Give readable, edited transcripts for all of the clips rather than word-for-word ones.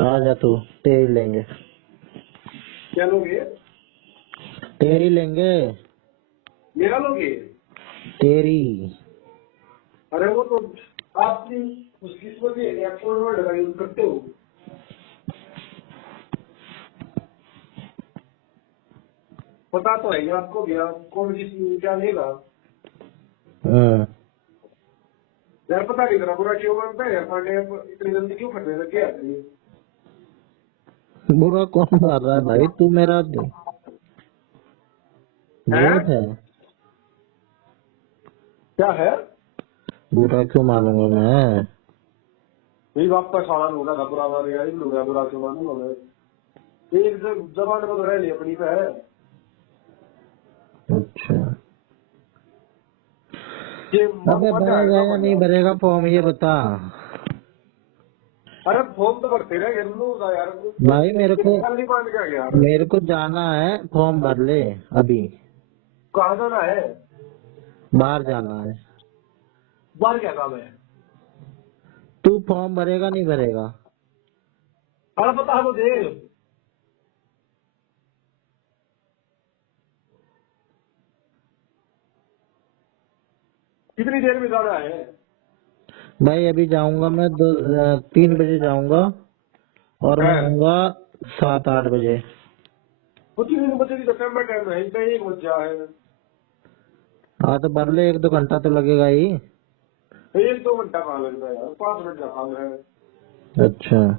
आ जा तू, तेरी लेंगे, क्या लोगे? तेरी लेंगे, मेरा लोगे? तेरी। अरे वो तो आपकी खुशकिस्मती है कि आप फोन वर्ड का यूज करते हो। पता तो है आपको भी, आप कौन सी क्या लेगा यार, पता नहीं करा बुरा क्यों मानता है यार। पांडे इतनी जल्दी क्यों फटने लग गया आदमी? बुरा कौन मार रहा है भाई, तू मेरा दोस्त है। क्या है? बुरा क्यों मानूंगा मैं? मेरी बाप का सामान होगा था बुरा मार गया, लूंगा बुरा क्यों मानूंगा मैं? एक जबान में तो रह ली अपनी पे है। अच्छा, ये अबे भरेगा या नहीं भरेगा फॉर्म, ये बता। अरे फॉर्म तो भरते रहे लूंगा यार भाई यार। मेरे को जाना है, फॉर्म भर ले अभी। कहाँ जाना है? बाहर जाना है। बाहर क्या काम है? तू फॉर्म भरेगा नहीं भरेगा? अरे पता तो दे। कितनी देर में जाना है? भाई अभी जाऊंगा मैं 3 बजे जाऊंगा और मैं आऊंगा 7-8 बजे। तो 3 बजे की तो टाइम है, इतना 1 बज गया है। हाँ तो भर ले, 1-2 घंटा तो लगेगा ही। 1-2 घंटा कहाँ लगता है यार, 5 मिनट का काम है। अच्छा,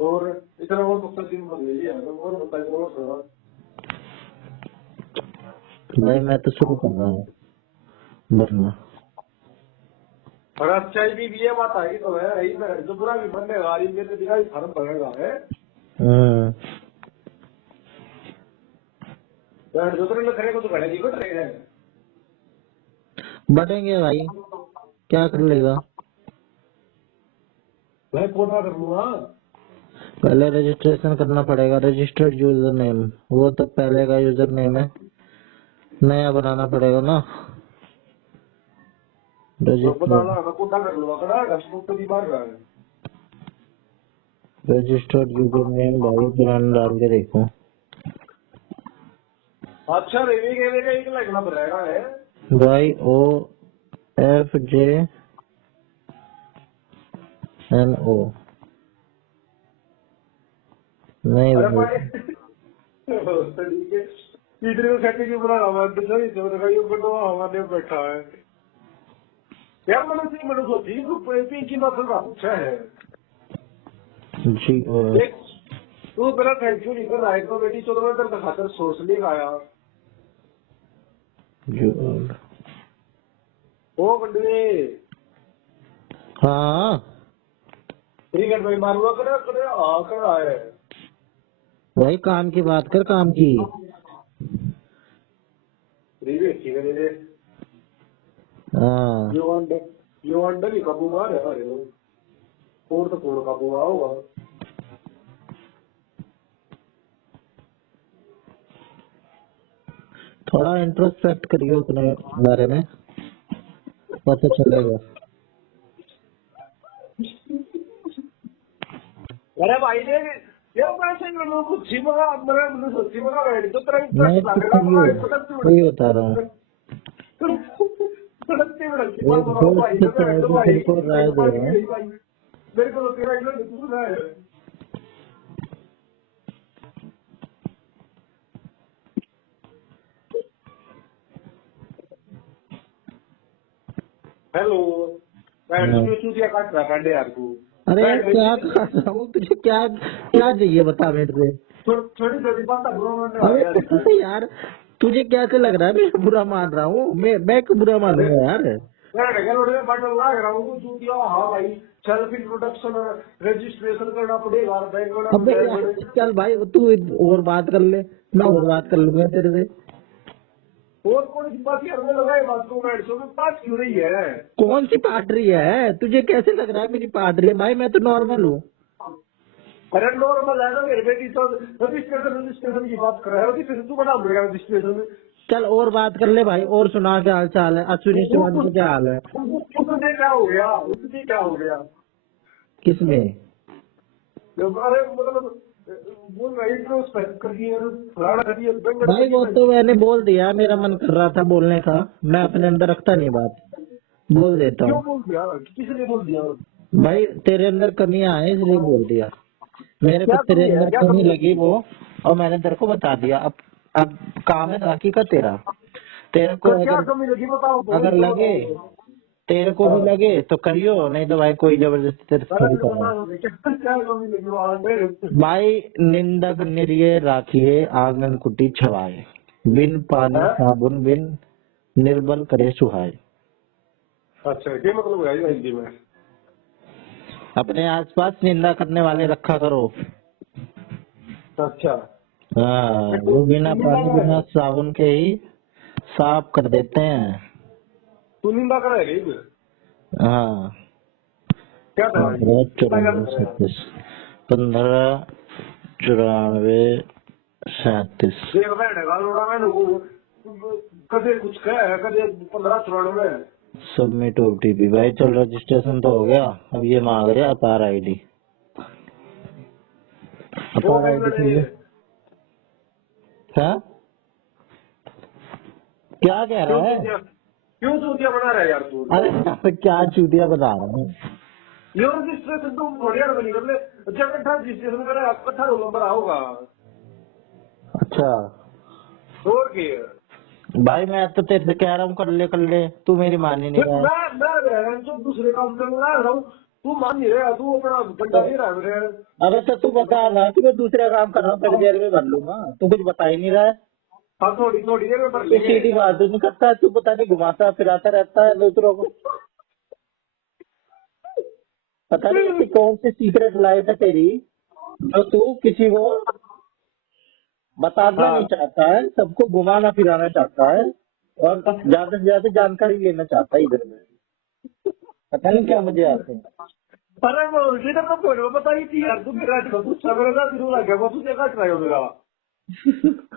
और इतना और तो 3 बज गई है और बताइए और सर। भाई मैं तो शुरू कर रहा हूँ भरना। अगर अच्छा भी ये बात आई तो है जो बुरा भी बनने वाली मेरे दिखाई फर्म पड़ेगा है। जो तो करेगा तो घड़ेगी को ट्रेन बढ़ेंगे भाई, क्या कर लेगा? मैं पोटा कर लूंगा। पहले रजिस्ट्रेशन करना पड़ेगा, रजिस्टर्ड यूजर नेम, वो तो पहले का यूजर नेम है, नया बनाना पड़ेगा ना। रजिस्टर्ड यूजर नेम भाई पुराना डाल के देखो। अच्छा रेवी कहने का एक लगना पड़ेगा है भाई OFJNO नहीं भाई। तीसरे को सेटिंग की बना हमारे बैठा है यार। मैंने सोची की नसल का अच्छा है जी तू मेरा थैंक यू नहीं कर रहा है तो बेटी 14 तेरे का खातर सोच लेगा यार। ओ बंदे हाँ क्रिकेट भाई मारूंगा कर है भाई, काम की बात कर, काम की। हाँ यो अंडर ही काबू मार है हमारे लोग, पूर्ण तो पूर्ण काबू मार होगा। थोड़ा इंट्रोस्पेक्ट करिए अपने बारे में, पता चलेगा। अरे भाई ने ये पैसे कुछ मगा मैंने सोची मगा बैठ तो तेरा मैं इंटरेस्ट कुछ लगेगा वही बता रहा हूँ, एक दोस्त की तरह जो तेरे को राय दे रहा हूँ। मेरे को तेरा इंटरेस्ट है। हेलो चूतिया काट रहा है यार तू। अरे यार क्या कर रहा हूँ, तुझे क्या क्या चाहिए बता मेरे से। छोटी छोटी बात अरे यार तुझे कैसे लग रहा है मैं बुरा मान रहा हूँ? मैं क्यों बुरा मानूंगा यार? हाँ भाई सेल्फ इंट्रोडक्शन रजिस्ट्रेशन करना पड़ेगा बैंक अबे यार चल भाई, तू और बात कर ले, मैं और बात कर लूंगा तेरे से। और कौन सी बात यार लगाए बात को बात क्यों रही है? कौन सी पाट रही है? तुझे कैसे लग रहा है मेरी पाट रही है? भाई मैं तो नॉर्मल हूँ। अरे नॉर्मल है ना मेरे बेटी तो रजिस्ट्रेशन की बात कर रहा है, रजिस्ट्रेशन तू बना पड़ेगा रजिस्ट्रेशन। चल और बात कर ले भाई, और सुना क्या हाल चाल है? अश्विनी शिवानी का क्या हाल है? उसने क्या हो गया? उसने क्या हो गया? किसमें? अरे मतलब वो नहीं तो स्पेक करिए फलाना करिए भाई वो तो मैंने बोल दिया, मेरा मन कर रहा था बोलने का, मैं अपने अंदर रखता नहीं बात, बोल देता क्यों हूँ। बोल दिया, किसने बोल दिया? भाई तेरे अंदर कमियां है इसलिए बोल दिया, मेरे को क्या तेरे कमी है, अंदर क्या कमी कमी है? लगी वो, और मैंने तेरे को बता दिया। अब काम है बाकी का तेरा, तेरे को तो क्या अगर कमी लगी बताओ, तो अगर तो लगे, बताओ। तेरे को भी हाँ। लगे तो करियो, नहीं तो भाई कोई जबरदस्ती तेरे से थोड़ी अरे कराए। बताओ क्या कमी लगी वहाँ पे? भाई निंदक निर्ये राखिए आंगन कुटी छवाए, बिन पानी हैं? साबुन बिन निर्बल करे सुहाए। अच्छा ये मतलब है हिंदी में? अपने आसपास निंदा करने वाले रखा करो। अच्छा हाँ, तू वो बिना निंदा पानी करे, बिना साबुन के ही साफ कर देते हैं। तू निंदा करेगी? हाँ, क्या था भाई, 15 94 37 15 94 37। देख बैठे का लोड़ा मैंने कदे कुछ कहे कदे 1594। Submit OTP. भाई चल रजिस्ट्रेशन तो हो गया, अब ये मांग रहे अपार आईडी। वो अपार आईडी बेंगड़े चाहिए। हाँ, क्या कह रहा है? क्यों चूतिया बना रहा है यार तू? अरे यार, क्या चूतिया बता रहा हूँ। ये रजिस्ट्रेशन तुम थोड़ी यार बनी कर ले, जब इकट्ठा रजिस्ट्रेशन करे आपका 18 रोल नंबर आओगा। अच्छा और क्या? भाई, मैं तो तेरे से कह रहा हूँ कर ले, तू मेरी मान ही नहीं फिर रहा है। मैं जो दूसरे काम करने लगा रहा हूँ, तू मान नहीं रहा, तू अपना तो डंडा दे रहा है मेरे। अबे तो तू बता ना कि मैं दूसरा काम कर रहा हूँ, तेरी देर में भर लूंगा, तू कुछ बता ही नहीं रहा है। हाँ थोड़ी थोड़ी देर में भर तू लेंगे। सीधी बात ही नहीं करता है, तू पता नहीं घुमाता फिराता रहता है दूसरों को। पता नहीं ऐसी कौन सी सीक्रेट लाइफ है तेरी जो तू किसी को बताना हाँ नहीं चाहता है, सबको घुमाना फिराना चाहता है, और ज्यादा से ज्यादा जानकारी लेना चाहता है इधर में। पता नहीं क्या मजे आते हैं। अरे वो सीधा तो कोई बताई थी यार, तू मेरा गुस्सा करेगा फिर लग गया, वो तुझे काट रहा है मेरा।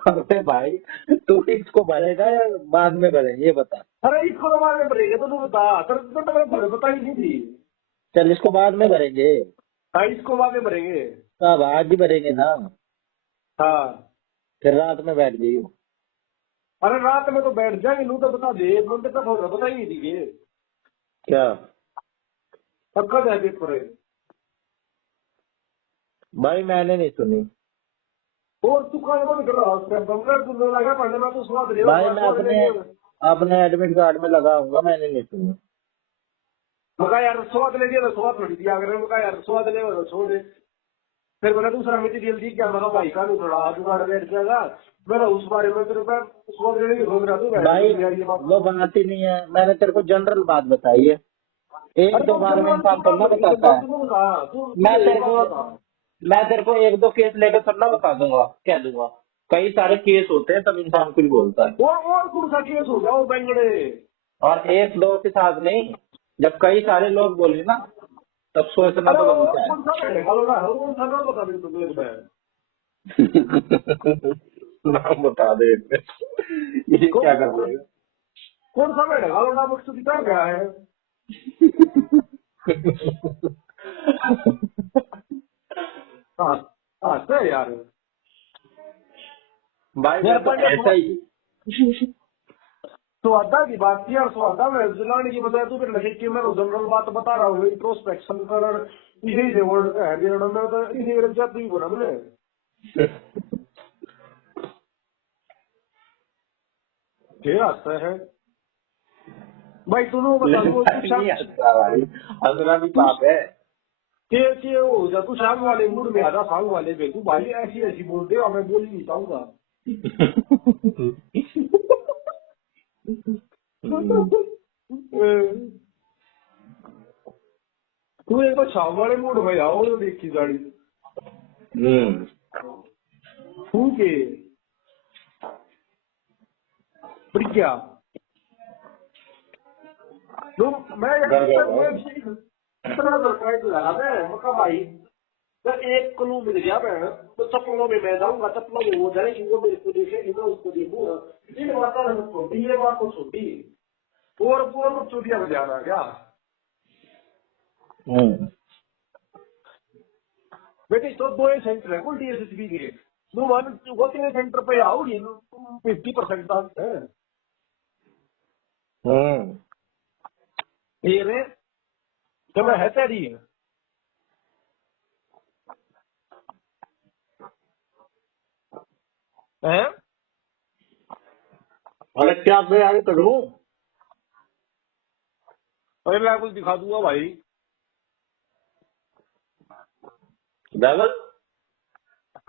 अरे भाई, तू इसको भरेगा या बाद में भरेगा ये बता। अरे इसको तो बाद में भरेगा, तो तू बता, तो मैं बताई नहीं थी। चल इसको बाद में भरेंगे। हाँ इसको बाद में भरेंगे। अब आज ही भरेंगे ना, हाँ फिर रात में बैठ जाइयो। अरे रात में तो बैठ जाएंगे, नू तो बता दे, मुझे तो बताई नहीं थी ये। क्या पक्का जाए पेपर है। भाई, मैंने नहीं सुनी। और तू कौन कौन कर रहा है उसका बंगर, तू लगा पढ़ने में, तो स्वाद ले भाई मैं अपने एडमिट कार्ड में लगाऊंगा, मैंने नहीं सुनी। मगा यार स्वाद ले लिया, स्वाद थोड़ी दिया अगर मगा यार स्वाद ले वाला छोड़ दे। फिर मैंने दूसरा मटेरियल दी क्या, मगा भाई का नहीं थोड़ा हाथ उगाड़ बैठ जाएगा, मैंने उस बारे में तेरे को स्वाद लेने की सोच रहा तू भाई यार ये बात। वो बात ही नहीं है, मैंने तेरे को जनरल बात बताई है, एक अरे दो तो बार में जनरल इंसान तू थोड़ा बात बताता है। तू बता, तू मैं एक तेरे बात को बता। मैं तेरे को एक दो केस लेकर थोड़ा बता दूंगा, कह दूंगा कई सारे केस होते हैं तब इंसान कुछ बोलता है। और कौन सा केस हो जाओ बेंगड़े? और एक दो के साथ नहीं, जब कई सारे लोग बोले ना तब सोचना अरे तो और बनता है। कौन सा बैठेगा लोड़ा, और कौन सा नाम बता दे तुझे मैं। नाम बता दे ये क्या कर लेगा। कौन सा बैठेगा लोड़ा, मकसद क्या गया है? हाँ हाँ सही यार। भाई मैं तो ऐसा ही। स्वादा की बात की यार, स्वादा में जिलाने की बजाय तू फिर लगे कि मैं जनरल बात बता रहा हूँ, इंट्रोस्पेक्शन कर इसी से वर्ड है मेरा, मैं तो इसी मेरे जाती ही बोला मैंने। क्या आता है भाई, तू बता दो तू शाम नहीं हंसता भाई, हंसना भी पाप है। के हो जा, तू शाम वाले मूड में आजा, शाम वाले में तू भाई ऐसी ऐसी बोलते हो, मैं बोल ही नहीं पाऊंगा। तू एक तो शाम वाले मूड में आओ तो देखी गाड़ी तू के क्या तो मैं इतना सरप्राइज लगा दे मका भाई, तो एक क्लू मिल गया मैं, तो चप्पलों में मैं जाऊंगा, चप्पलों में वो जाएगी, वो मेरे को देखेगी, मैं उसको देखूंगा। ये बात छोटी, ये बात तो छोटी और पूरा चोटियां बजाना क्या। बेटे तो दो सेंटर है कुल डीएसएसबी के वो वन वो तेरे सेंटर पे आओगी 50% है ये रे तो मैं है तेरी है अरे क्या तैयारी करूं? अरे मैं कुछ दिखा दूंगा भाई दागल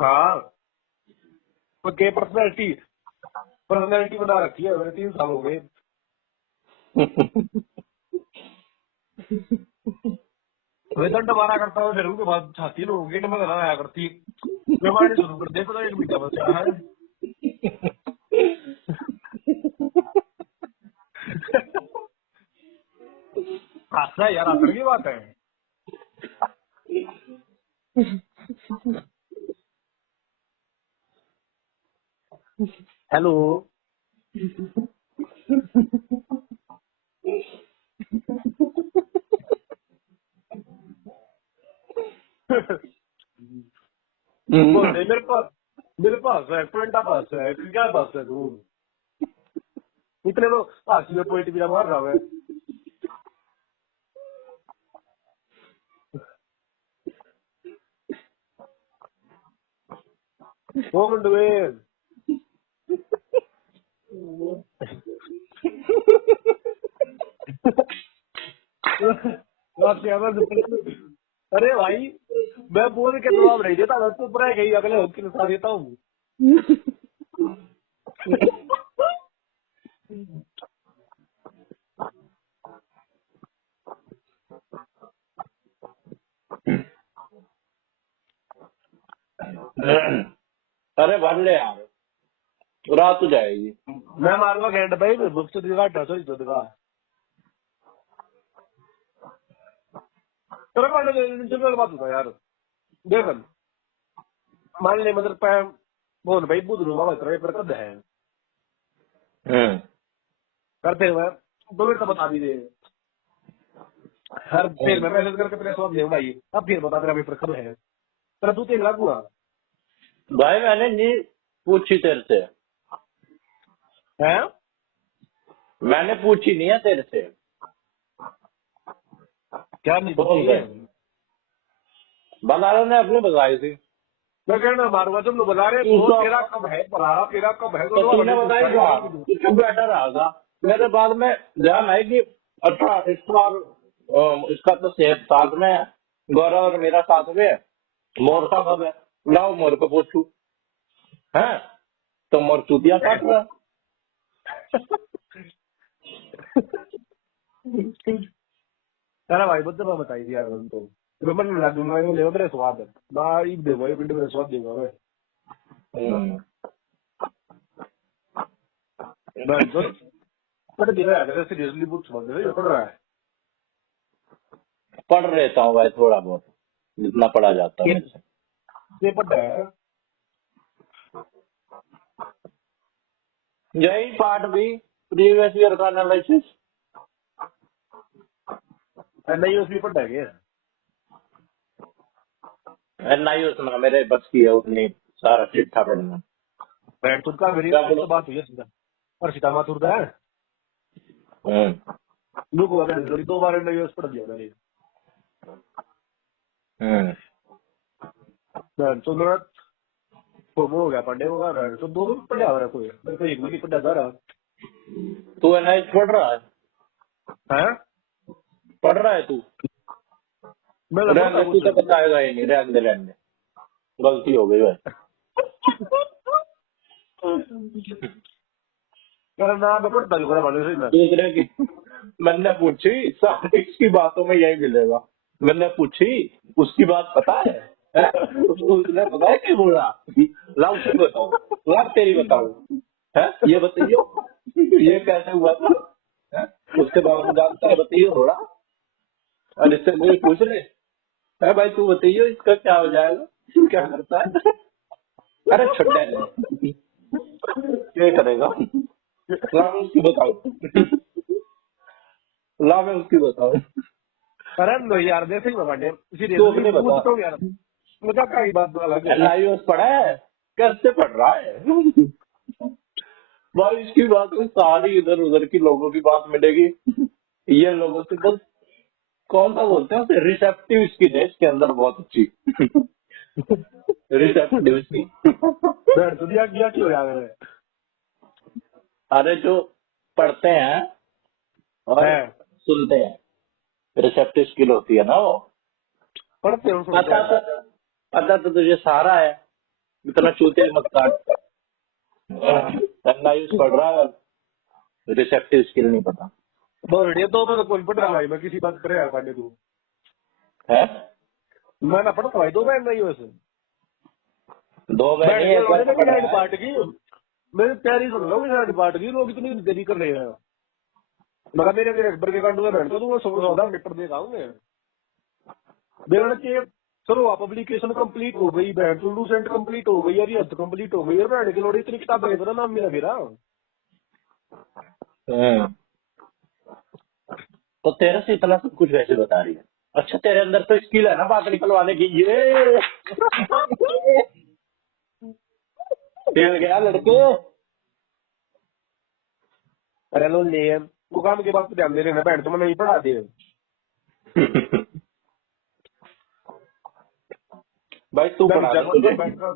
हाँ तो के पर्सनैलिटी बना रखी है मेरे 3 साल हो गए वेतन दोबारा करता हूँ फिर उनके बाद छाती लोग गेट में आया करती मैं मारने शुरू कर दे पता 1 महीना बचा है हादसा यार आखिर की बात है हेलो बोल दे मेरे पास है टोयोटा पास है क्या पास है तू इतने तो हाथी में पॉइंट भी मार रहा है वो मंडवे अरे भाई मैं बोल के जवाब नहीं देता मैं तो ऊपर गई अगले हफ्ते के साथ देता हूँ अरे भर ले यार, रात हो जाएगी। मैं मारूंगा कैंड भाई बुक्स तो दिखा टसो ही तो दिखा तेरे को जनरल बात होता यार देख मान ले मतलब पैम बोल भाई बुध रू बाबा तेरे पर कद है करते हुए 2 मिनट तो बता भी दे हर फिर मैं मैसेज करके तेरे स्वाद ले भाई अब फिर बता तेरा पेपर कब है तेरा 2-3 लाख हुआ भाई मैंने नहीं पूछी तेरे से, है मैंने पूछी नहीं है तेरे से। क्या नहीं पूछी है बता ने अपने बताई थी। मैं कहना मारूंगा तुम लोग बता रहे हो तेरा कब है बता तेरा कब है तो तूने बताई था तू चुप बैठा रहा था। मेरे बाद में ध्यान आई कि अच्छा इस बार इसका तो सेहत साथ में है, गौरव और मेरा साथ में है, मोर का कब है, लाओ मोर को पूछू है तो मोर चूतिया काट रहा। अरे भाई बता बताई थी यार तो मैं लग दूंगा ले मेरे स्वाद भाई दे भाई पिंड मेरे स्वाद देगा मैं तो पढ़ भी रहा है सीरियसली बुक्स पढ़ रहा है पढ़ लेता हूँ भाई थोड़ा बहुत जितना पढ़ा जाता है मुझसे। ये पढ़ रहा है यही पार्ट भी प्रीवियस ईयर का एनालिसिस नहीं उसमें पढ़ रहा है नहीं उतना मेरे बस की है उतनी सारा चिट्ठा पढ़ना। बैठ तुम का मेरी तो बात हुई है सीधा और सीता माथुर का है लुक वाला 2 बार इंटरव्यू पढ़ दिया मैंने तो मेरा तो वो हो गया पढ़ने होगा तो 2 दिन पढ़ा रहा कोई मेरे को 1 महीने पढ़ा जा रहा तू एनालिसिस पढ़ रहा है पढ़ रहा है तू मैं तू तो बताएगा ही नहीं रैंक दे लेने गलती हो गई भाई ना मैं पढ़ता नहीं वाले से मैं दूसरे की मैंने पूछी इसकी बातों में यही मिलेगा। मैंने पूछी उसकी बात पता है उसने पता है क्या बोला ला उसकी बताओ ला तेरी बताओ है ये बताइयो ये कैसे हुआ था उसके बाद में जानता है बताइयो थोड़ा और इससे मुझे पूछ रहे है भाई तू बताइयो इसका क्या हो जाएगा क्या करता है अरे छोटा क्या करेगा ला मैं उसकी बताऊं ला मैं उसकी बताऊं अरे लो यार देख ही बता तू अपने बता यार मजाक का ही बात अलग है। एनआईओएस पढ़ा है? कैसे पढ़ रहा है? भाई इसकी बात में सारी इधर उधर की लोगों की बात मिलेगी। ये लोगों से बस कौन सा बोलते हैं उसे, रिसेप्टिव स्किल है इसके अंदर बहुत अच्छी। Receptive skill. बैठ तो दिया किया क्यों यार मैंने? अरे जो पढ़ते हैं और है सुनते हैं, रिसेप्टिव स्किल होती है ना वो। पढ़ते हो सुनते पता हैं। तो पता तो तुझे सारा है, इतना चूते मत काट। एनआईओएस पढ़ रहा है, रिसेप्टिव स्किल नहीं पता बोल तो मैं कौन पढ़ रहा भाई, मैं किसी बात पर यार पढ़ने तू। है। मैं ना पढ़ता भाई, 2 बार नहीं वैसे। 2 बार बैठ नहीं, के एक बार उन्होंने पकड़ मेरी रहा है। पार्ट की, मेरी तैयारी सुन लो, मेरी पार्ट की लोग इतनी देरी कर रहे हैं। मगर मेरे मेरे अकबर के कांडू में बैठ तो वो 14 पेपर दे आऊंगे मेरे के। चलो आप पब्लिकेशन कंप्लीट हो गई, बैठ लूसेंट कंप्लीट हो गई यार, ये कंप्लीट हो गई यार, बैठ के लोड़ी इतनी किताबें इतना नाम मेरा मेरा। हम्म। तो तेरे से इतना सब कुछ वैसे बता रही है। अच्छा तेरे अंदर तो स्किल है ना बात निकलवाने की। ये खेल गया लड़के। अरे लो ले वो काम के बाद ध्यान दे रहे बैठ तो मैं नहीं पढ़ा दे। भाई तू मैं पढ़ा विचार दे मन तुझे। साहब बैठ कर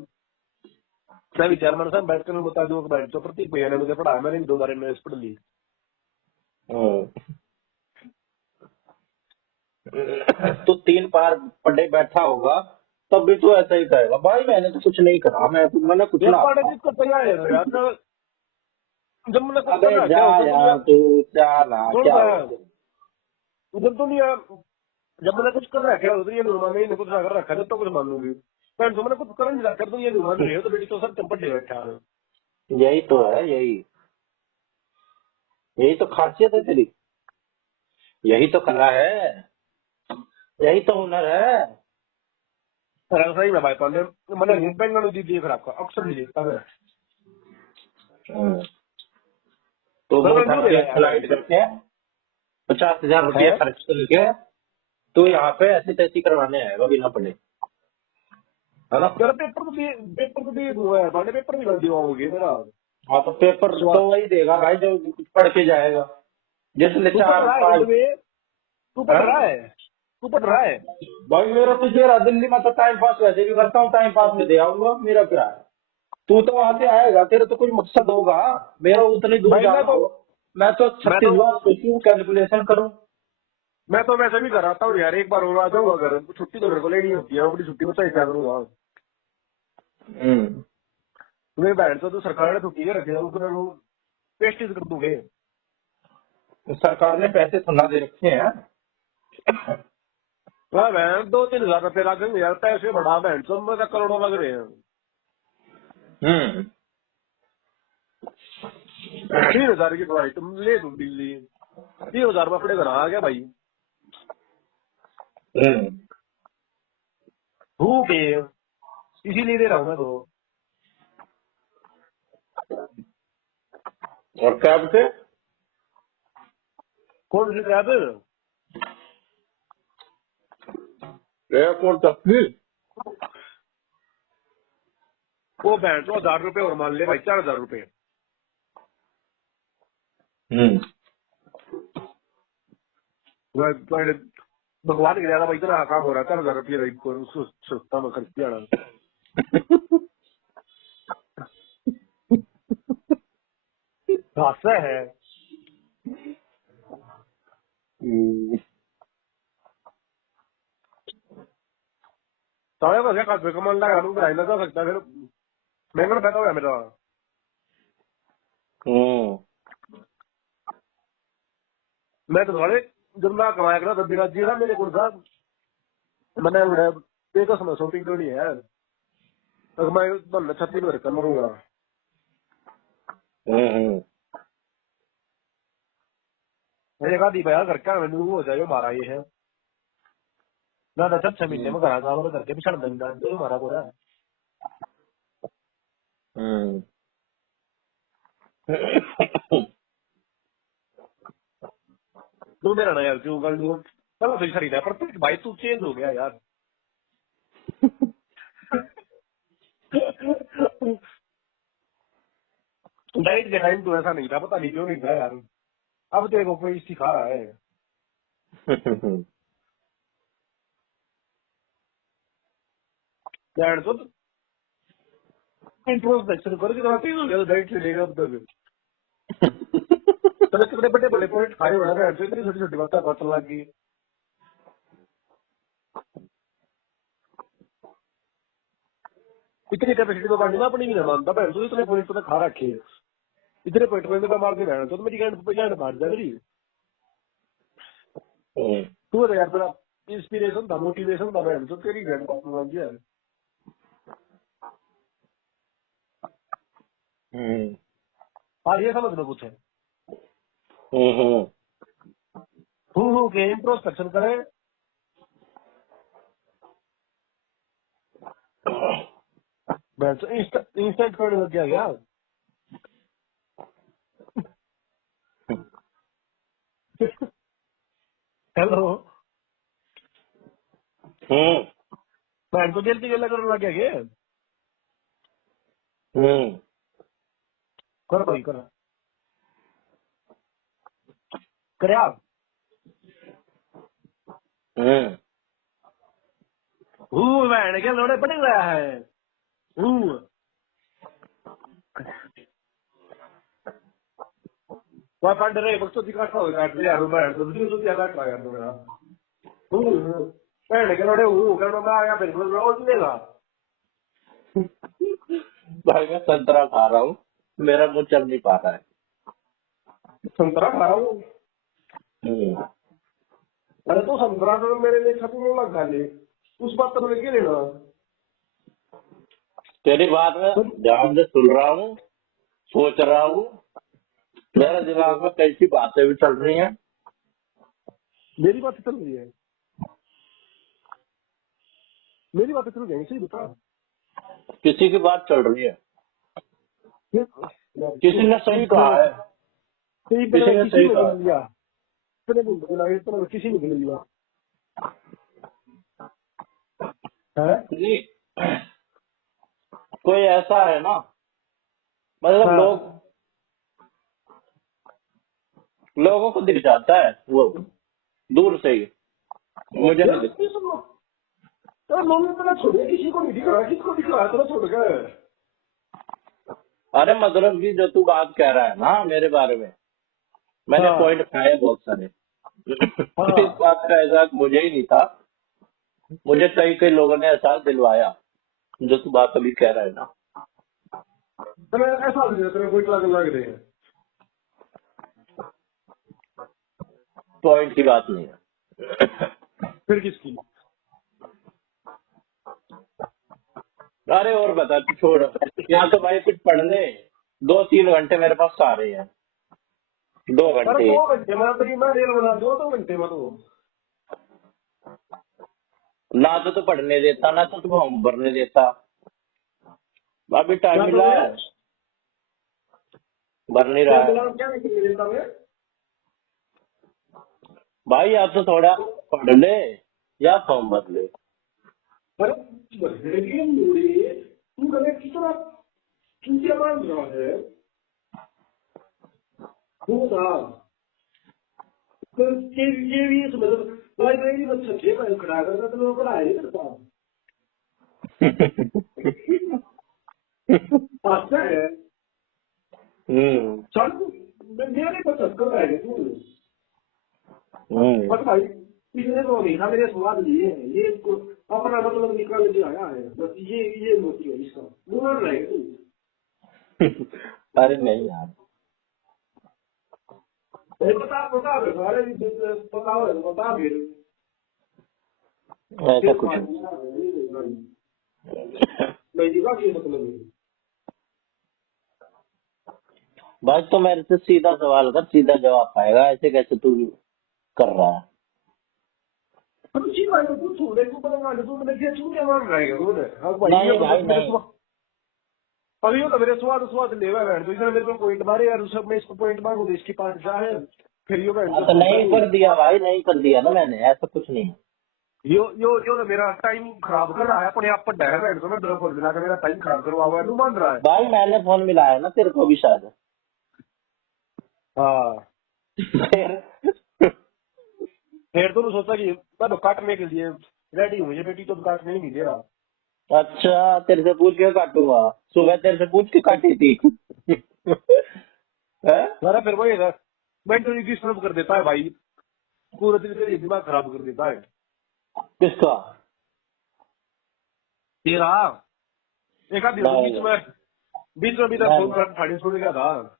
मैं विचार मन साहब बैठ कर मैं बता दूं कि बैठ तो प्रतीक भैया ने मुझे पढ़ाया, मैंने 2 बार में पढ़ ली। तू 3 बार पढ़े बैठा होगा तब भी तू ऐसा ही कहेगा, भाई मैंने तो कुछ नहीं करा, मैंने कुछ यार ना पढ़े था। जिसको तैयार है यार जब मैंने कुछ अबे कर रखा जा हो तो यार तू, जा ना, सुन क्या हो रहा जब दुनिया जब मैंने कुछ कर रखा हो तो ये नुरमा ने कुछ कर रखा है तो कुछ मान लूंगी। पर मैंने कुछ कर नहीं रखा तो ये नुरमा रहे हो तो बेटी तो सब चंपट ले बैठा है। यही तो है, यही यही तो खासियत है तेरी, यही तो कला है, यही तो हुनर है। अरे सही में भाई पहले मैंने हिंद बेंगलुरु दी देख रखा अक्सर नहीं देखता मैं। तो वो मैं उठा नहीं के देखा यार फ्लाइट करके 50,000 है। रुपया खर्च करके तू यहाँ पे ऐसी तैसी करवाने आएगा बिना पढ़े, है ना। मेरा पेपर तो भी हुआ है, मैंने पेपर भी कर दिया होगी मेरा। हाँ तो पेपर तो वही देगा भाई जो पढ़ के जाएगा, जिसने तू पढ़ 4 रहा है 5। इंड में, तू पढ़ रहा है, तू पढ़ रहा है। भाई मेरा तो ये रहा, दिल्ली में तो टाइम पास वैसे भी करता हूँ, टाइम पास में दे आऊंगा, मेरा क्या है। तू तो वहां से आएगा, तेरा तो कोई मकसद होगा, मेरा उतनी दूर भाई जाना हो। मैं तो मैं तो 36 बार सोचूं, कैलकुलेशन करूं। मैं तो वैसे भी कर रहा था यार, एक बार और आ जाऊंगा घर, छुट्टी तो मेरे को लेनी होती है, अपनी छुट्टी बचाई क्या करूंगा। तुम्हें बैठ तो सरकार ने छुट्टी के रखे पेस्टिस कर दूंगे। सरकार ने पैसे थोड़ा दे रखे हैं। हाँ बहन 2-3 हज़ार रुपये लगेंगे यार, पैसे बढ़ा बहन सब में करोड़ों लग रहे हैं। हम्म 3 हज़ार की दवाई तुम ले दो दिल्ली, 3 हज़ार में अपने घर आ गया भाई। हम्म। भूख है इसीलिए दे रहा हूँ मैं तो। और कैब से कौन सी कैब? एयरपोर्ट तक भी। वो बहन तो 1,000 रुपये और मान ले भाई, 4,000 रुपये। हम्म। भगवान के ज्यादा भाई इतना काम हो रहा है, 4,000 रुपये सस्ता में खर्च किया ना। हादसा है। सारे को क्या खाते कमान लगा लूँ भाई, ना कर सकता फिर महंगा पैदा हुआ मेरा। हम्म। मैं तो सारे जब मैं कमाया करा तब बिना जीरा मेरे को था, मैंने पे तो समझ शॉपिंग तो नहीं है तो मैं बंदा 36 में कर लूंगा। हम्म। मैंने कहा दी भैया घर का मैंने हो जाएगा 12 ये है ना, 6 महीने में घर का करके पिछड़ देंगे तो हमारा पूरा। हम्म। तू मेरा ना यार क्यों कर लूँ, चलो फिर खरीदा पर भाई तू चेंज हो गया यार। डाइट के टाइम तो ऐसा नहीं था, पता नहीं क्यों नहीं था यार। अब तेरे को कोई सिखा रहा है। यार तो इंट्रोस्पेक्शन करके तो तेज हो गया, डाइट से लेगा अब तक। तेरे कितने बड़े बड़े पॉइंट खाए हो रहा है, इतनी छोटी छोटी बातें पता लग गई। इतनी कैपेसिटी तो बांटी ना अपनी भी ना मानता, बहन तो इतने पॉइंट तो खा रखे हैं। इतने पॉइंट में मैं मार के बहन तो मेरी गांड मार जा रही। तू तो यार तेरा इंस्पिरेशन था, मोटिवेशन था बहन, तो तेरी गांड मार दिया। हाँ ये समझ लो कुछ है। के इंट्रोस्पेक्शन करे। मैं तो इंस्टेंट करने लग गया। हेलो मैं तो जल्दी गला करने लग गया। कर भाई कर करे आप। बहन के लोड़े पड़ रहा है। वह पंड रहे वक्त तो दिखाता हो काट लिया यार, बहन तो दूसरी दूसरी काट रहा यार तो मेरा। बहन के लोड़े करना मैं आया फिर रोज लेगा। भाई मैं संतरा खा रहा हूँ, मेरा मुंह चल नहीं पा रहा है। संतरा खा रहा हूँ। अरे तो संतरा तो मेरे लिए खत्म लग खा ले, उस बात तो लेके लेना। तेरी बात में ध्यान से सुन रहा हूँ, सोच रहा हूँ, मेरे दिमाग में कैसी बातें भी चल रही हैं। मेरी बात चल रही है, मेरी बात चल रही है, सही बता। किसी की बात चल रही है, किसी ने सही कहा है, किसी ने सही कहा लिया किसी ने ले लिया है। जी। कोई ऐसा है ना, मतलब हाँ। लोगों को दिख जाता है वो दूर से ही, मुझे नहीं दिखता। छोड़े किसी को नहीं दिख रहा, किसको दिख रहा है छोड़ गए। अरे मतलब की जो तू बात कह रहा है ना मेरे बारे में, मैंने हाँ। पॉइंट खाए बहुत सारे। हाँ। इस बात का एहसास मुझे ही नहीं था, मुझे कई कई लोगों ने एहसास दिलवाया जो तू बात अभी कह रहा है ना। ऐसा तेरे कोई लग रहे हैं। पॉइंट की बात नहीं है। फिर किसकी। अरे और बता तू, छोड़ यहाँ तो भाई कुछ पढ़ने 2-3 घंटे मेरे पास आ रहे हैं, 2 अरे घंटे 2 घंटे में तो मैं रेल बना दो, 2 घंटे में तो ना तो पढ़ने देता, ना तो फॉर्म भरने देता। अभी टाइम मिला है, भर नहीं रहा है क्या नहीं देता मैं। भाई, या तो थोड़ा पढ़ ले या फॉर्म भर ले। अरे तू कभी कितना चूतिया मान रहा है। तो ये भी मतलब लाइब्रेरी में सच्चे पर खड़ा करता तो लोग पढ़ाई नहीं करता। अच्छा है। चल मेरे को चक्कर आएगा तू। बस भाई पिछले तो नहीं था, मेरे स्वाद लिए है ये इसको अपना मतलब निकाल के आया है, बस ये मोती है इसका बोल रहे तू। अरे नहीं यार, बता बता अरे बता फिर ऐसा कुछ नहीं। मतलब भाई तो मेरे से सीधा सवाल कर, सीधा जवाब पाएगा, ऐसे कैसे तू कर रहा है। नहीं भाई नहीं, अभी तो मेरे स्वाद ले हुआ है, तो इसने मेरे को पॉइंट मारे यार, सब मैं इसको पॉइंट मारूं तो इसकी 5 जा है फिर ये तो नहीं कर दिया भाई, नहीं कर दिया ना मैंने, ऐसा कुछ नहीं है। यो तो मेरा टाइम खराब कर रहा है अपने आप पर डायरेक्ट तो मैं तेरे को मिला के मेरा टाइम खराब करवा हुआ है तू मान रहा है। भाई मैंने फोन मिलाया ना तेरे को भी शायद। हाँ फिर फिर तो सोचा कि मैं तो काटने के लिए रेडी हूँ, ये बेटी तो काटने ही नहीं दे रहा। अच्छा तेरे से पूछ के काटूंगा, सुबह तेरे से पूछ के काटी थी। हैं? अरे फिर वही है, मेंटली डिस्टर्ब कर देता है भाई, पूरे दिन तेरी दिमाग खराब कर देता है किसका? तेरा। एक आधी बीच में भी तो फोन कर फाड़ी छोड़ गया था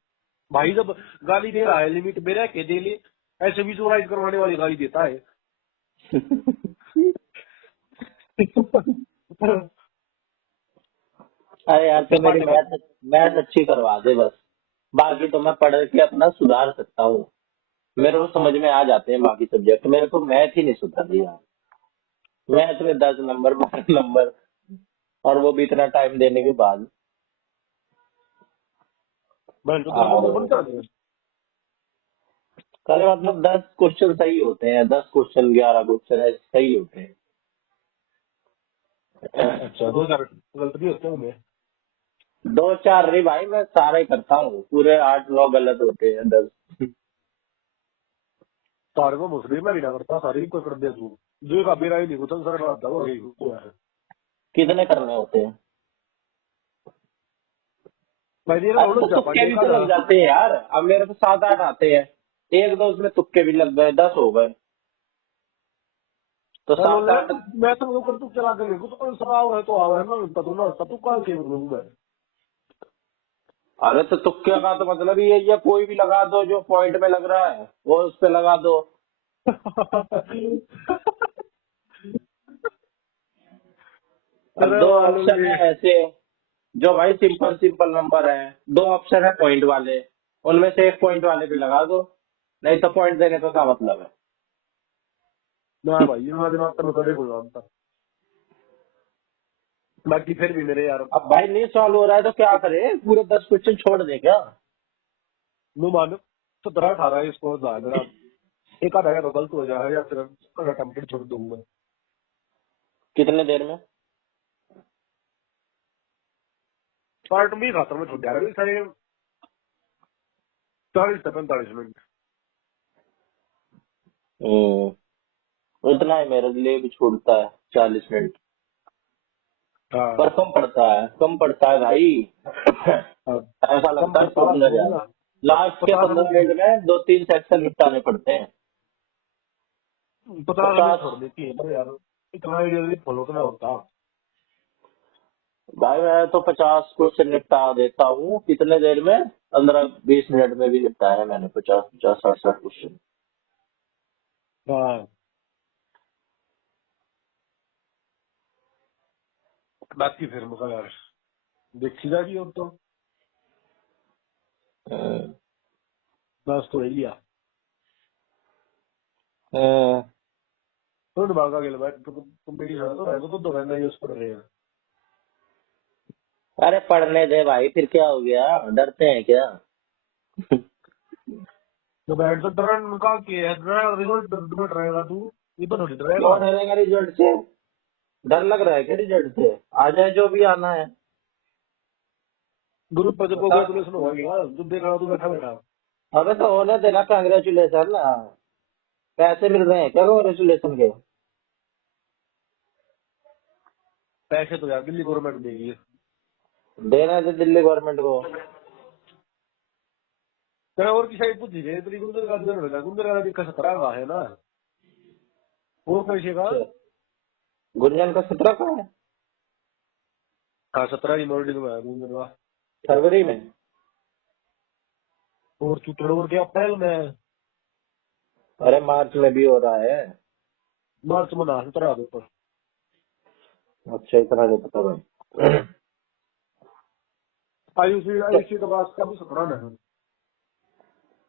भाई, जब गाली दे रहा है लिमिट में रह के दे ले, ऐसे विजुअलाइज करवाने वाली गाली देता है। अरे यार तो मेरी मैथ अच्छी करवा दे बस, बाकी तो मैं पढ़ के अपना सुधार सकता हूँ। मेरे को समझ में आ जाते हैं बाकी सब्जेक्ट, मेरे को मैथ ही नहीं सुधर रही यार। मैथ में 10 नंबर 12 नंबर, और वो भी इतना टाइम देने के बाद। मैं तो तेरे को और फोन कर दूं। कल मतलब 10 क्वेश्चन सही होते हैं, 10 क्वेश्चन 11 क्वेश्चन ऐसे सही होते हैं। अच्छा 2000 गलत भी होते होंगे। 2 4 नहीं भाई, मैं सारा ही करता हूँ, पूरे 8 9 गलत होते हैं 10। सारे को मुस्लिम में भी ना करता, सारी को कर दे तू, जो का मेरा ही नहीं कुछ सर आता हो गई को है। कितने करने होते हैं? मैं ये अरे तो उलझ जाता तुक्के है भी का तो लग जाते हैं यार, अब मेरे तो 7 8 आते हैं, एक दो उसमें तुक्के भी लग गए, 10 हो गए, तो 7 8। मैं तो कर तू चला कर कुछ तो सवाल है तो आवा है ना, तू ना तू का के रूम है। अरे तो तुक्के का तो मतलब ये है, कोई भी लगा दो जो पॉइंट में लग रहा है वो उस पे लगा दो। अब अरे 2 मालूम ऑप्शन है नहीं। ऐसे, जो भाई सिंपल सिंपल नंबर है, 2 ऑप्शन है पॉइंट वाले, उनमें से एक पॉइंट वाले पे लगा दो, नहीं तो पॉइंट देने का क्या मतलब है। ना भाई ये दिमाग तो मैं कभी को जानता, बाकी फिर भी मेरे यार अब भाई नहीं सॉल्व हो रहा है तो क्या करे, पूरे 10 क्वेश्चन छोड़ दे क्या? नो मानो 17 18 इसको था मेरा, एक आधा तो गलत हो जाए या फिर अटेम्प्ट छोड़ दूंगा। कितने देर में? पार्ट भी खत्म में छूट यार सारे 40 से 45 मिनट। उतना ही मेरे लिए भी छूटता है, 40 मिनट। हाँ पर कम पड़ता है भाई। हाँ, ऐसा कम लगता है पड़ता छूटने जा है रहा ना, है। लास्ट के 50 15 मिनट में 2 3 सेक्शन निपटाने पड़ते हैं। 50 मिनट 50। छोड़ देती है ना यार, इतना जल्दी फॉलो तो ना होता। भाई मैं तो 50 क्वेश्चन निपटा देता हूँ कितने देर में, 15 20 मिनट में भी निपटाया है मैंने 50 50 60 क्वेश्चन। हाँ बाकी फिर मतलब यार देखी जाएगी अब तो, हम्म, बस तो लिया हम्म। तो भागा गेल भाई, कंपटीशन तो है तो रहना ही उस पर रहेगा। अरे पढ़ने दे भाई, फिर क्या हो गया, डरते हैं क्या? तो बैठ तो डरन का के है, डर रिजल्ट डर रहेगा तू, ये तो नहीं डरेगा। क्यों डरेगा रिजल्ट से? डर लग रहा है क्या रिजल्ट से? आ जाए जो भी आना है। ग्रुप पर जब कांग्रेचुलेशन हो गया तो देख रहा तू बैठा बैठा। अबे तो होने देना कांग्रेचुलेशन ना, पैसे मिल रहे हैं क्या कांग्रेचुलेशन के? पैसे तो यार दिल्ली गवर्नमेंट देगी। देना है तो दिल्ली गवर्नमेंट को। तेरा और की साइड पूछ गए तो गुंजर का दिन होगा, गुंजर का दिक्कत 17 का है ना, वो पैसे का। अच्छा, गुंजन का 17 का है? हाँ 17 की मॉर्निंग में है गुंजर का। फरवरी में? और चुटड़ और के अप्रैल में, अरे मार्च में भी हो रहा है। मार्च में ना 17 के ऊपर। अच्छा इतना नहीं पता भाई। आयुषी का पास का भी 17 में है,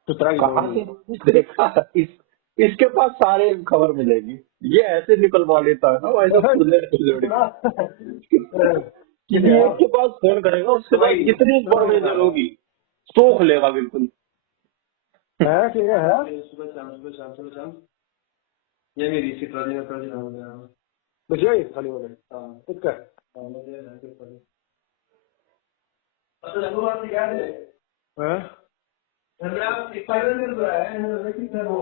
17 की कहाँ मॉर्निंग। से देखा इसके पास सारे खबर मिलेगी, ये ऐसे निकलवा लेता है ना भाई साहब, खुले किसी एक के पास फोन करेगा उसके पास जितनी इन्फॉर्मेशन होगी सोख लेगा बिल्कुल। है ठीक है सुबह शाम सुबह शाम सुबह शाम। ये मेरी सीट वाली का जी हो गया मुझे ये खाली हो गया हां ठीक है हां मुझे ना के खाली अच्छा लगो बात क्या है हैं हमरा फाइनल में रहा है लेकिन करो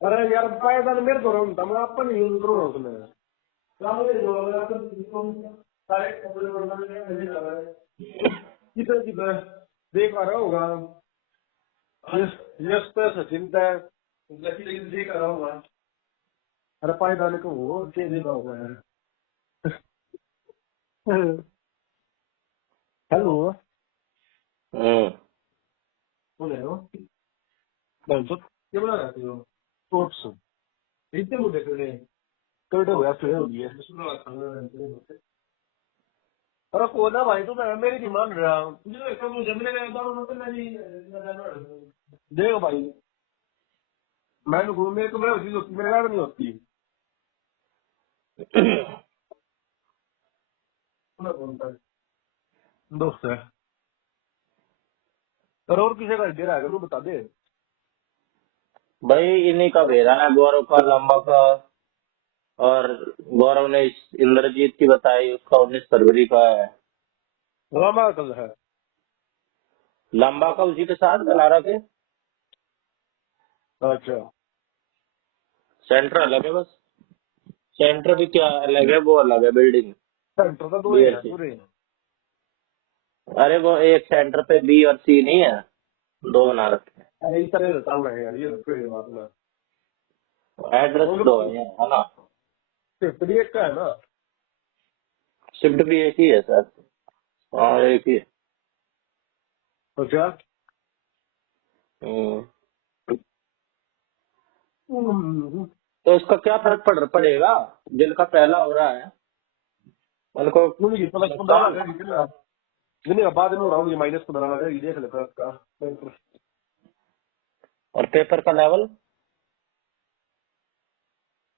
अरे यार फायदा मेरे को रहा था मैं अपन यूज करूंगा उसमें क्या मुझे जो अगर आप सारे कपड़े बनाने में नहीं लगा है किधर किधर देख आ रहा होगा यस यस पे सचिन का लेकिन देख आ रहा होगा अरे पायदान को वो दे देगा होगा यार हेलो हम्म। बोले हो तो क्या बना रहे हो स्पोर्ट्स इतने मुझे करे तो हो यार हो गया अरे कोना भाई तो मैं मेरी डिमांड रहा हूँ मुझे कब मुझे मिलेगा मतलब नहीं देखो भाई मैं घूमने को मेरे होती मेरे घर नहीं होती दोस्त है और किसी का दे रहा है तू बता दे भाई इन्हीं का भेजा है, गौरव का, लंबा का। और गौरव ने इंद्रजीत की बताई, उसका 19 फरवरी का है। रामा कल है लंबा का उसी के साथ गलारा के। अच्छा सेंटर अलग है बस। सेंटर भी क्या अलग है, वो अलग है बिल्डिंग। सेंटर तो दो ही है बीएससी। पूरे अरे वो एक सेंटर पे बी और सी नहीं है, दो बना रखे अरे इस तरह रहता हूँ यार ये कोई बात ना हैं। एड्रेस दो है ना। सिर्फ एक का है ना शिफ्ट भी एक ही है सर। हाँ एक ही है। अच्छा हम्म। हम्म, तो इसका क्या फर्क पड़ेगा, जिनका पहला हो रहा है उनको मुझे पता 15 नुकसान। लगा जिन्हें बाद में उड़ाऊंगी -15 लगा ये देख लेता उसका और पेपर का लेवल।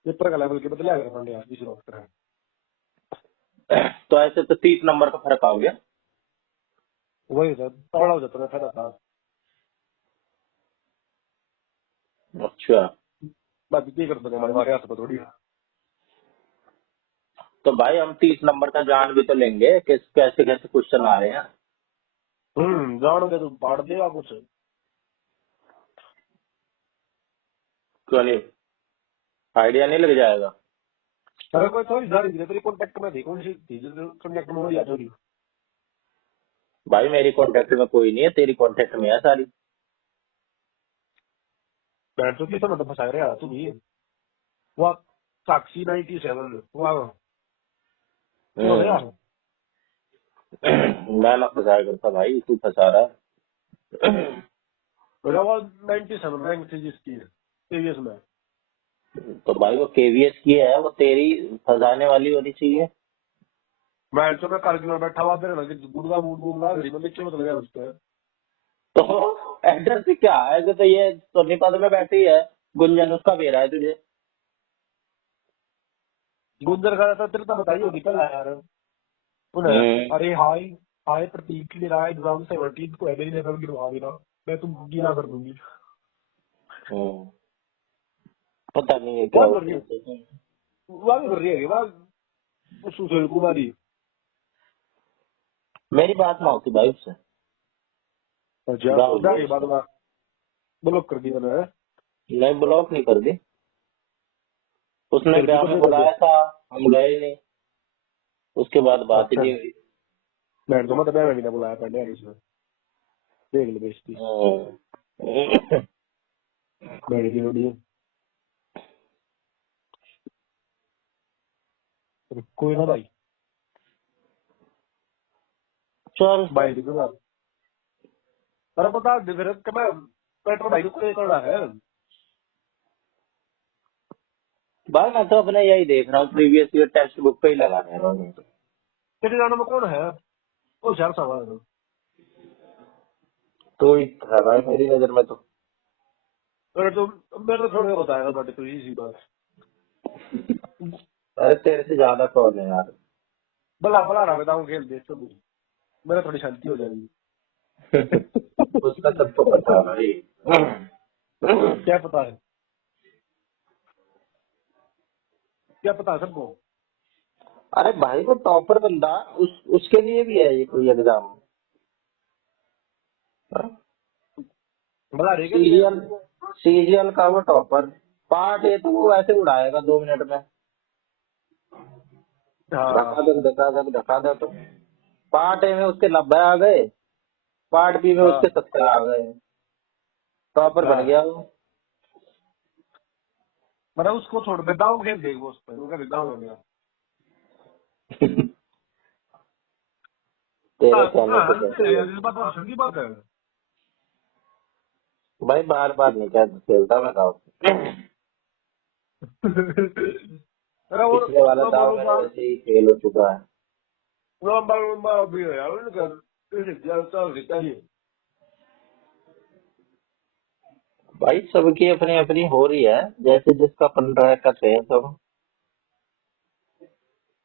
पेपर का लेवल के बदले आगे पढ़ने यार किसी वक्त है तो ऐसे तो 30 नंबर का फर्क आ गया। वही सर तगड़ा हो जाता है फायदा था अच्छा। बाकी क्या कर सकते हैं हमारे हाथ पर थोड़ी तो भाई हम 30 नंबर का जान भी तो लेंगे कि कैसे कैसे क्वेश्चन आ रहे हैं। जानोगे तो पाड़ देगा कुछ क्यों नहीं, आइडिया नहीं लग जाएगा। अरे कोई थोड़ी जारी थी तेरी कॉन्टेक्ट में थी कौन सी थी जो कॉन्टेक्ट में बढ़िया थोड़ी भाई मेरी कांटेक्ट में कोई नहीं है, तेरी कांटेक्ट में है सारी। बैठ तो किस मतलब फंसा रहे यार तू भी वो साक्षी 97 वाह क्यों यार मैं ना फंसाया करता भाई, तू फंसा रहा है। मेरा वो 97 रैंक थी जिसकी सीरियस में तो भाई वो केवीएस की है, वो तेरी फंसाने वाली होनी चाहिए। मैं तो मैं कारगिल में बैठा हुआ मेरे लगे गुड़गा मूड गुड़गा घड़ी में नीचे मतलब गया उस पर तो एड्रेस भी क्या है, ऐसे तो ये सोनीपत में बैठी है, गुंजन उसका भेजा है तुझे। गुंजर का था तेरे तो बताइए होगी कल यार उन्हें हम्म। अरे हाय हाय प्रतीक के लिए रहा एग्जाम 17 को है मेरी नकल गिरवा देना मैं तुम गीला कर दूंगी हम्म। पता नहीं है क्या बहुत कर रही होता है है। वहाँ भी कर रही है वहाँ सुशील कुमारी मेरी बात ना होती भाई उससे। अच्छा गाँव जाके बाद दोस्त। में ब्लॉक कर दी मैंने नहीं ब्लॉक नहीं कर दी, उसने फिर भी ब्याह कुछ में नहीं कर बुलाया दिया था, हम गए नहीं। उसके बाद बात ही अच्छा नहीं हुई। मैं तो मतलब मैं भी नहीं बुलाया पहले यार इसमें देख ले बेइज्जती हम्म। मेरी की वीडियो कोई ना भाई चल भाई देखो ना अरे बता दे फिर कि मैं पेट्रोल भाई को कोई करना है भाई मैं तो अपने यही देख रहा हूँ, प्रीवियस ईयर टेक्स्ट बुक पे ही लगा रहा हूँ। तेरे जाने में कौन है वो शहर सवाल है तो ही है भाई मेरी नजर में तो। अरे तो मेरे तो थोड़ा बताएगा बट तो इसी बात अरे तेरे से ज्यादा कौन है यार। भला भला रहा बताऊँ खेल दे तो मेरा थोड़ी शांति हो जाएगी उसका सबको पता है भाई। क्या पता है क्या पता सबको। अरे भाई वो टॉपर बंदा, उसके लिए भी है ये कोई एग्जाम? बता रहे क्या लिए। सीरियल, सीरियल का वो टॉपर। पार्ट ए तो वो ऐसे उड़ाएगा 2 मिनट में, हाँ धका दो तो। पार्ट ए में उसके 90 आ गए, पार्ट बी में हाँ उसके 70 आ गए, टॉपर बन हाँ। गया वो। मतलब उसको छोड़ दे, दाव खेल देगा वो, उस पर वो कभी दाव हो गया। तेरे हाँ कहने हाँ, से कैसे हुआ? इस बात तो हंसने की बात है। भाई बार बार नहीं खेलता मैं दाव। अरे वो पिछले वाला मैं दाव मेरा बोलूंगा, वैसे ही फेल हो चुका है। लंबा भी है यार उनका, चल देता ही। भाई सबकी अपनी अपनी हो रही है, जैसे जिसका पन रहा है करते हैं सब।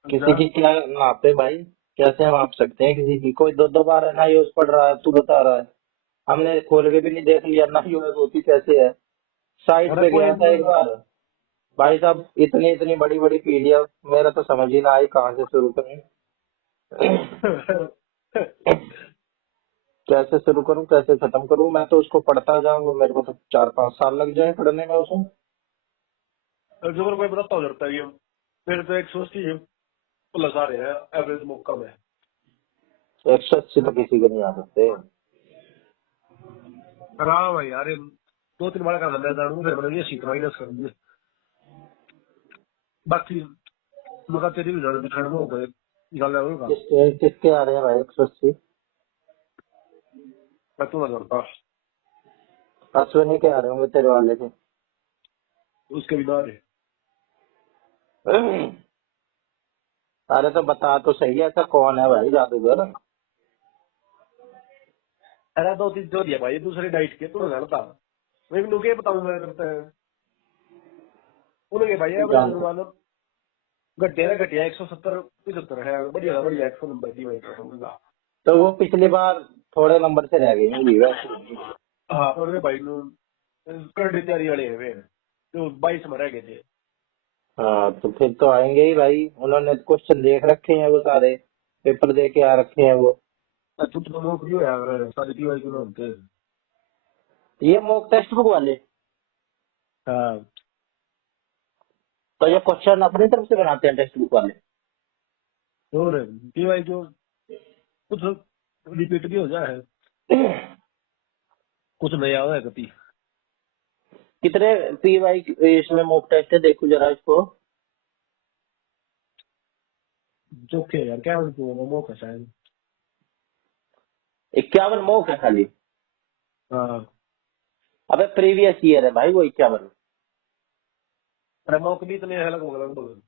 किसी अच्छा। की क्या नापे भाई? कैसे हम आप सकते हैं किसी की? कोई 2 2 बार ना यूज पढ़ रहा है, तू बता रहा है। हमने खोल के भी नहीं देख लिया ना यूज होती कैसे है। साइट अरे पे कोई गया था एक बार, भाई साहब इतनी इतनी बड़ी बड़ी पीडीएफ, मेरा तो समझ ही ना आई कहाँ से शुरू करूं। कैसे शुरू करूं, कैसे खत्म करूं? मैं तो उसको पढ़ता जाऊं, मेरे को तो 4 5 साल लग जाए पढ़ने में उसमें। जो कोई बताता हो जाता है ये। मेरे तो 180 प्लस आ रहे हैं एवरेज मौका में। 180 तो किसी को नहीं आ सकते। आराम है यार, ये 2 3 बार का मैं जानू, फिर मैंने ये सीट माइनस कर दिए। बाकी मगर तेरी भी जरूरत है हो गए निकाल होगा। किसके किसके आ रहे हैं भाई 180? मैं तो ना जानता अश्विनी के आ रहे होंगे तेरे वाले के। उसके बिना है। अरे तो बता तो सही, ऐसा कौन है भाई जादूगर? अरे 2 3 जो दिया भाई दूसरी डाइट के, तू ना जानता। मैं लोग ये बताऊं मैं करते हैं उन्होंने भाई तू एवरेज जानता? अनुमान घटिया ना घटिया 170 75 है, बढ़िया बढ़िया 190 की भाई। तो वो पिछली बार थोड़े नंबर से रह गई होंगी वैसे। हाँ और भाई करंट तैयारी वाले है वे, जो 22 में रह गए थे। हाँ तो फिर तो आएंगे ही भाई, उन्होंने क्वेश्चन देख रखे हैं वो सारे, पेपर दे के आ रखे हैं वो। तू तो नौकरी हो यार सारी टीवाई के लोग थे। ये मॉक टेस्ट बुक वाले, हाँ तो ये क्वेश्चन अपनी तरफ से बनाते हैं टेक्स्ट बुक वाले? और टीवाई जो कुछ रिपीट भी हो जाए, कुछ नया हो है कभी। कितने पी वाई इसमें मॉक टेस्ट है, देखो जरा इसको। चौके यार क्या वो मौका शायद। 51 मॉक है खाली? हाँ अबे प्रीवियस ईयर है भाई वो 51। अरे मौका भी इतने अलग लगभग।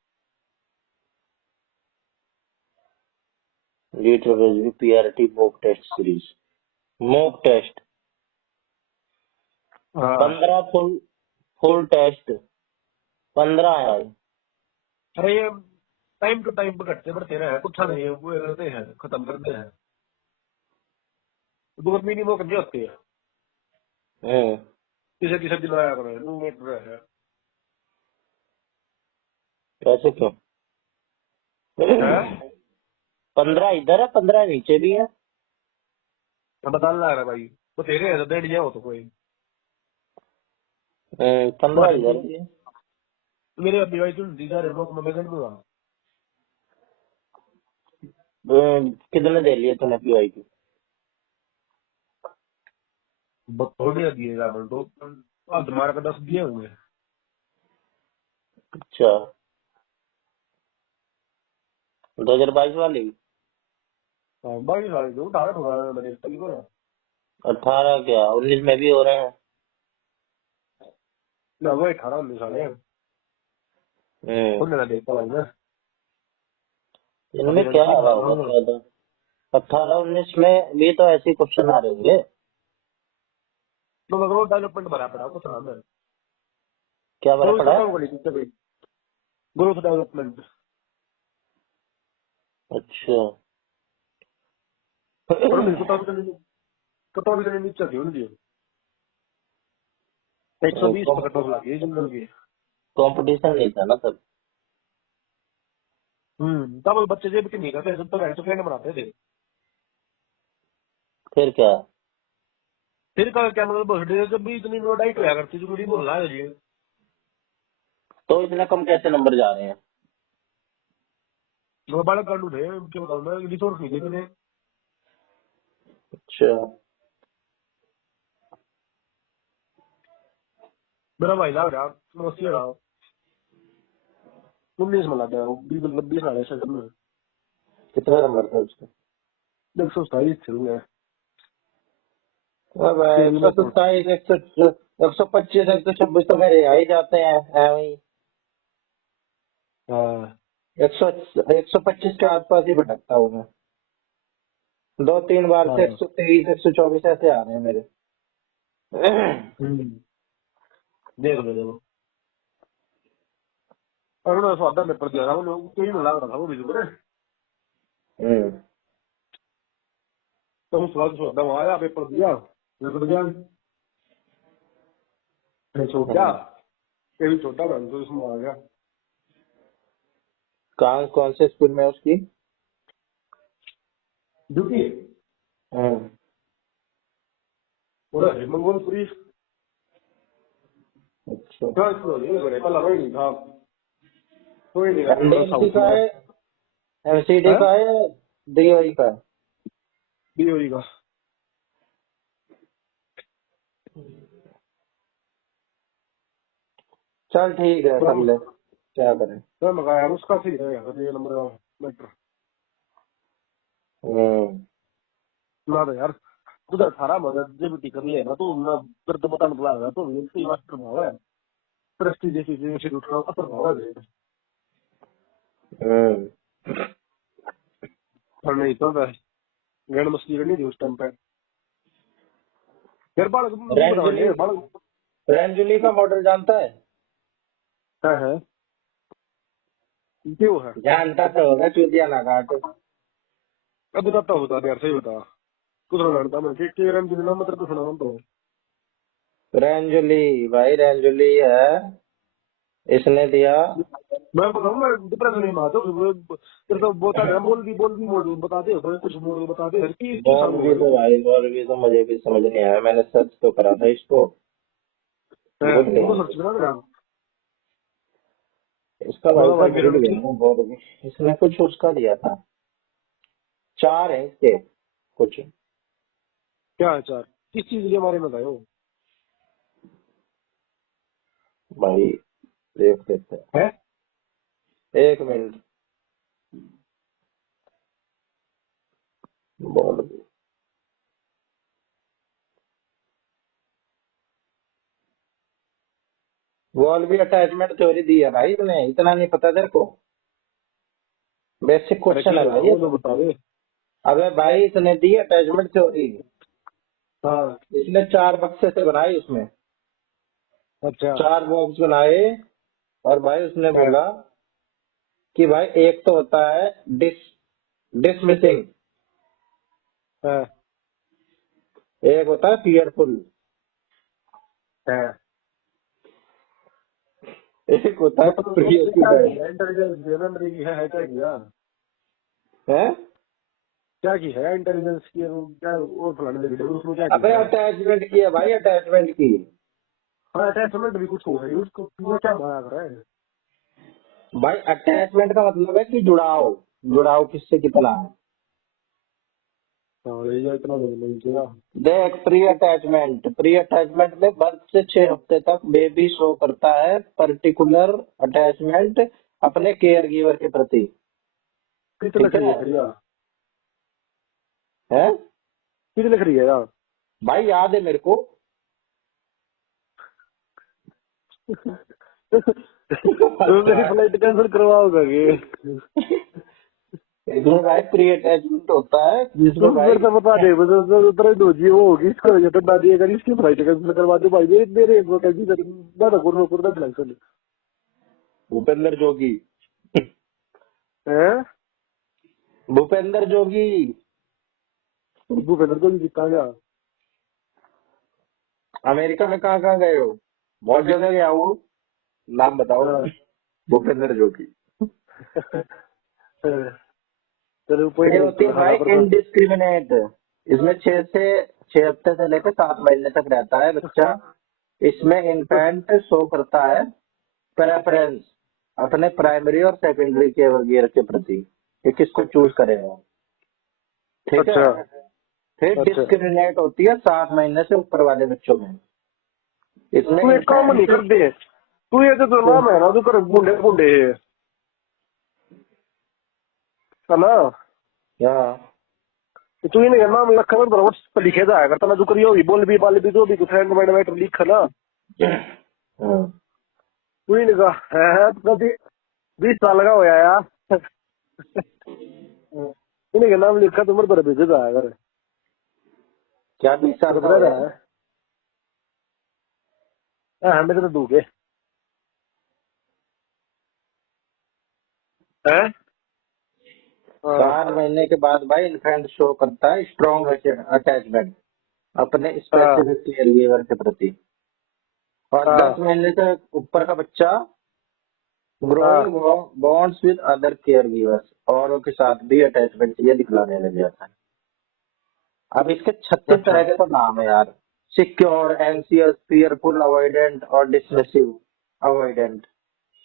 NEET revision PRT mock test series, mock test हाँ 15 फुल, फुल टेस्ट 15 है। अरे ये टाइम टू टाइम पे घटते बढ़ते रहे, कुछ नहीं है वो रहते हैं खत्म करते हैं। 2 मिनी मौके नहीं होते हैं, हम्म, किसी किसी दिन आया करो 2 मीटर है। कैसे क्यों? हैं? 15 इधर है, 15 नीचे भी है। बता रहा है भाई, तो तेरे है डेढ़ हो तो कोई 15 तुम्हारे इधर भी है। मेरे अभी भाई तुम दीदा रे मौका मैं कर दूंगा। कितने दे लिए तूने पीवाई की? थोड़ी दिएगा मैं तो, अब तुम्हारा का 10 दिए होंगे। अच्छा, 2022 वाली? हाँ, बाकी सारे जो 18 मैंने तभी को 18 क्या 19 में भी हो रहे हैं? ना वो 18 19 साले हम्म, खुद ना देखता भाई मैं। अभी इनमें क्या लड़की आ रहा मार होगा लूंगा। ज्यादा? 18 19 में भी तो ऐसे क्वेश्चन आ रहे होंगे। तो मैं डेवलपमेंट भरा पड़ा कुछ नाम है, क्या भरा तो पड़ा इसका है? काम करी थी ग्रोथ डेवलपमेंट। अच्छा। और मेरे को तो भी नीचे थी उनकी 120 पर कटोर लगी जिंदगी की। कंपटीशन नहीं था ना तब। तब बच्चे जेब की नहीं करते, सब तो फ्रेंड बनाते थे। फिर क्या? फिर क्या मतलब बर्थडे जब भी इतनी डाइट होया करती जरूरी बोलना है जी। तो इतने कम कैसे नंबर जा रहे हैं? वो बालक कांडू थे, क्या बताऊं मैं, रिसोर्स नहीं थे मैंने। अच्छा। मेरा भाई ला रहा समस्या रहा 19 में लगा, 20 साढ़े सेकंड में कितना नंबर था उसका? 127 थे मैं। अब फिर एक भी सौ मैं तो सत्ताईस 125 126 तो मेरे आ ही जाते हैं ऐਵੇਂ ही। हाँ 125 के आसपास ही भटकता हूँ मैं। 2-3 बार से हाँ 123 124 ऐसे आ रहे हैं मेरे। हम्म, देख लो देखो। और उन्होंने स्वादा पेपर दिया था, वो लोग कोई मिला रहा था वो भी जुड़े। हम्म। तो उस वक्त स्वादा वहां आया, पेपर दिया, निकल गया। मैं सोचा ये भी छोटा बन तो इसमें आ गया। कहाँ कौन से स्कूल में है उसकी? ड्यूटी हम्म। उधर मंगोलपुरी अच्छा। पहला कोई नहीं था, कोई नहीं था मेरा एमडीएमसी साउथ का में है, एमसीडी है का है, डीओई का है? बीओई का। चल ठीक है, तो कर ले, क्या करें। मैं मंगाया यार उसका सही रहेगा, तो ये नंबर मेट्रो हम्म। ना तो यार उधर 18 मदद जब टिकट लिया ना तो मैं फिर तो बता निकला रहा तो ये तो मास्टर भाव है, प्रेस्टीज जैसी इंस्टीट्यूट का अपर भाव है। हम्म। और नहीं तो मैं गैंड मस्ती करनी थी उस टाइम पे। यार बालक रंजुली, बताओ बालक रंजुली का मॉडल जानता है? है क्यों है। जानता तो होगा, चूतिया ना काट। अब बता दे यार, सही बता कुछ ना जानता मैं के रन जितना मतलब तो सुना तो। रंजुली भाई, रंजुली है, इसने दिया। मैं बताऊँ मैं डिप्रेशन में आता हूँ, तेरे तो बोलता है बोल भी मोड़ बता दे, कुछ मोड़ बता दे किस साल मौलवी हुआ तो भाई, मौलवी तो मुझे भी समझ नहीं आया, मैंने सर्च तो करा था इसको, है। भूल गया तुमको मैं। सर्च करा मेरा इसका भाई बड़ा का भाई मेरे भूल में गया मैं, मौलवी इसने कुछ उसका दिया था। 4 है इसके कुछ। क्या है चार किस चीज के बारे में बताओ। भाई देख लेते हैं, है 1 मिनट। मौलवी, मौलवी अटैचमेंट थ्योरी दी है भाई इसने, इतना नहीं पता तेरे को? बेसिक अरे क्वेश्चन की है होगा भाई ये वो तो तो। बता दे। अबे भाई इसने दी अटैचमेंट थ्योरी, हाँ इसने 4 बक्से से बनाई उसमें, अच्छा 4 बॉक्स बनाए। और भाई उसने है बोला कि भाई एक तो होता है डिस डिसमिसिंग, है एक होता है फियरफुल, है एक होता है मतलब क्या प्रियोक्यूपाइड। है इंटेलिजेंस मेमोरी की है क्या किया है? क्या की है इंटेलिजेंस की क्या वो फलाने वीडियो उसमें क्या अबे किया है। अटैचमेंट की है भाई, अटैचमेंट की। हाँ अटैचमेंट भी कुछ हो है उसको पूरा क्या बनाया कर रहा है। भाई अटैचमेंट का मतलब है कि जुड़ाव, जुड़ाव किससे कितना है। हाँ ये इतना नहीं किया। देख, प्री अटैचमेंट में बर्थ से 6 हफ्ते तक बेबी शो करता है पर्टिकुलर अटैचमेंट अपने केयर गिवर के प्रति। कितने ठीक लग रही है? है खड़िया है कितने लग रही है यार। भाई, याद है मेरे को। तो मेरी फ्लाइट कैंसिल करवाओगा ये। इसमें भाई प्री अटैचमेंट होता है तू जिसमें मेरे भाई, से बता दे उधर दो जी वो होगी इसको ये तो दादी अगर इसकी फ्लाइट कैंसिल करवा दो भाई मेरे वो कैंसिल कर ना कुर्रा कैंसिल भूपेंद्र जोगी, है। भूपेंद्र जोगी। भूपेंद्र को भी जीता गया। अमेरिका में कहाँ कहाँ गए हो? बहुत जगह गया हूँ, नाम बताओ। हाँ। भूपेंद्र जोगी। तेरे ऊपर ये होती है भाई इनडिस्क्रिमिनेट। इसमें 6 हफ्ते से लेकर 7 महीने तक रहता है बच्चा। इसमें इन्फेंट शो करता है प्रेफरेंस अपने प्राइमरी और सेकेंडरी केयर गियर के प्रति कि किसको चूज करेगा। ठीक है। अच्छा फिर अच्छा। डिस्क्रिमिनेट होती है 7 महीने से ऊपर वाले बच्चों में। इसमें तू एक काम नहीं कर दे, तू ये तो नाम है ना तू कर बुंडे बुंडे है ना, क्या तू ही नहीं नाम लखन में बराबर पर लिखे जाया करता ना, तू करियो भी बोल भी बाल भी जो भी फ्रेंड मैट लिख ना, तू ही नहीं कहा है कभी 20 साल का होया यार इन्हें का नाम लिखा तुम पर भेजे जाया कर क्या 20 साल का रहा है? है मेरे तो दूगे है 4 महीने के बाद भाई इन्फेंट शो करता है स्ट्रॉन्ग अटैचमेंट अपने स्पेसिफिक केयर गिवर के प्रति। और 10 महीने से ऊपर का बच्चा growing bonds with other care givers औरों के साथ भी अटैचमेंट ये दिखलाने लग जाता है। अब इसके 36 तरह के तो नाम है यार। सिक्योर, एंशियस, फियरफुल, अवॉइडेंट और डिसमिसिव अवॉइडेंट।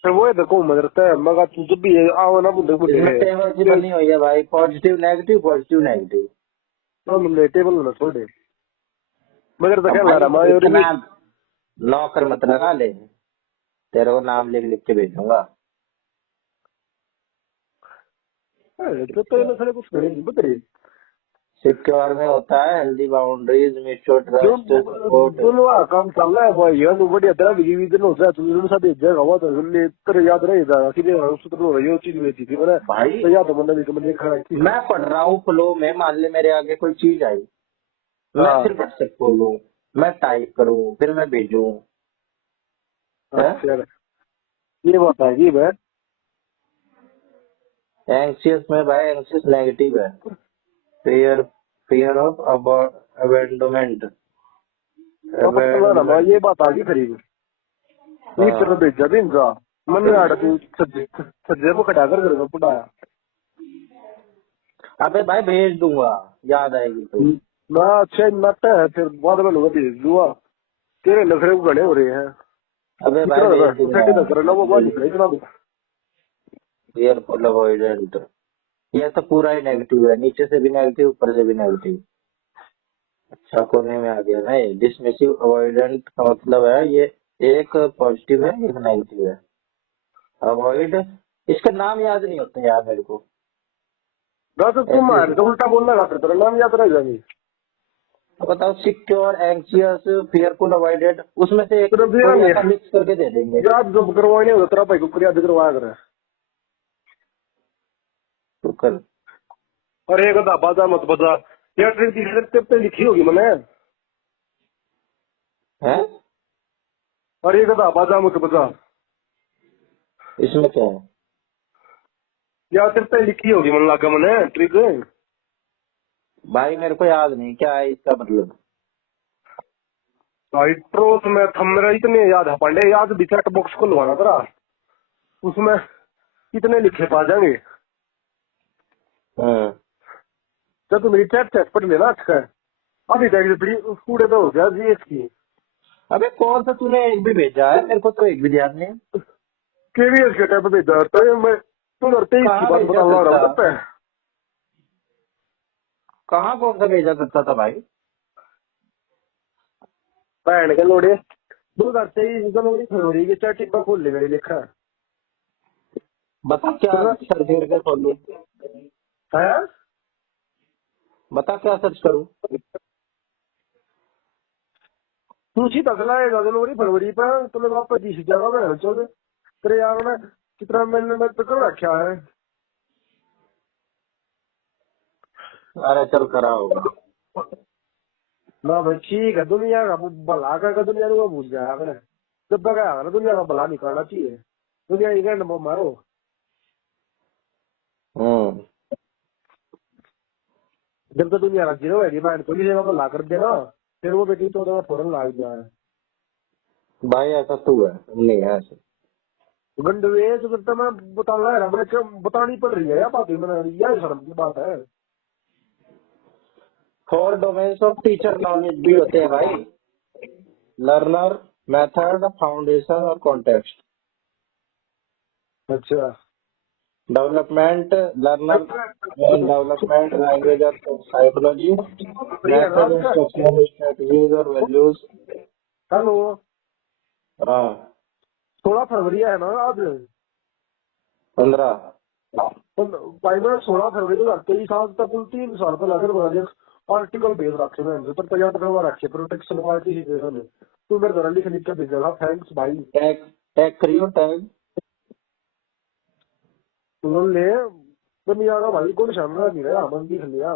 तो वो देखो मदरता है मगर तू जब भी आओ ना बुढ़े बुढ़े इसमें टेबल सी बनी हुई है भाई, पॉजिटिव नेगेटिव पॉजिटिव नेगेटिव। तो टेबल ना छोड़े मगर तो क्या ला रहा मैं इतना नौकर मत लगा ले, तेरे को नाम लिख लिख के भेजूंगा। तो ये सारे कुछ नहीं बता सिक्योर में होता है healthy boundaries, mutual trust, support. दोनों काम चल रहा है भाई ये तो बढ़िया तेरा भी रिवीजन हो जाए तुम सब भेजेगा वो तो सुनने तेरे याद रहेगा कि सूत्र हो रही है चीज बेची थी मैंने भाई तो याद तो मैंने भी मैंने देखा है मैं पढ़ रहा हूँ फ्लो में, मान ले मेरे आगे कोई चीज आई, मैं फिर व्हाट्सएप खोलूं, मैं टाइप करूं, फिर मैं भेजूं। ये बात है ये मैं एंशियस में भाई एंशियस नेगेटिव है। Fear fear of abandonment. ये बात आ गई खरीद ये तेरा भेजा भी इनका मन आड़ा तू सज्जे को खड़ा कर पढ़ाया अबे भाई भेज दूंगा, याद आएगी तो। ना अच्छा नट है फिर बाद में लोग भेज दूंगा तेरे नखरे को गड़े हो रहे हैं अबे भाई भेज दूंगा। करना वो बात इतना फियरफुल अवॉइडेंट ये तो पूरा ही नेगेटिव है, नीचे से भी नेगेटिव ऊपर से भी नेगेटिव। अच्छा कोने में आ गया है। डिसमिसिव अवॉइडेंट का मतलब है ये एक पॉजिटिव है एक नेगेटिव है। अवॉइड इसका नाम याद नहीं होता यार मेरे को। बस तुम तो उल्टा बोलना का तेरा नाम याद रह जाएगी बताओ सिक्योर, एंशियस, फियरफुल, अवॉइडेड, उसमें से एक कोई ऐसा मिक्स करके दे देंगे। याद जब करवाने होगा तेरा भाई को याद करवाया कर तो कर। और एक बाजा मत बजा यार ट्रेन पे लिखी होगी मैंने हैं? और एक बाजा मत बजा इसमें क्या है? यार तेरे पे लिखी होगी मन लगा मैंने ट्रिक भाई मेरे को याद नहीं क्या है इसका मतलब। ट्रोस में मेरा इतने याद है पांडे याद भी चैट बॉक्स खुलवाना तेरा उसमें कितने लिखे पा जाएंगे जब तू मेरी चैट चैट पढ़ लेना अच्छा अभी तक कूड़े तो हो गया जी इसकी अबे कौन सा तूने एक भी भेजा है, मेरे को तो एक भी ध्यान नहीं। केवीएस के टाइप भेजा तो मैं तू करते ही इसकी बात बता रहा हूँ कहाँ कौन सा भेजा करता था भाई? भैन के लोड़े 2023 जनवरी फरवरी के चार टिप्पा खोल ले मेरे लिखा बता क्या सर्च करके खोलूं? है बता क्या सर्च करूं? तू सी तक लाएगा जनवरी फरवरी पर तो मैं वापस 20 जगह में चल तेरे यार ने कितना मैंने मैं तो कर रखा है। अरे चल करा होगा ना भाई ठीक है दुनिया का भला का दुनिया को भूल जाया मैंने जब तक आया ना दुनिया का भला निकालना चाहिए दुनिया एक नंबर मारो जब तक दुनिया का जीरो है मैं कोई जगह भला कर देना फिर वो बेटी तो फौरन लाग जाए भाई ऐसा तू है नहीं है ऐसा गंडवेज करता मैं बताना है, मैंने क्या बतानी पड़ रही है यार, बात मैंने यह शर्म की बात है। 4 डोमेन्स ऑफ टीचर नॉलेज भी होते हैं भाई, लर्नर, मेथड, फाउंडेशन और कॉन्टेक्स्ट। अच्छा डेवलपमेंट, लर्नर डेवलपमेंट, लैंग्वेज और साइकोलॉजी, बढ़िया है मेथड, आपका। इंस्ट्रक्शनल स्ट्रेटजीज और वैल्यूज। हेलो, हाँ 16 फरवरी है ना आज? 15। तो भाई मैं 16 फरवरी 2023 आज तक कुल 3 साल पहले अगर बना आर्टिकल भेज रखे मैंने पर तैयार करवा रखे प्रोटेक्शन पार्टिसिपेशन में, तू मेरे द्वारा लिख के भेजेगा, थैंक्स भाई। टैग टैग करियो टैग। तू ले बन जाएगा भाई, कोई सामने नहीं रहा, मन लिख लिया।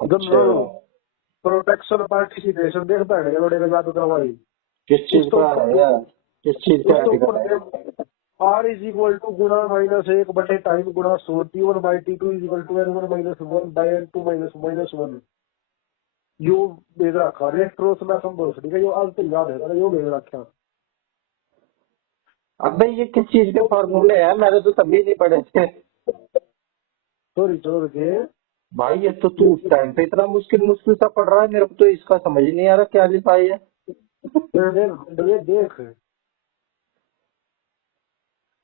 अच्छा प्रोटेक्शन पार्टिसिपेशन देख बैठे लोड़े का याद करवाई। किस चीज का है यार, किस चीज का आर्टिकल है? R इज इक्वल टू गुणा -1 बटे टाइम गुणा 100 T1 by T2 is equal to N1 -1 by N2 -1 यो भेज रखा रेट्रोस में संभव, ठीक है, यो आज तो याद है यो भेज रखा। अबे ये किस चीज के फॉर्मूले हैं, मैंने तो तभी नहीं पढ़े थे। चोरी चोर के भाई ये तो तू उस टाइम पे इतना मुश्किल मुश्किल सा पढ़ रहा है, मेरे को तो इसका समझ ही नहीं आ रहा क्या लिखा है ये। देख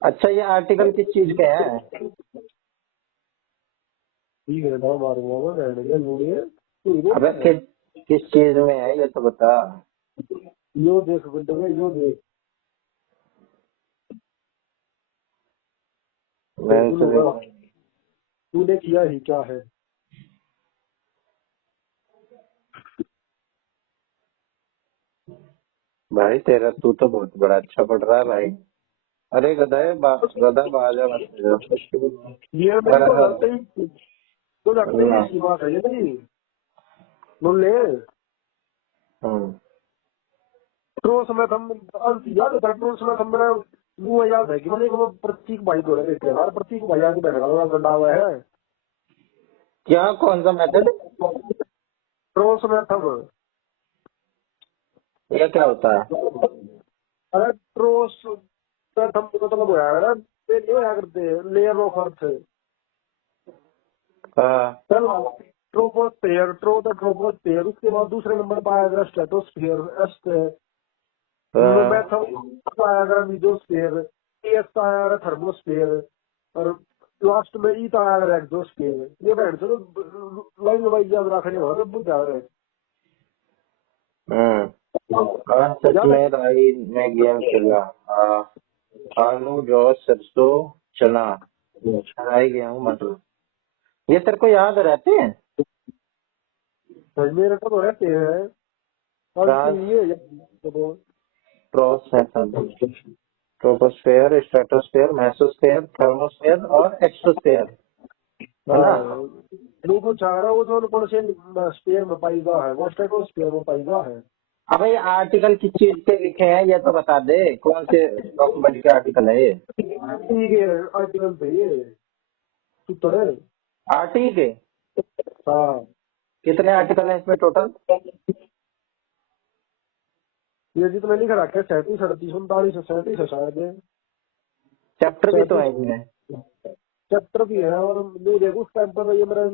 अच्छा ये आर्टिकल किस चीज के हैं? ठीक है ना, मारूंगा मैं बैठ गया लूड़िए तू अबे किस चीज में है ये तो बता। यो देख बंदे यो देख मैंने तो देखा। तूने किया ही क्या है। भाई तेरा तू तो बहुत बड़ा अच्छा पढ़ रहा है भाई। अरे गधा बाजा मत तेरा। ये मैं तो लगता ही तो लगता ही इसकी बात है ये नहीं बोले हम्म। ट्रोस में हम याद है ट्रोस में हम मेरा वो याद है कि मैंने वो प्रतीक भाई को देखे यार, प्रतीक भाई आगे बैठा हुआ गंडा हुआ है। क्या कौन सा मेथड? ट्रोस में थम, ये क्या होता है? अरे ट्रोस में थम मतलब होया है ना, ये नहीं होया करते लेयर ऑफ अर्थ हाँ ट्रोपोस्फेयर, ट्रोपोस्फेयर, उसके बाद दूसरे नंबर पर आएगा स्ट्रेटोस्फेयर, हाँ। मैथड आएगा मीजोस्फेयर, टीएस आएगा थर्मोस्फेयर और लास्ट में ई आएगा एक्सोस्फेयर। ये बैठ चलो लाइन वाइज याद रखने वाला सब बुझा रहे सच याद है। में राई में गेम खेला। हाँ, आलू जौ सरसों चना राई गेहूं मटर, ये तेरे को याद रहते हैं? मेरे को तो रहते हैं और ये तो ट्रोपोस्फेयर, स्ट्रेटोस्फेयर, मेसोस्फेयर, थर्मोस्फेयर और एक्सोस्फेयर, है ना? वो चाह रहा वो जो कौन से स्पेयर में पाईगा है, वो स्ट्रेटोस्फेयर में पाईगा है। अबे ये आर्टिकल किस चीज के लिखे हैं ये तो बता दे, कौन से डॉक्यूमेंट के आर्टिकल है ये? ठीक है आर्टिकल पे ये सूत्र है। आरटी के हाँ कितने आर्टिकल हैं इसमें टोटल? ये जितना लिख रखा है 37 38 39 37 है शायद है। चैप्टर भी तो है इसमें। चैप्टर भी है और मैं देखो उस टाइम पर ये मेरा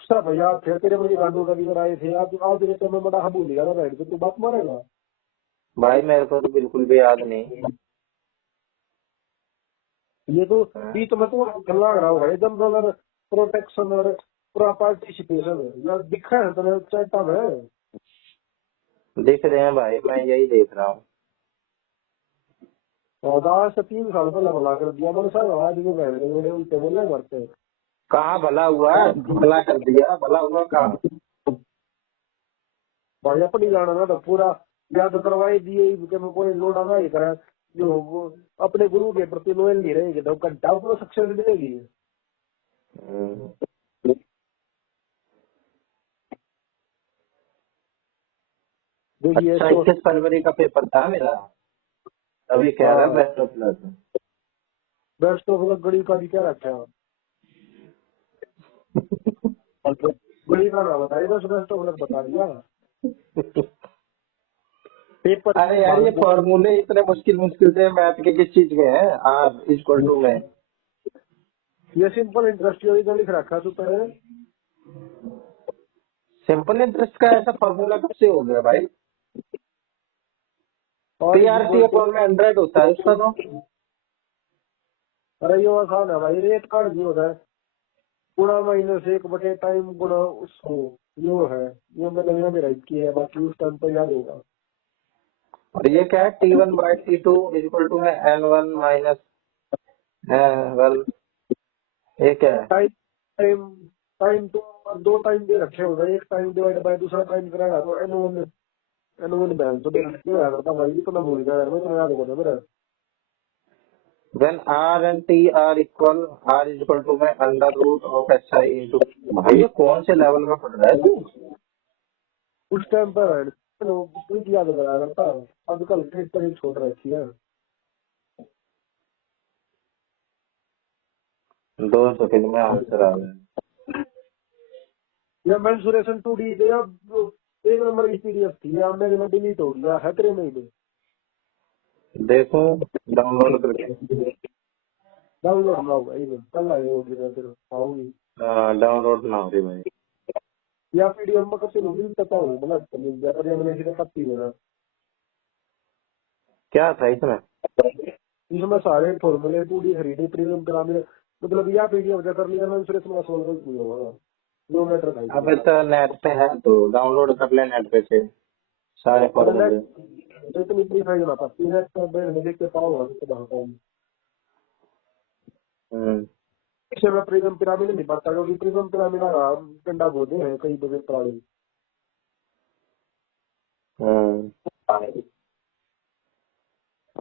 सब याद थे तेरे मुझे गांडू का भी कराए थे, आज के मैं बड़ा भूल गया ना बैठ के, तू बात मारेगा। भाई मेरे को तो बिल्कुल भी याद नहीं। ये तो बीच में तो गला रहा होगा जनरल प्रोटेक्शन और पूरा पार्टिसिपेशन यार दिखा है तो चैटा में दिख रहे हैं भाई, मैं यही देख रहा हूँ। 3 साल पहले भला कर दिया मैंने सर, आज भी बैठे उल्टे बोले करते कहाँ भला हुआ? भला कर दिया, भला हुआ कहाँ? भाई अपनी जाना ना तो पूरा याद करवाई दिए कि मैं कोई लोड़ा ना ही करा जो वो अपने गुरु के प्रति लोयल नहीं रहेगी तो घंटा उसको सक्सेस मिलेगी। देखिए अच्छा तो 21 फरवरी का पेपर था मेरा, अभी कह रहा है best of luck. Best of luck गड़ी का भी क्या रखा है गड़ी का ना बताइए, बस बेस्ट ऑफ लक बता दिया। पेपर अरे यार ये फॉर्मूले इतने मुश्किल मुश्किल से मैथ के किस चीज के हैं? आर इक्वल टू में ये सिंपल इंटरेस्ट इधर लिख रखा है तो पहले सिंपल इंटरेस्ट का ऐसा फॉर्मूला कब से हो गया भाई? और पीआरटी अपॉन में 100 होता है उसका तो। अरे ये आसान है भाई, रेट कार्ड भी होता है गुणा -1 टाइम गुणा उसको, यो है ये मैंने यहाँ भी राइट किया है, बाकी उस टाइम पर याद होगा। और ये क्या है? T1 by T2 equal to है N1 माइनस N1। ये क्या है? टाइम टाइम टाइम तो दो टाइम दे रखे होगा, एक टाइम डिवाइड बाय दूसरा टाइम कराएगा तो एन वन बैलेंस तो क्यों याद रहता भाई, तो मैं भूल गया यार, मैं तो याद होगा मेरा। When R and T are equal, R is equal to में under root of H I into. भाई ये कौन से लेवल का पढ़ रहा है तू? उस टाइम पर है तो कुछ याद कराया करता है, आजकल ट्रिक पर ही छोड़ रखी है। 2 सेकंड में आंसर आ गया। या मेंसुरेशन 2D के अब एक नंबर की पीडीएफ थी या मेरे में डिलीट हो गया है तेरे में ही देखो डाउनलोड करके। डाउनलोड ना होगा ये कल आए होगी फिर आऊंगी डाउनलोड ना हो रही भाई। या पीडीएफ में कब से नहीं पता हो मतलब मिल गया पर ये मैंने सीधे पत्ती देना क्या था इसमें? इसमें सारे फॉर्मूले 2D खरीदे प्रीमियम करा मिले, मतलब या पीडीएफ जा कर लिया मेंसुरेशन का सोल्व कर दिया होगा नो मैटर था अब तो नेट पे है तो डाउनलोड कर ले नेट पे से सारे फॉर्मूले। तो इतनी इतनी फाइल ना पाती है तो मैं देख के पाऊंगा तो बताता हूं। इसे मैं प्रीमियम पिरामिड नहीं पाता क्योंकि प्रीमियम पिरामिड का डंडा बोलते हैं कई बजे प्राणी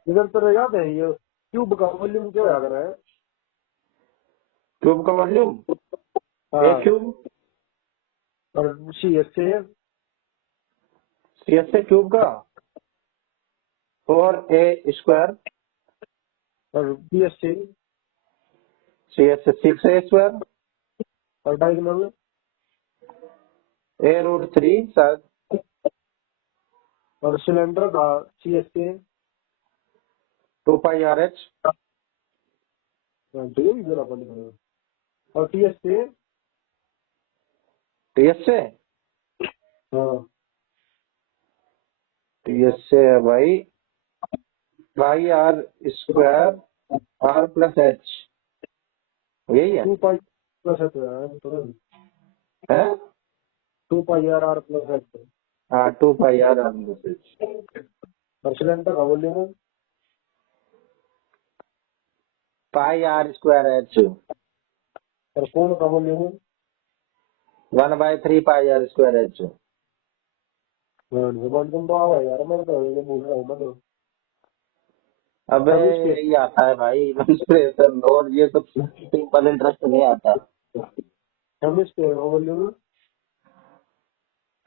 इधर तो याद है ये क्यूब का वॉल्यूम क्या याद रहा है? क्यूब का वॉल्यूम ए क्यूब और सी एस से क्यूब का 4a स्क्वायर और बी एस सी एस से 6a स्क्वायर और डायगोनल a रूट 3 शायद और सिलेंडर का सी एस के 2 पाई आर एच जो भी जरा पड़ेगा और टी एस के टी एस से है भाई pi are square r plus h यही है 2 पाई प्लस है? 2 पाई आर प्लस एच हाँ 2 pi R R plus H और सिलेंडर का volume pi are square H और कोण का volume 1/3 pi are square H. तुम तो आओ यार, मैं तो ये बोल रहा हूँ मैं तो अबे यही आता है भाई मेंसुरेशन और ये तो सिंपल इंटरेस्ट नहीं आता। हेमिस्फीयर का वॉल्यूम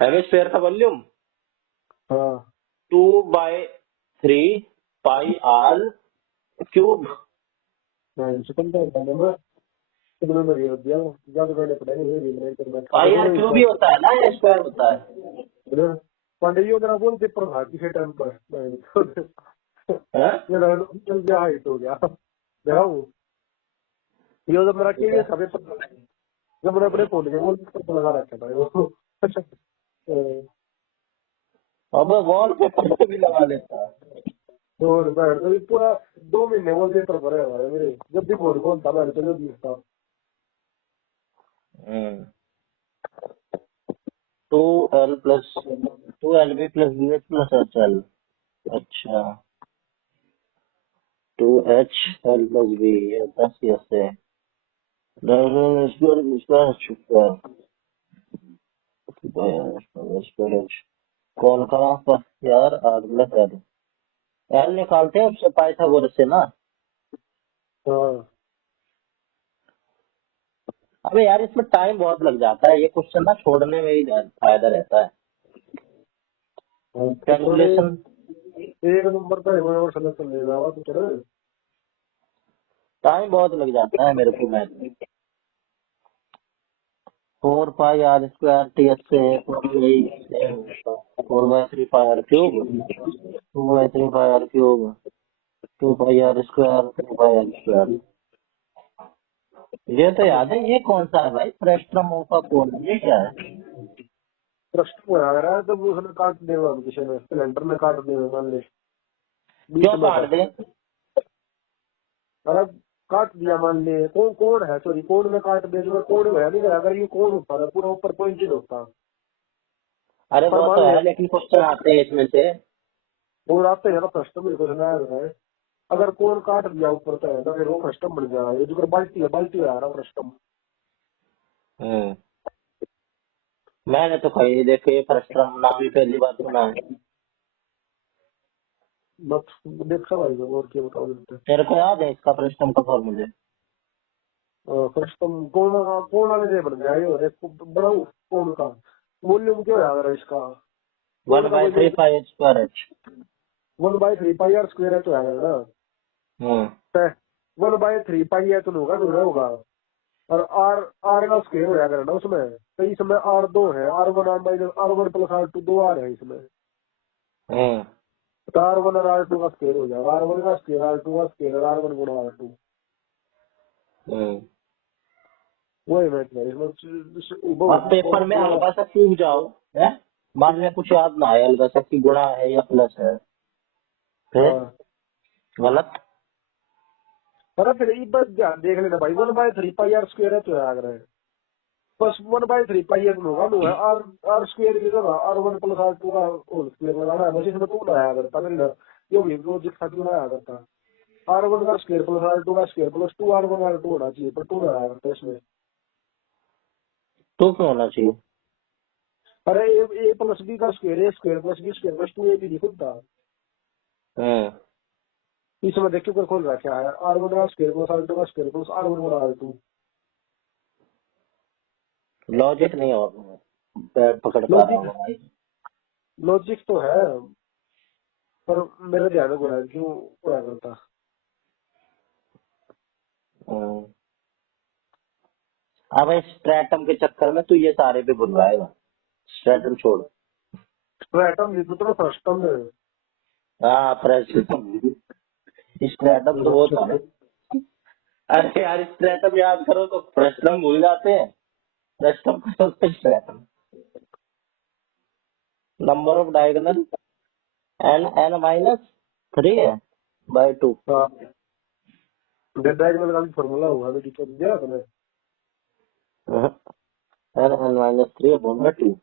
हेमिस्फीयर का वॉल्यूम हाँ 2/3 pi r cube. Pi r cube ही होता है ना या स्क्वायर होता है? पंडित जरा बोल पेपर था किसी टाइम पर मेरा हाइट हो गया देखा ये तो मेरा केवीएस का पेपर था जब मैंने अपने फोन के बोल पेपर लगा रखा था अब वॉल पेपर पे भी लगा लेता है। और बैठ तो पूरा 2 महीने वो पेपर भरे हुआ है मेरे, जब भी फोन खोलता बैठ तो जब दिखता 2L plus 2LB plus BH plus HL। अच्छा 2HL प्लस B ये 10 ऐसे कौन कहाँ पर यार आर प्लस एल एल निकालते हैं उससे पाइथागोरस से ना। अबे यार इसमें टाइम बहुत लग जाता है ये क्वेश्चन ना छोड़ने में ही फायदा रहता है। कैलकुलेशन एक नंबर का सेलेक्शन ले रहा तो चलो टाइम बहुत लग जाता है मेरे को मैथ में। 4 पाई आर स्क्वायर टी एस से 4/3 πr³ 2/3 πr³ 2πr², 3πr²। ये तो याद है। ये कौन सा है भाई? फ्रेस्ट्रमो का कोड, ये क्या है? प्रश्न को आ रहा है तो वो उसने काट देगा, किसी ने सिलेंडर में काट देगा मान ले क्यों काट दे? अरे काट दिया मान ले, कौन कौन है, सॉरी कोड में काट दे, जो कोड में है नहीं, अगर ये कोड होता है पूरा ऊपर पॉइंटेड होता। अरे पर वो मान तो ले है, लेकिन क्वेश्चन आते हैं इसमें से। और आते हैं ना प्रश्न में, कुछ नया है। अगर कोड काट दिया ऊपर तो है ना, फिर वो प्रश्न बन जाएगा। ये जो बाल्टी है, बाल्टी आ रहा प्रश्न। मैंने तो कहीं देखे फ्रेस्ट्रम नाम ही पहली बार सुना है। बस देख सा भाई और क्या बताओ देते। तेरे को याद है इसका फ्रेस्ट्रम का फॉर्मूले? प्रश्न कौन वाले से बन जाएगा, और एक बड़ा कौन का वॉल्यूम क्या है अगर इसका 1/3πh²h। 1/3πr² तो है ना, 1/3π तो होगा, दूर होगा। और आर का स्क्वायर हो जाएगा ना उसमें, तो इसमें R2 है, R1 प्लस R2 2 R है इसमें, तो R1 और R2 का स्क्वायर हो जाएगा, R1 का स्क्वायर R2 का स्क्वायर R1 गुणा R2। वही मैथ है इसमें। और पेपर में हल्का सा चूक जाओ है, बाद में कुछ याद ना आए, हल्का सा कि गुणा है या प्लस है, फिर गलत। पर फिर ये बस ध्यान देख लेना भाई, 1/3πr² है तो याद रहे, बस 1/3πr होगा, वो है R² की जगह R1 प्लस R2 का होल स्क्वायर लगाना है, बस इसमें 2 लगाया करता मेरे ये भी लॉजिक था, क्यों लगाया करता R1 का स्क्वायर प्लस R2 का स्क्वायर प्लस 2 R1 R2 होना चाहिए, पर 2 लगाया करता इसमें। तो क्यों होना चाहिए? अरे ए प्लस बी का square, A square plus B square plus 2ab लिखुद था। इसमें देखिए ऊपर खोल रखा है R1 का स्क्वायर प्लस R2 का स्क्वायर प्लस R1 गुणा R2। लॉजिक नहीं हो पकड़ पा रहा हूँ भाई। लॉजिक तो है, पर मेरे ध्यान में गुणा क्यों क्या करता। अब इस स्ट्रैटम के चक्कर में तू ये सारे पे बुलवाएगा। स्ट्रैटम छोड़। स्ट्रैटम ये तो फ्रस्टम है। हाँ फ्रस्टम, स्ट्रैटम तो वो था। अरे यार स्ट्रैटम याद करो तो फ्रस्टम भूल जाते हैं। फ्रस्टम का stratum number of diagonal n-3 है बाय 2। डायगोनल का भी फार्मूला होगा, तो टीचर दिया था मैं n-3/2।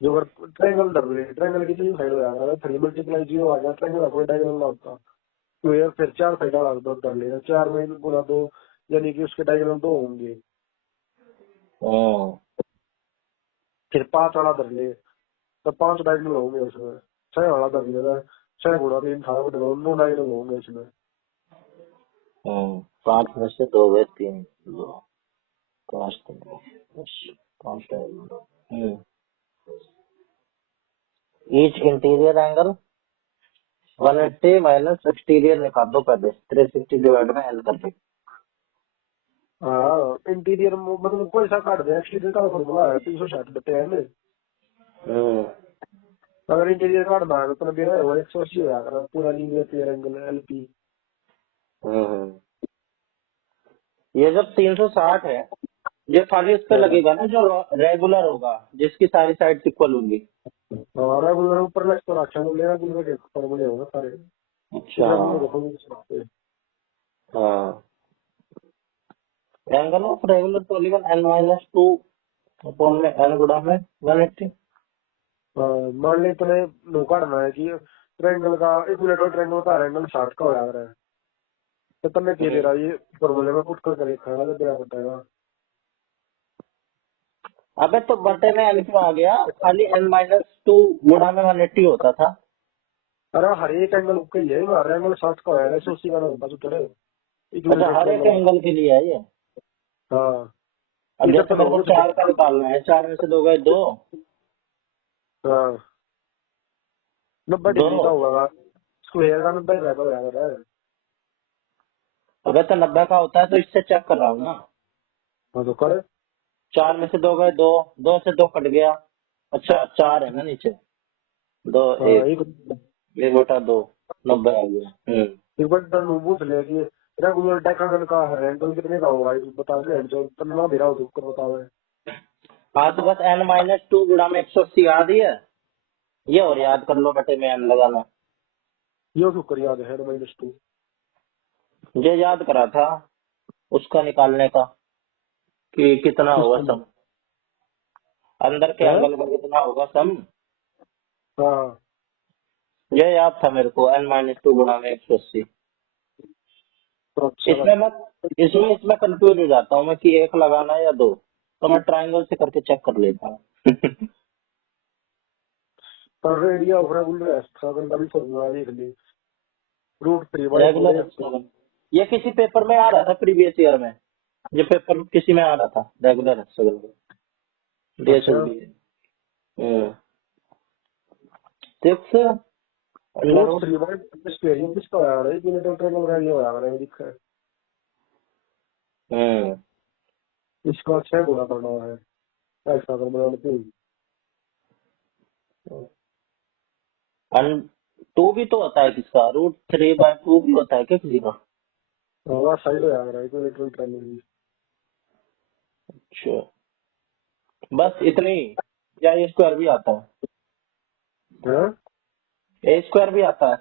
जो अगर ट्रायंगल धर ले, ट्रायंगल कितनी साइड हो जाएगा, 3 × 0 आ गया, ट्रायंगल कोई डायगोनल ना होता तो यार फिर 4 साइड वाला धर लेगा, 4 में गुणा 2 यानी कि उसके डायगोनल 2 होंगे। फिर 5 वाला धर ले तो 5 डायगोनल होंगे उसमें, 6 वाला धर लेगा 6 गुणा 3 18 9 डायगोनल होंगे इसमें। 5 में से 2 गए 3 2 5 5 each interior angle 180 minus exterior निकाल दो पहले, 360 डिवाइड में एल करके। हाँ इंटीरियर मतलब कोई सा काट दे, एक्सटीरियर का फॉर्मूला है 360/n में। अगर इंटीरियर काटना है तो मेरा 180 हो जाएगा पूरा लीनियर पेयर एंगल एलपी। ये जब 360 है, ये खाली इस पे लगेगा ना जो रेगुलर होगा, जिसकी सारी साइड इक्वल होंगी। रेगुलर ऊपर लेफ्ट और अच्छा रेगुलर के फॉर्मूले होगा सारे। अच्छा हाँ, angle of regular polygon n-2 upon में n गुणा में 180। मान ले तुम्हें काटना है कि ट्रायंगल का इक्विलेटरल ट्रायंगल का एंगल 60 का हो जा रहा है, तो तुमने क्या दे रहा है ये फॉर्मूले में पुट करके लिखा है, तो बताएगा। अबे तो बटे में n क्यों आ गया? खाली n-2 गुणा में 180 होता था। अरे हर एक एंगल के लिए हर एंगल 60 का है, 180 का ना होता तो चले। अच्छा हर एक एंगल के लिए है ये। हाँ अब जैसे मेरे को 4 का निकालना है, 4 में से 2 गए 2। हाँ 90 डिग्री का होगा, स्क्वायर का 90 का हो जाएगा। अगर तो 90 का होता है तो इससे चेक कर रहा हूँ ना। हाँ तो करे 4 में से 2 गए 2, 2 से 2 कट गया। अच्छा 4 है ना नीचे। दो हाँ एक, एक 1/2 90 आ गया। एक बार तनु पूछ ले कि रेगुलर डेकागन का रेंटल कितने का होगा ये बता दे जो तन्ना दे रहा हो तो कर बताओ। हाँ तो बस n-2 गुणा में 180 याद ही है, ये और याद कर लो बटे में n लगाना। ये तो कर याद है -2 ये याद करा था उसका निकालने का कि कितना होगा सिस्टम सम, अंदर के है। एंगल का कितना होगा सम, हाँ ये याद था मेरे को n-2 गुणा में 180। तो अच्छा इसमें मैं इसमें कंफ्यूज हो जाता हूँ मैं कि एक लगाना है या दो, तो मैं ट्रायंगल से करके चेक कर लेता हूँ। पर एरिया ऑफ रेगुलर हेक्सागन का भी फॉर्मूला देख ले √3/4 रेगुलर हेक्सागन ये किसी पेपर में आ रहा था प्रीवियस ईयर में, ये पेपर किसी में आ रहा था रेगुलर हेक्सागन अच्छा DSSB 6 अंडर रूट। √3/2 ये किसका आ रहा है कि टोटल का ये आ रहा है लिखा है इसका 6 गुना करना है हेक्सागन बनाने के लिए। अन 2 भी तो होता है किसका, √3/2 भी होता है क्या किसी का। वहाँ साइड हो जा रहा है इक्विलेटरल ट्रायंगल। अच्छा बस इतनी, या ए स्क्वायर भी आता हाँ है, ए स्क्वायर भी आता है।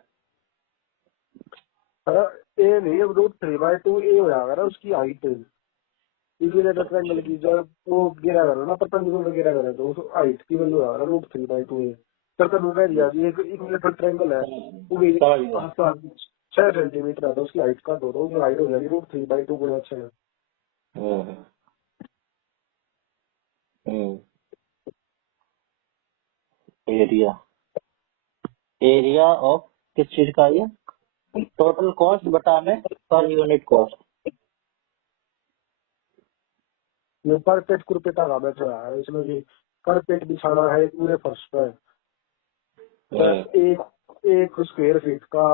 अरे ए नहीं अब √3/2 ए हो जाएगा ना उसकी हाइट इक्विलेटरल ट्रायंगल की जब वो गिरा करो ना परपेंडिकुलर गिरा करे तो उस हाइट की वैल्यू आ रहा है √3/2 ए। सर का कह दिया कि एक इक्विलेटरल ट्रायंगल है वो भी समझ गया। 6 सेंटीमीटर है तो उसकी हाइट का दो तो उसकी हाइट हो जाएगी √3/2 गुना 6। हम्म हम्म एरिया एरिया ऑफ किस चीज का, ये टोटल कॉस्ट बटा में पर यूनिट कॉस्ट। ये कारपेट कुरपेटा का बैठ रहा है इसमें भी कारपेट बिछाना है पूरे फर्श पर। एक एक स्क्वायर फीट का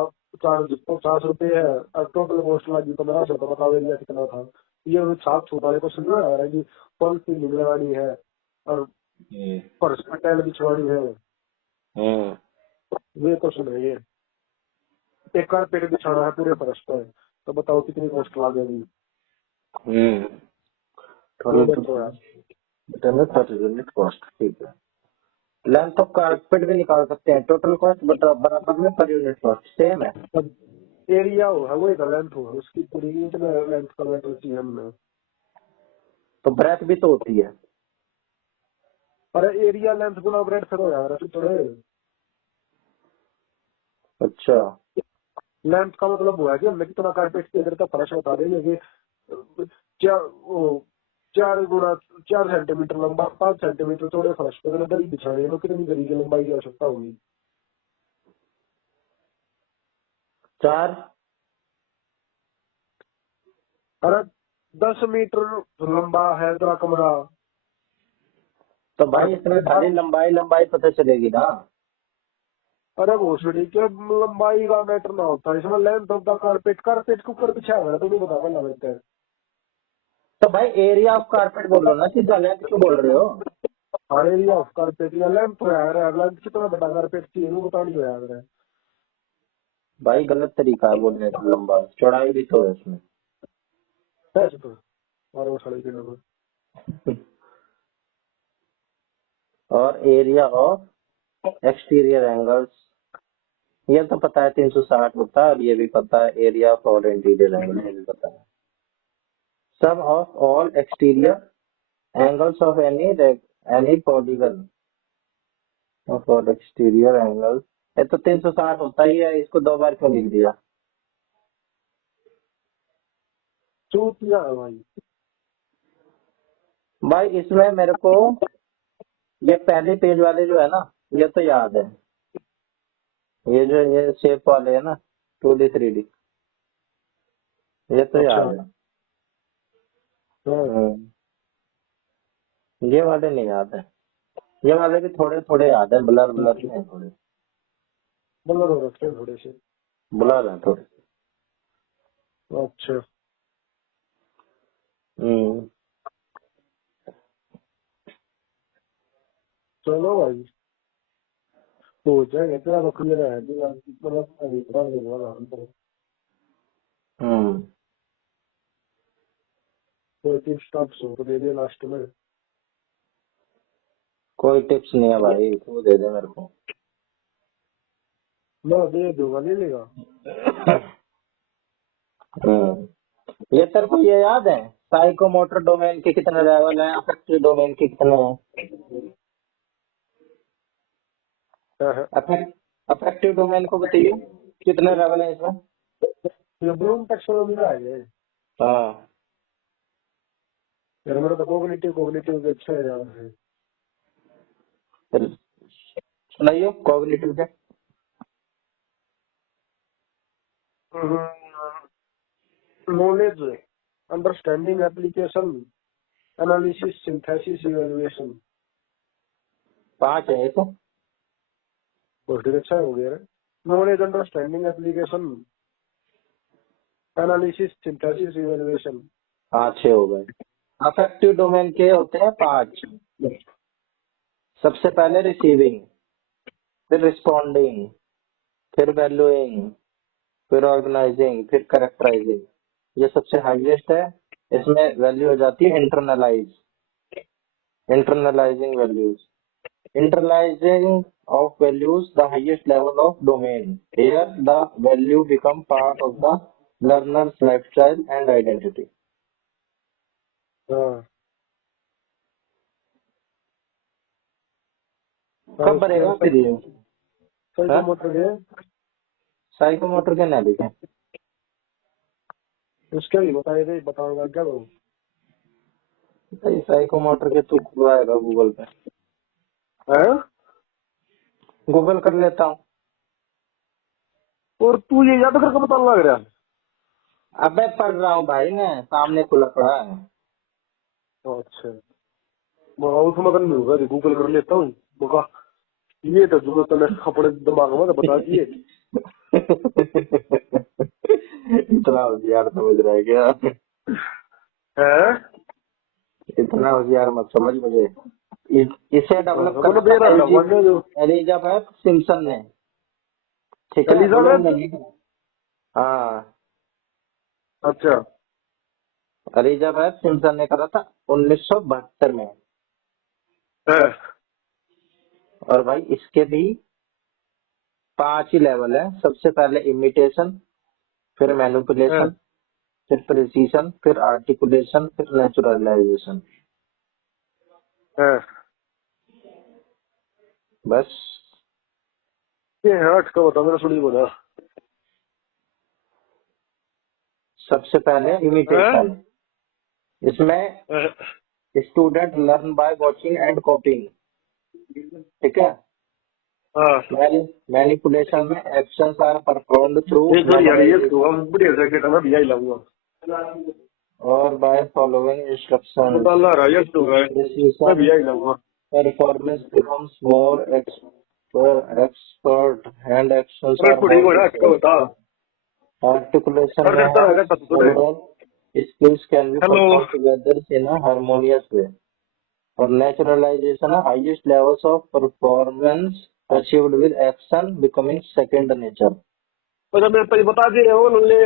चार्ज 50 रुपए है और टोटल कॉस्ट लगी 1500 तो बताओ एरिया कितना था। ये छाप छूट वाले क्वेश्चन में आ रहा है कि फॉल सीलिंग लगानी है और फर्श पर टाइल बिछवानी है। ये क्वेश्चन है ये एक कारपेट बिछाना है पूरे फर्श पर तो बताओ कितनी कॉस्ट लगेगी। ये देखो यार पर यूनिट कॉस्ट ठीक है। लेंथ ऑफ कारपेट भी निकाल सकते हैं, टोटल कॉस्ट बराबर में पर यूनिट कॉस्ट सेम है। अब एरिया होगा वही का लेंथ होगा उसकी पूरी इतना लेंथ का मैटर चाहिए हमने। तो ब्रेथ भी तो होती है। अरे एरिया लेंथ गुना ब्रेड फिर हो यार थोड़े अच्छा लेंथ का मतलब हुआ है कि हमने कितना कारपेट के अंदर का फर्श बता देंगे कि चार वो 4 लंबा 5 सेंटीमीटर चौड़े फर्श पे अगर दरी बिछाने तो कितनी दरी की लंबाई की आवश्यकता होगी। 4 अरे 10 मीटर लंबा है तेरा कमरा तो भाई इसमें खाली लंबाई पता चलेगी ना। अरे वो सीढ़ी के लंबाई का मैटर ना होता है इसमें length of the carpet carpet के ऊपर बिछा हुआ है तो नहीं बता पाना लगता है। तो भाई एरिया ऑफ कारपेट बोलो ना, सीधा लेंथ क्यों बोल रहे हो। एरिया ऑफ कारपेट या लेंथ तो यार लेंथ कितना बड़ा कारपेट चाहिए वो बता नहीं हो यार है। भाई गलत तरीका है बोलने का, लंबा चौड़ाई भी तो है उसमें। ऐसे तो और वो साढ़े किलो में और एरिया ऑफ एक्सटीरियर एंगल्स ये तो पता है 360 होता है, और ये भी पता है area of all interior angle ये भी पता है। Sum of all exterior angles of any polygon of all exterior angles, ये तो 360 होता ही है, इसको 2 बार क्यों लिख दिया। चूतिया है भाई। भाई इसमें मेरे को ये पहले पेज वाले जो है ना ये तो याद है, ये जो ये शेप वाले है ना 2D 3D ये तो अच्छा याद है। ये वाले नहीं याद है, ये वाले भी थोड़े थोड़े याद है, ब्लर ब्लर है थोड़े, बल्लर हो रखे हैं थोड़े से। ब्लर है थोड़े। अच्छा हम्म चलो भाई तो हो जाएगा तेरा तो क्लियर है मतलब अभी पता नहीं वाला कोई टिप्स टॉप्स हो तो दे दे लास्ट में कोई टिप्स नहीं है भाई, तू दे दे मेरे को। मैं दे दूंगा ले लेगा। ये तेरे को ये याद है साइकोमोटर डोमेन के कितने लेवल हैं, अफेक्टिव डोमेन के कितने हैं? हाँ, अफेक्टिव डोमेन को बताइए कितने लेवल है इसमें? ये ब्लूम टैक्सोनॉमी में आ गए हाँ, यार मेरा तो कोग्निटिव कोग्निटिव के अच्छा है यार है। फिर सुनाइए कॉग्निटिव के। Knowledge, understanding, application, analysis, synthesis, evaluation. 5 है ये तो। बहुत अच्छा हो गया knowledge, understanding, application, analysis, synthesis, evaluation. हाँ 6 हो गए। अफेक्टिव डोमेन के होते हैं 5। सबसे पहले रिसीविंग, फिर रिस्पॉन्डिंग, फिर वैल्यूइंग, फिर ऑर्गेनाइजिंग, फिर कैरेक्टराइजिंग। ये सबसे हाईएस्ट है। इसमें वैल्यू हो जाती है internalising values. Internalizing of values, the highest level of domain. Here, the value become part of the learner's lifestyle and identity. हाँ कब बनेगा फिर ये? साइकोमोटर के साइकोमोटर के ना लिखे। उसके भी बताए थे बताऊंगा क्या करूँ साइकोमोटर के तू खुलवाएगा गूगल पे? है। गूगल कर लेता हूँ। और तू ये याद करके बता लग रहा है। अबे पढ़ रहा हूँ भाई, मैं सामने खुला पड़ा है। अच्छा उसमें नहीं होगा गूगल कर लेता हूँ मौका ये तो जो तूने अपने दिमाग में तो बता दिए। इतना होशियार समझ रहा है क्या? है इतना होशियार मत समझ मुझे। इसे डेवलप मतलब दे रहा था वरना जो करा एलिजाबेथ सिम्पसन ने। ठीक है, एलिजाबेथ। नहीं? हाँ, अच्छा एलिजाबेथ सिम्पसन ने करा था 1972 में। है और भाई इसके भी 5 ही लेवल है। सबसे पहले इमिटेशन, फिर मैनिपुलेशन, फिर प्रिसीशन, फिर आर्टिकुलेशन, फिर नेचुरलाइजेशन। है बस। ये हट का बता मेरा सुनी बता। सबसे पहले इमिटेशन, इसमें student learn by watching and कॉपिंग। ठीक है। मैनिपुलेशन में एक्शंस आर परफॉर्म्ड थ्रू एक बार यार ये तो हम बढ़िया जैकेट है ना भैया ही लाऊंगा और बाय फॉलोइंग इंस्ट्रक्शन। बता ला रहा है तो मैं भैया ही लाऊंगा। Performance becomes more expert, hand actions अरे are कुड़ी more को हट का बता articulation कर में करता है करता तो several skills can be hello performed together in a harmonious way. और naturalization है highest levels of performance achieved with action becoming second nature. अच्छा मेरे पे बता दे वो ले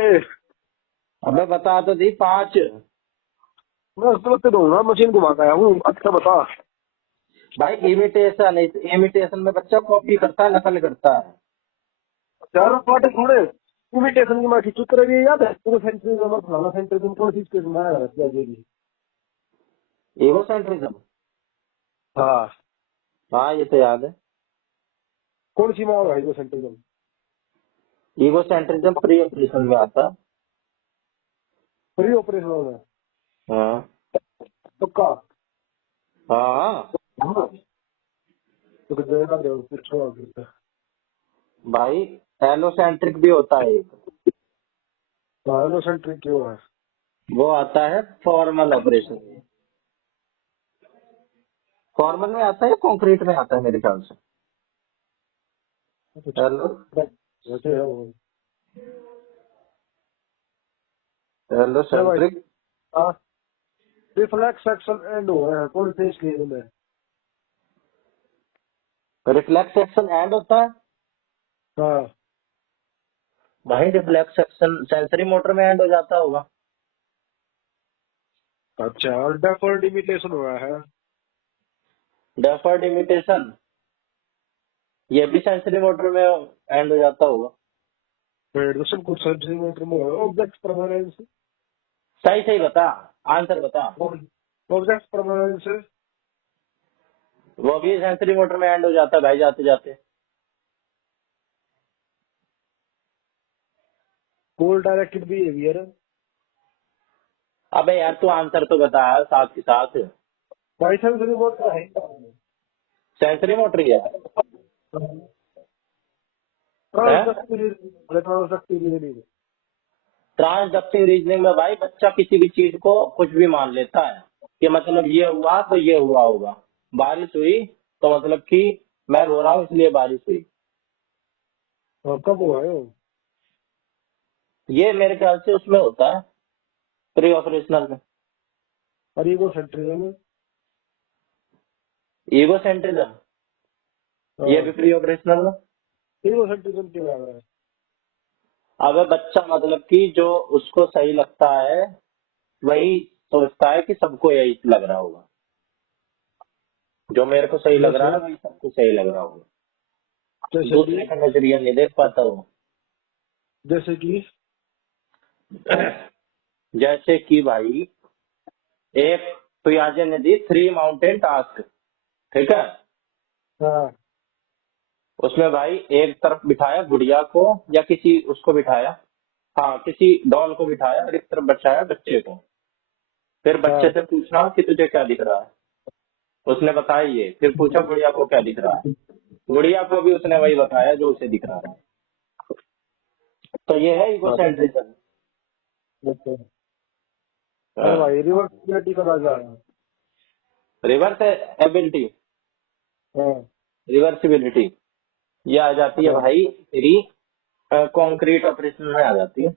अबे बता तो दी 5। मैं उसको तो दूंगा मशीन घुमाता है हूँ अच्छा बता। भाई इमिटेशन में बच्चा कॉपी करता है, नकल करता है। यार पाटे थोड़े इमिटेशन की माटी चुत रही है याद है पूरे सेंचुरी में फलाना सेंचुरी तुम कौन सी चीज बनाया है क्या जी। इगोसेंट्रिज्म। हाँ हाँ ये तो याद है। कौन सी माँ है वो सेंचुरी में इगोसेंट्रिज्म प्री ऑपरेशन में आता। फ्री ऑपरेशन में हाँ पक्का। हाँ हाँ तो जगह दे पूछो भाई, एलोसेंट्रिक भी होता है एक। हेलो सेंट्री क्यों है। वो आता है फॉर्मल ऑपरेशन में। फॉर्मल में आता है या कॉन्क्रीट में आता है मेरे ख्याल से। वैसे है वो भाई। एलोसेंट्रिक हाँ रिफ्लेक्स एक्शन एंड हो रहा है कौन से स्केल में रिफ्लेक्स एक्शन एंड होता है हाँ भाई, रिफ्लेक्स एक्शन सेंसरी मोटर में एंड हो जाता होगा। अच्छा, और डेफर्ड इमिटेशन हुआ है। डेफर्ड इमिटेशन ये भी सेंसरी मोटर में एंड हो जाता होगा। फिर तो सब कुछ सेंटीमीटर में हुआ। ऑब्जेक्ट परमानेंस, सही सही बता, आंसर बता। ऑब्जेक्ट परमानेंस, वो भी सेंसरी मोटर में एंड हो जाता है भाई जाते जाते। गोल डायरेक्टेड बिहेवियर। अबे यार तू आंसर तो बता साथ के साथ। भाई सेंसरी मोटर है। सेंसरी मोटर ही है। Transductive reasoning. ट्रांसडक्टिव रीजनिंग में भाई बच्चा किसी भी चीज को कुछ भी मान लेता है कि मतलब ये हुआ तो ये हुआ होगा। बारिश हुई तो मतलब कि मैं रो रहा हूँ इसलिए बारिश हुई। कब हुआ है? ये मेरे ख्याल से उसमें होता है प्री ऑपरेशनल में। और ईगो सेंट्रिज्म। ईगो सेंट्रिज्म ये भी प्री ऑपरेशनल में। ईगो सेंट्रिज्म क्यों लग रहा है? अब बच्चा मतलब कि जो उसको सही लगता है वही सोचता है कि सबको यही लग रहा होगा। जो मेरे को सही लग रहा है जैसे वही सबको सही लग रहा होगा। जैसे दूसरे कि का नजरिया नहीं देख पाता वो। जैसे कि जैसे कि भाई एक पियाजे ने दी 3 माउंटेन टास्क, ठीक है। हाँ उसमें भाई एक तरफ बिठाया गुड़िया को या किसी उसको बिठाया, हाँ किसी डॉल को बिठाया और एक तरफ बचाया बच्चे को। फिर बच्चे हाँ से पूछा कि तुझे क्या दिख रहा है, उसने बताया ये। फिर पूछा गुड़िया को क्या दिख रहा है, गुड़िया को भी उसने वही बताया जो उसे दिख रहा है। तो ये है हाँ, इगोसेंट्रिज्म। अच्छा। अरे भाई रिवर्सिबिलिटी का राजा है। रिवर्स एबिलिटी, हाँ रिवर्सिबिलिटी ये आ जाती है हाँ। भाई तेरी कॉन्क्रीट ऑपरेशन में आ जाती है।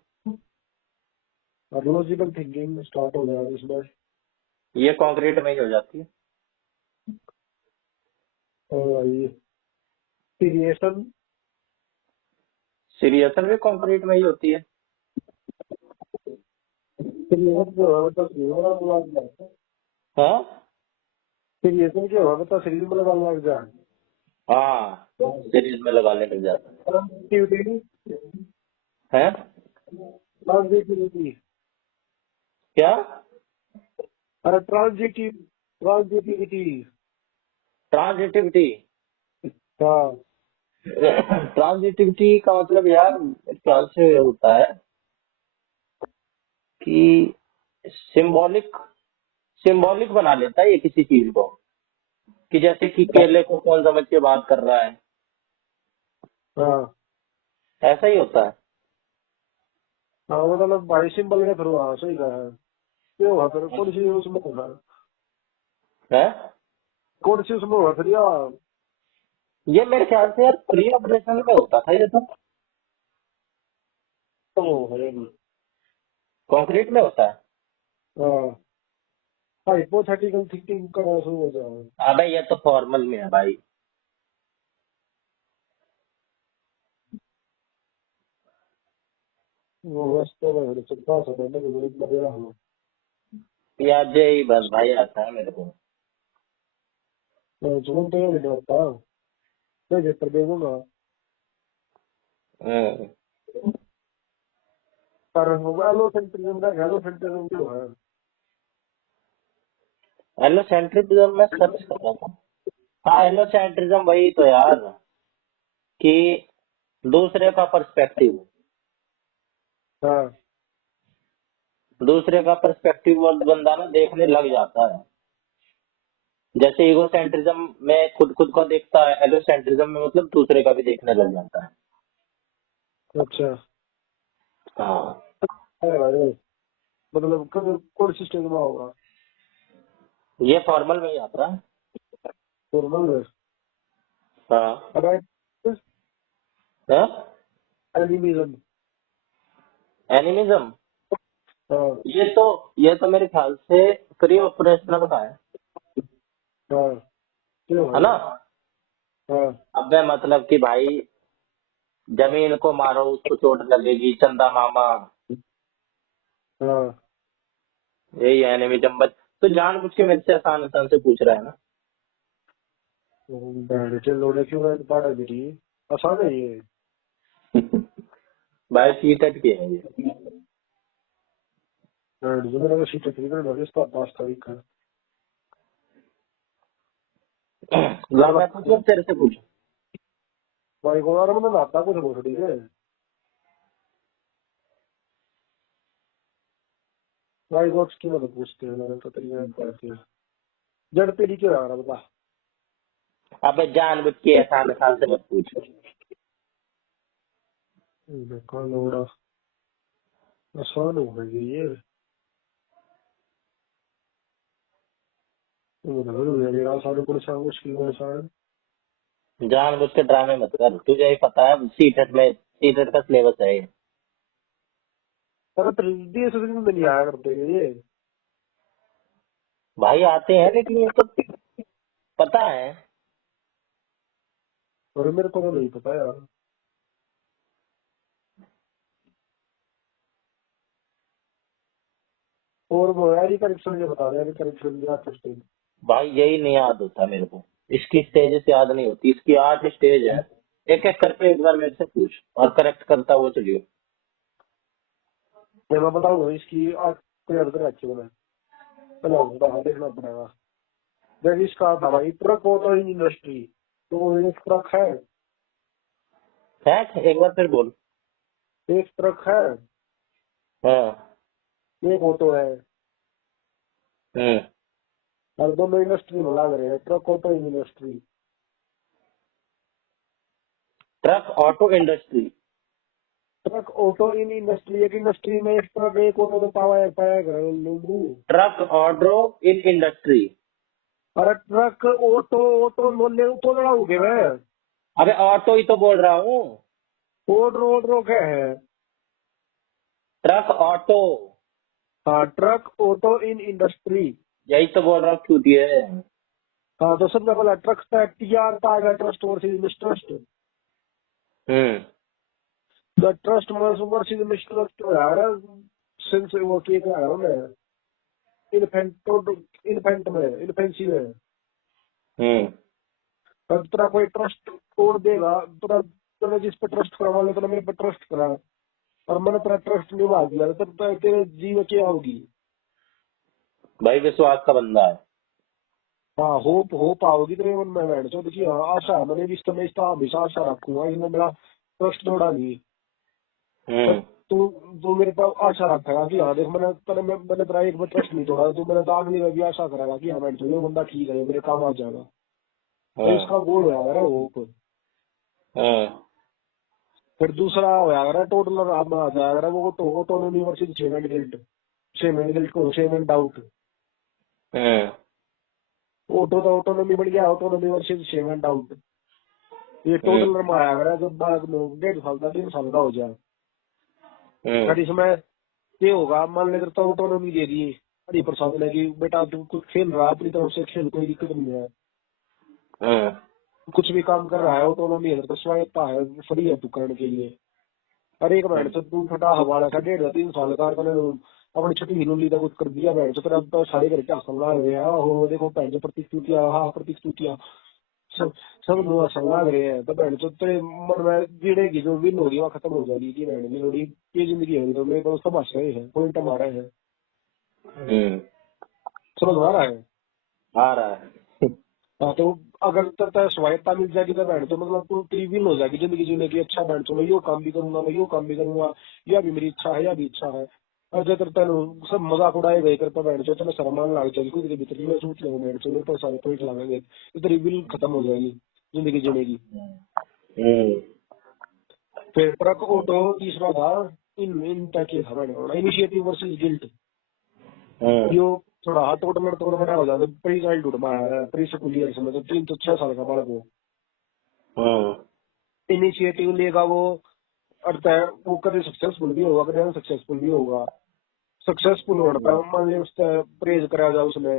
और लॉजिकल थिंकिंग स्टार्ट हो गया इसमें। ये कंक्रीट में ही हो जाती है। और भाई क्रिएशन। सीरियसन भी कंक्रीट में ही होती है। क्रिएशन के होगा तो शरीर में लग जाए। हाँ क्रिएशन के होगा तो शरीर में लग जाए। हाँ सीरीज में लगाने लग जाता ट्रांजिटिविटी। है। हैं? ट्रांजिटिविटी। क्या? अरे ट्रांजिटिविटी। ट्रांजिटिविटी, हाँ ट्रांजिटिविटी का मतलब यार मेरे ख्याल से होता है कि सिंबॉलिक, सिंबॉलिक बना लेता है ये किसी चीज को, कि जैसे कि केले को कौन समझ के बात कर रहा है, हाँ ऐसा ही होता है। हाँ, मतलब भाई सिंबल के थ्रू। हाँ सही कहा है। क्यों हुआ फिर? कौन सी उसमें होगा? है कौन सी उसमें हुआ फिर यार? ये मेरे ख्याल से यार प्री ऑपरेशन में होता था ये तो। तो है। कंक्रीट में होता है। हाँ हाइपोथेटिकल थिंकिंग करना शुरू हो जाए। अबे ये तो फॉर्मल में है भाई। वो वास्तव में चलता था पहले के लिए बढ़िया हो। याद ही बस भाई आता है मेरे को। मैं जुनून तो ये नहीं होता। मैं जेटर देखूंगा। हम्म। पर होगा लो सेंट्रिज्म का हेलो सेंट्रिज्म क्यों है? एलोसेंट्रिज्म में सर्च कर रहा था। हाँ एलोसेंट्रिज्म वही तो यार, कि दूसरे का पर्सपेक्टिव, हाँ दूसरे का पर्सपेक्टिव बंदा ना देखने लग जाता है। जैसे इगोसेंट्रिज्म में खुद खुद को देखता है, एलोसेंट्रिज्म में मतलब दूसरे का भी देखने लग जाता है। अच्छा। हाँ अरे भाई मतलब कौन सी स्टेज में होगा? ये फॉर्मल में ही आता है। फॉर्मल में। हाँ राइट। हाँ? एनिमिज्म। एनिमिज्म हाँ ये तो मेरे ख्याल से प्री ऑपरेशनल का हाँ क्यों है भाई? ना। हाँ अबे मतलब कि भाई जमीन को मारो उसको चोट लगेगी, चंदा मामा, हाँ। यही एनिमी जम्बल। तो जानबूझ के मेरे से आसान आसान से पूछ रहा है ना। बैंड के लोड़े क्यों है पड़ा गिरी। आसान है ये। भाई सीटेट के हैं ये। बैंड जो मेरा सीट तकरीबन बजे इसका 5 तारीख का। ला मैं पूछूं अब तेरे से पूछ। भाई को यार मैंने नाता कुछ बोल ठीक है। भाई को की मतलब पूछते हैं मैंने तो तकरीबन पाते हैं। जड़ तेरी क्यों आ रहा बता। अबे जानबूझ के आसान आसान से मत पूछ। देखा लोड़ा आसान हो गई ये। मेरा आसान को आसान मुश्किल में आसान। जानबूझ के ड्रामे मत कर, तुझे ही पता है सीटेट में, सीटेट का सिलेबस है ये। अरे तरीके से तो नहीं आया करते ये। भाई आते हैं लेकिन ये तो पता है। और मेरे को तो नहीं पता यार। और वो यार करेक्शन ये बता रहे हैं करेक्शन क्या करते हैं। भाई यही नहीं याद होता मेरे को, इसकी स्टेजेस याद नहीं होती, इसकी 8 स्टेज है। एक एक करके एक बार मेरे से पूछ और करेक्ट करता हुआ चलियो। मैं बताऊंगा इसकी आज क्लियर कर रखी मैंने। चलो बता देखना पड़ेगा। जब इसका था भाई ट्रक ऑटो इंडस्ट्री तो एक ट्रक है। है एक बार फिर बोल। एक ट्रक है। हाँ। एक ऑटो है। हम्म। और दोनों इंडस्ट्री में लग रहे हैं truck auto industry. Truck auto industry. Truck auto in industry एक इंडस्ट्री में एक ट्रक एक ऑटो तो पाया पाया कर लोगों। Truck auto in industry. अरे ट्रक ऑटो ऑटो बोलने तो लड़ा हो गया मैं। अबे ऑटो ही तो बोल रहा हूँ। ऑटो ऑटो क्या है। Truck auto. हाँ ट्रक ऑटो इन इंडस्ट्री। यही तो बोल रहा हूँ क्यों दिए। हाँ तो सबसे पहला ट्रक टीआर पाएगा trust overseas mistrust. Hmm. The trust overseas mistrust यार सिंस वो की क्या है ना इन्फेंट में इन्फेंसी में। हम्म। अब तेरा कोई ट्रस्ट तोड़ देगा तेरा तूने जिस पे ट्रस्ट करवा ले तो मेरे पे ट्रस्ट करा और मैंने तेरा ट्रस्ट निभा दिया तो तेरे जीवन क्या होगी। भाई विश्वास का बंदा है। हाँ होप आओगी तेरे मन में बैठ तो देखिए हाँ आशा मैंने भी इसमें इसका हमेशा आशा रखूंगा इसमें मेरा ट्रस्ट तोड़ा नहीं। तो हम्म। तू तू मेरे पर आशा रखेगा कि हाँ देख मैंने तेरा एक बार ट्रस्ट नहीं तोड़ा तो मैंने तो अगली बार भी आशा करेगा कि हाँ बैठ ये बंदा ठीक है मेरे काम आ जाएगा। तो हम्म। इसका गोल होगा ना होप। हम्म। फिर दूसरा होगा टोटल आ जाएगा वो ऑटोनॉमी वर्सेस शेमेंट गिल्ट को शेमेंट डाउट। हम्म। ऑटो तो ऑटोनॉमी बढ़ गया ऑटोनॉमी वर्सेस शेमेंट डाउट। ये टोटल में आया जब बाद में 1.5 साल का 3 साल का हो जाए। फिर इसमें ये होगा मान ले तो ऑटोनॉमी दे दी हरि प्रसाद ने कि बेटा तू कुछ खेल रहा है अपनी तरफ से खेल कोई दिक्कत नहीं है। हम्म। कुछ भी काम कर रहा है ऑटोनॉमी है तो स्वायत्ता है फ्री है तू करने के लिए। अरे एक बैठ से तू फटा हवाला का 1.5-3 साल का अपनी छठी हिलूली का कुछ कर दिया बैठ से अब तो सारे घर क्या संगा गया हो देखो पहले प्रतिस्तुतियां हाँ प्रतिस्तुतियां सब सब लोग संगा रहे हैं तो बैठ तो तेरे मन में जीने की जो विल होगी वहाँ खत्म हो जाएगी कि बैठ की थोड़ी ये जिंदगी होगी तो मेरे को सब हंस रहे हैं पॉइंट मार रहे हैं। हम्म। समझ आ रहा है। आ रहा है। हाँ तो अगर तेरे स्वायत्ता मिल जाएगी तो बैठ तो मतलब तू तेरी विल हो जाएगी जिंदगी जीने की अच्छा बैठ तो मैं यो काम भी करूंगा मैं यो काम भी करूंगा यह भी मेरी इच्छा है यह भी इच्छा है। और जो तेरे सब मजाक उड़ाए गए करता बैठ जो तेरे शर्मान लाग जाएगी खुद के भीतर मैं सोच लूंगा बैठ चलो पर सारे पॉइंट लगाएंगे तो तेरी विल खत्म हो जाएगी जिंदगी जीने की। हम्म। फिर ट्रक ऑटो तीसरा था इन तक था बैठ इनिशिएटिव वर्सेस गिल्ट। हम्म। यो थोड़ा टोटल तो बड़ा हो जाता प्री चाइल्डहुड में प्री स्कूलियर समय तो 3 से 6 साल का बालक हो हम्म। इनिशिएटिव लेगा वो अर्थ है वो कभी सक्सेसफुल भी होगा कभी अनसक्सेसफुल भी होगा। सक्सेसफुल होता है मान लिया उसका प्रेज करा जाए उसमें।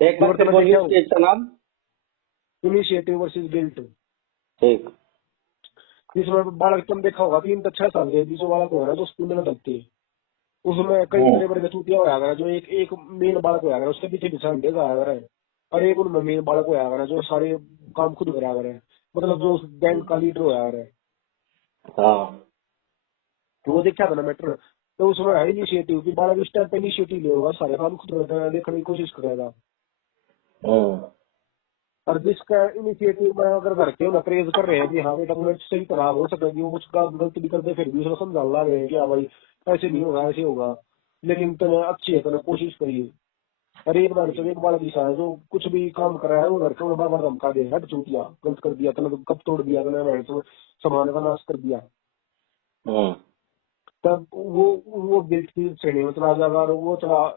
एक बार अगर फिर तुमने बोलिए देखा हो स्टेज का नाम। Initiative versus guilt. ठीक। जिसमें बालक तुम देखा होगा 3 से 6 साल के बीच बालक हो रहा है जो स्कूल में लगती है, उसमें कई बड़े बड़े चूतिया होया करा, जो एक मेन बालक होया करा उसके पीछे पीछे अंडे का आया करा है, और एक उनमें मेन बालक होया करा जो सारे काम खुद करा करा है, मतलब जो उस गैंग का लीडर होया करा है। हाँ। तो वो देखा था ना मैटर। तो उसमें है इनिशिएटिव की बालक इस टाइप का इनिशिएटिव लेगा, सारे काम खुद देखने की कोशिश करेगा। और जिसका इनिशिएटिव में अगर घर के ना प्रेज कर रहे हैं कि हाँ बेटा तुम्हें सही तरह हो सकेगी, वो कुछ काम गलती भी करते फिर भी उसको समझाना लगे कि हाँ भाई ऐसे नहीं होगा ऐसे होगा, लेकिन तुम्हें अच्छी है तुम्हें कोशिश करिए। और एक बार जब एक बार ऐसा है जो कुछ भी काम कर रहा है वो घर के बार बार धमका दे, हट चूतिया गलत कर दिया तूने, कब तोड़ दिया तूने, तो सामान का नाश कर दिया, तब वो गिल्ट की श्रेणी में चला जाएगा और वो चला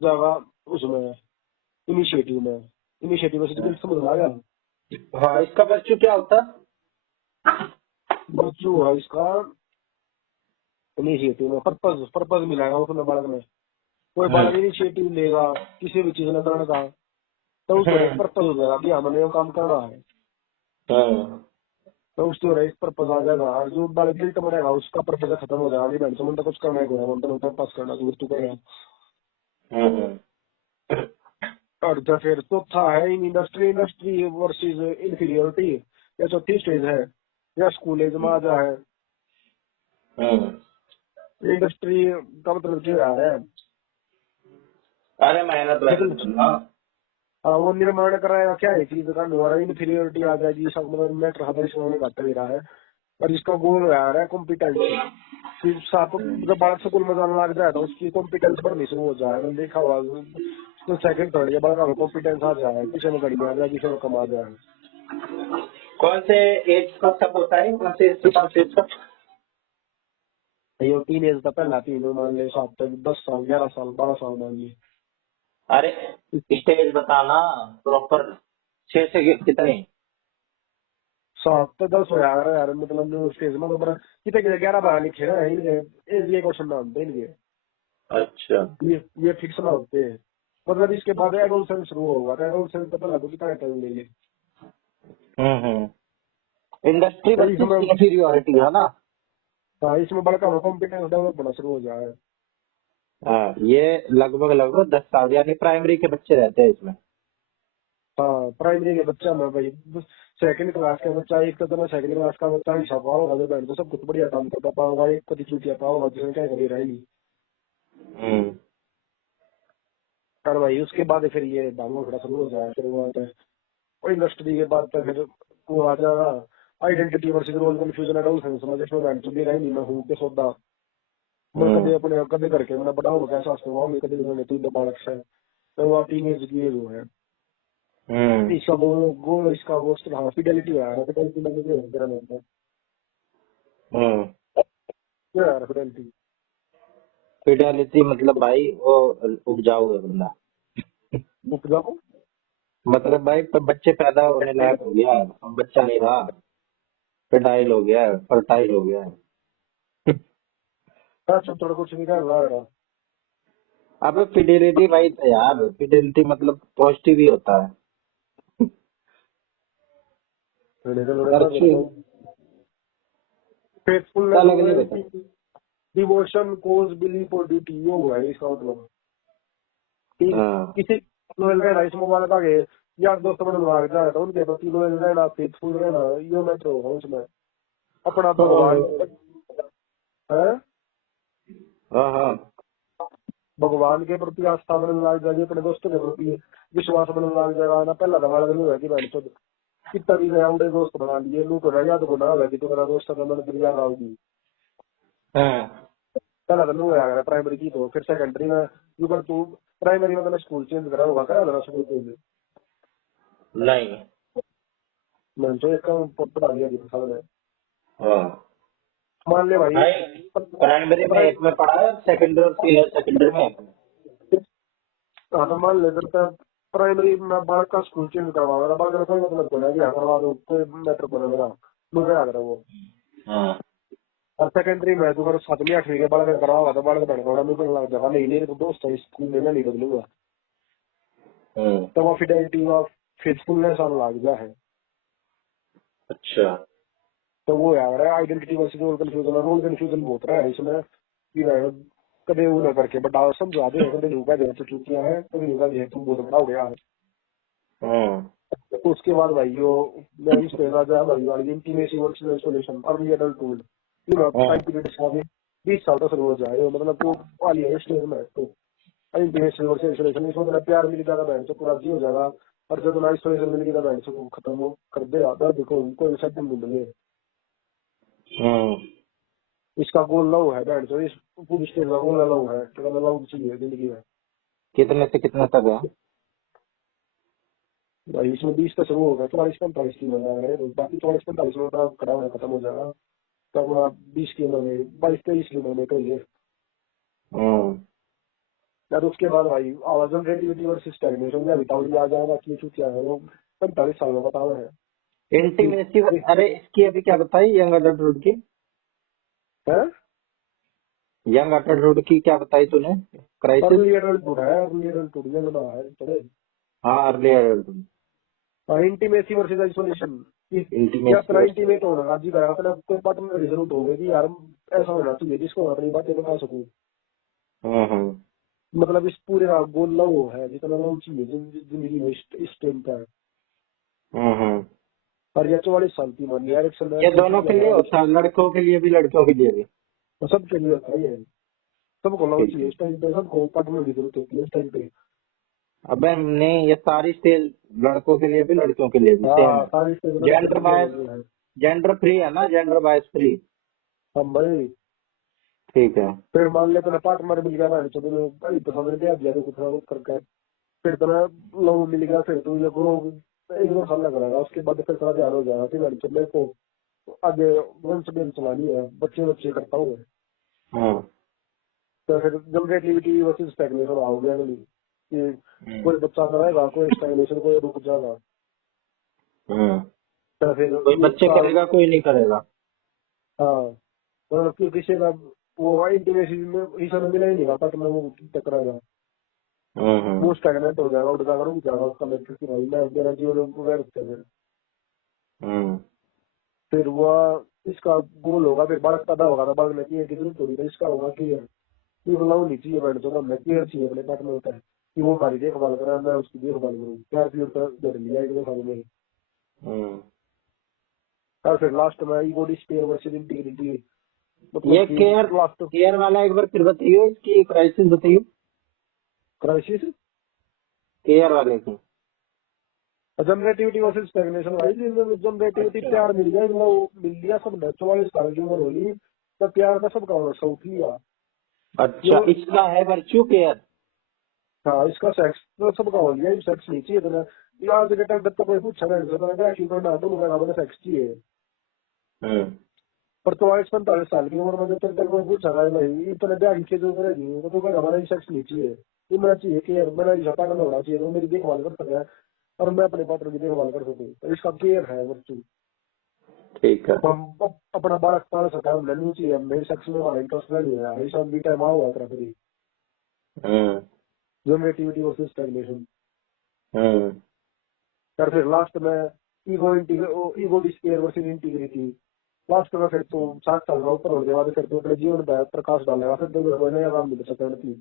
जाएगा उसमें इनिशिएटिव में। इनिशिएटिव से गिल्ट समझ आ गया। हाँ, इसका बच्चू क्या होता है? बच्चू है इसका इनिशिएटिव में पर्पज मिलेगा उसमें बालक में। कोई बालक इनिशिएटिव लेगा किसी भी चीज में करने का, तो उसको एक पर्पज हो जाएगा कि हमने ये काम करना है, तो उसको एक पर्पज आ जाएगा। और जो बालक गिल्ट में रहेगा उसका पर्पज खत्म हो जाएगा, नहीं तो कुछ करना है पास करना तू करेगा। और जो फिर चौथा है इंडस्ट्री वर्सेस इंफीरियोरिटी, या चौथी स्टेज है या स्कूल एज में आ जा है। इंडस्ट्री का मतलब क्या है? अरे मेहनत वो निर्माण कराएगा क्या है चीज का, द्वारा इंफीरियोरिटी आ जाएगी, सब मतलब मैटर हर इसमें घट भी रहा है। और इसका गोल आ रहा है कॉम्पिटेंसी, फिर जब बालक स्कूल में जाने लग जाए तो उसकी कॉम्पिटेंस बढ़नी शुरू हो जाए। मैंने देखा हुआ तो सेकंड थर्ड के बाद कॉम्पिटेंस आ जाए, किसी में गाड़ी आ जाए किसी में कम आ जाए। कौन से एज का सब होता है, कौन से एज का? ये टीन एज का पहला तीन मान ले 7 तक 10 साल 11 साल 12 साल मान लिए। अरे स्टेज बताना प्रॉपर, 6 से कितने? 7 से 10 हो यार मतलब स्टेज में तो कितने 11-12 लिखे ना ये क्वेश्चन ना होते इनके। अच्छा, ये फिक्स ना होते हैं, मतलब इसके बाद एडोलसेंस शुरू होगा, तो एडोलसेंस तो पहला तो कितना टाइम ले ले। इंडस्ट्री तो इसमें इंफीरियोरिटी है ना? हाँ, इसमें बड़का कॉम्पिटेंस डेवलप होना शुरू हो जाए। हाँ, ये लगभग 10 साल यानी प्राइमरी के बच्चे रहते हैं इसमें। हाँ, प्राइमरी के बच्चा में भाई सेकंड क्लास का बच्चा, एक तो मैं सेकंड क्लास का बच्चा ही छपा होगा जो बैंड तो सब कुछ बढ़िया काम करता पाऊंगा, एक कभी चूतिया पाऊंगा जिसने क्या करी रहेगी। और भाई उसके बाद फिर ये डाउनलोड थोड़ा शुरू हो जाए, फिर वो और इंडस्ट्री के बाद तो फिर वो आ जाएगा identity versus role confusion adolescence में, जिसमें बैंड तो भी रहेगी मैं हूँ के सौदा मैं कभी अपने कभी करके मैंने बड़ा होगा कैसा सोचूंगा मैं कभी मैंने तू बालक से, तो वो टीनेज की एज है। इसका वो इसका वो हाँ फिडेलिटी है यार, फिडेलिटी में मुझे मेरा नाम है क्या यार फिडेलिटी। फिडेलिटी मतलब भाई वो उपजाऊ है बंदा, उपजाऊ मतलब भाई बच्चे पैदा होने लायक हो गया, अब बच्चा नहीं रहा, फर्टाइल हो गया, फर्टाइल हो गया। अच्छा थोड़ा कुछ नहीं कर रहा। अब फिडेलिटी भाई तो यार, फिडेलिटी मतलब पॉजिटिव ही होता है। फेथफुलनेस डिवोशन कोज बिलीफ और ड्यूटी ये हुआ है इसका मतलब। किसी लॉयल रहना इस मोबाइल का आगे यार दोस्तों में भाग जाए तो उनके प्रति लॉयल रहना फेथफुल रहना ये मैटर होगा उसमें। अपना भगवान है, भगवान के प्रति आस्था बनने लग जाएगी, अपने दोस्तों के प्रति विश्वास बनने लग जाएगा ना। पहला सवाल नहीं है कि मैंने तो कितना भी नया उड़े दोस्त बना लिए लू तो रहा तो गुना है कि तो मेरा दोस्त का मन क्रिया आऊगी। पहला तो है प्राइमरी की, तो फिर सेकेंडरी में यूं तू प्राइमरी में मैंने स्कूल चेंज करा होगा क्या मेरा स्कूल चेंज नहीं मैंने तो एक पढ़ा दिया सामने। मान ले भाई प्राइमरी में एक में पढ़ा है, सेकेंडरी और सीनियर सेकेंडरी में एक में। हाँ तो मान ले करता प्राइमरी में बालक का स्कूल चेंज करवा मेरा बालक का कोई मतलब बोला कि करवा दो कोई मैटर बोला मेरा मुझे आ रहा वो। और सेकेंडरी में तो 7वीं 8वीं के बालक करवा होगा तो बालक बढ़ मुझे लग जाएगा नहीं तो दोस्त है स्कूल में नहीं बदलूंगा। तो वो फिडेलिटी व फेथफुलनेस आने लग गया है। अच्छा। तो वो यार है आइडेंटिटी वर्सेस रोल कंफ्यूजन बहुत रहा है इसमें कि यार कभी वो ना करके बड़ा समझा दे कभी लूका दे तो चुकिया है कभी लूका दे तुम बहुत बड़ा हो गया है। हम्म। तो उसके बाद भाई वो मैं इस पे राजा भाई वाली intimacy versus isolation early adult tool time period इसका भी 20 साल तक शुरू हो जाए मतलब वो वाली है स्टेज में तो इंटीमेसी वर्सेस आइसोलेशन इसमें मतलब प्यार मिल जाएगा बहन तो पूरा जी हो जाएगा और जब ना आइसोलेशन मिल गया बहन तो खत्म हो कर दे आता देखो कोई सेटिंग ढूंढ ले। हम्म। इसका गोल लव है बैंड तो इस पूरी स्टेज का गोल लव है तो लव चाहिए जिंदगी में। कितने से कितने तक है? भाई इसमें 20 तक शुरू होगा 44-45 की बंदा है तो बाकी 44-45 में अपना खड़ा होना खत्म हो जाएगा तो अपना 20 की उम्र में 22-23 की उम्र में करिए। हम्म। यार उसके बाद भाई आवाजन रेडिविटी वर्सेस स्टैग्नेशन में बताओ आ जाएगा कि छूट क्या है वो 45 साल में बताओ है। इंटीमेसी, अरे इसकी अभी क्या बताई यंग अडल्टहुड की? हैं यंग अडल्टहुड की क्या बताई तूने? क्राइसिस? अर्ली एडल्टहुड है अर्ली एडल्टहुड में बना है थोड़े। हाँ, early adulthood. Intimacy versus isolation क्या अपना इंटीमेसी। इंटीमेट होना राजी करा अपना कोई पार्टनर की जरूरत होगी कि यार ऐसा होना चाहिए जिसको मैं अपनी बातें बता सकूं। हम्म। मतलब इस पूरे गोल लव है जितना लव चाहिए जिंदगी में इस टाइम का है। हम्म। और ये 44 साल की मान यार एक समय ये दोनों के लिए होता है, लड़कों के लिए भी लड़कियों के लिए भी? सबके लिए होता है ये। सबको लव ठीक चाहिए है। इस टाइम पे सबको पार्टनर की जरूरत होती है इस टाइम पे। अबे नहीं, ये सारी स्टेज लड़कों के लिए भी लड़कियों के लिए भी सेम हाँ है। सारी स्टेज मतलब जेंडर सबके बायस, लिए है। जेंडर फ्री है ना, जेंडर बायस फ्री। हम भाई ठीक है। फिर मान ले तेरा पार्टनर मिल गया ना तो तुम्हें भाई पसंद नहीं दिया तो कुछ ना कुछ करके फिर तेरा लव मिल गया फिर तू ये करो 1-2 साल लग रहेगा उसके बाद फिर तेरा ध्यान हो जाएगा कि लड़के मेरे को आगे वंश बेल चलानी है बच्चे बच्चे करता हूँ। हम्म। तो फिर जनरेटिविटी वर्सेस स्टैग्नेशन हो गया अगली कि हम्म। कोई बच्चा करेगा कोई स्टैग्नेशन कोई रुक जाएगा। हम्म। तो फिर कोई ये बच्चे इसका करेगा, कोई नहीं करेगा। हाँ मतलब कि किसी का वो इंटीमेसी में हिस्सा में मिला ही नहीं पाता तो मैं वो टकराएगा हम्म। वो स्टैग्नेट हो जाएगा उठ जाएगा रुक जाएगा उसका मेरे की भाई मैं मेरा जीवन व्यर्थ है। हम्म। फिर वह इसका गोल होगा फिर बालक पैदा होगा तो बालक में की जरूरत होगी तो इसका होगा कि ये बुलाओ नहीं चाहिए बैठ तो मैं केयर चाहिए अपने पार्टनर होता है कि वो हमारी देखभाल करे मैं उसकी देखभाल करूँ प्यार पीर कर दे लिया 1-2 साल में। हम्म। और फिर लास्ट में ईगो डिस्पेयर वर्सेस इंटीग्रिटी ये मतलब कि केयर, लास्ट केयर वाला एक बार फिर बताइए, इसकी क्राइसिस बताइए क्राइसिस केयर वाले की। जनरेटिविटी वर्सेस स्टैग्नेशन भाई जनरेटिविटी प्यार मिल गया वो मिल लिया सब 44 साल की उम्र होगी तो प्यार का सबका होना सौख लिया अच्छा, जो इसका है वर्च्यू केयर? हाँ इसका सेक्स तो सबका हो गया सेक्स नहीं चाहिए तो आज के टाइम तक तो कोई पूछा नहीं करना तो मैंने सेक्स चाहिए हम्म। पर 44-45 साल की उम्र में जब तक कोई पूछा है भाई इतने ब्याह की जो करेगी तो हमारा सेक्स नहीं चाहिए ये मेरा चाहिए कि मेरा झपा करना होना चाहिए तो मेरी देखभाल कर सके और मैं अपने पात्र की देखभाल कर सकूँ तो इसका केयर है वर्चू। ठीक है। हम अपना बालक पाल सका हम नहीं चाहिए मेरे सेक्स में हमारा इंटरेस्ट नहीं है ये सब भी टाइम हुआ तरह फिर हम्म। Generativity versus stagnation. हम्म। और फिर लास्ट में ego despair versus integrity last में फिर तो 7 साल का ऊपर होने के बाद फिर तो अपने जीवन में प्रकाश डालेगा फिर तो कोई नया काम मिल सकता है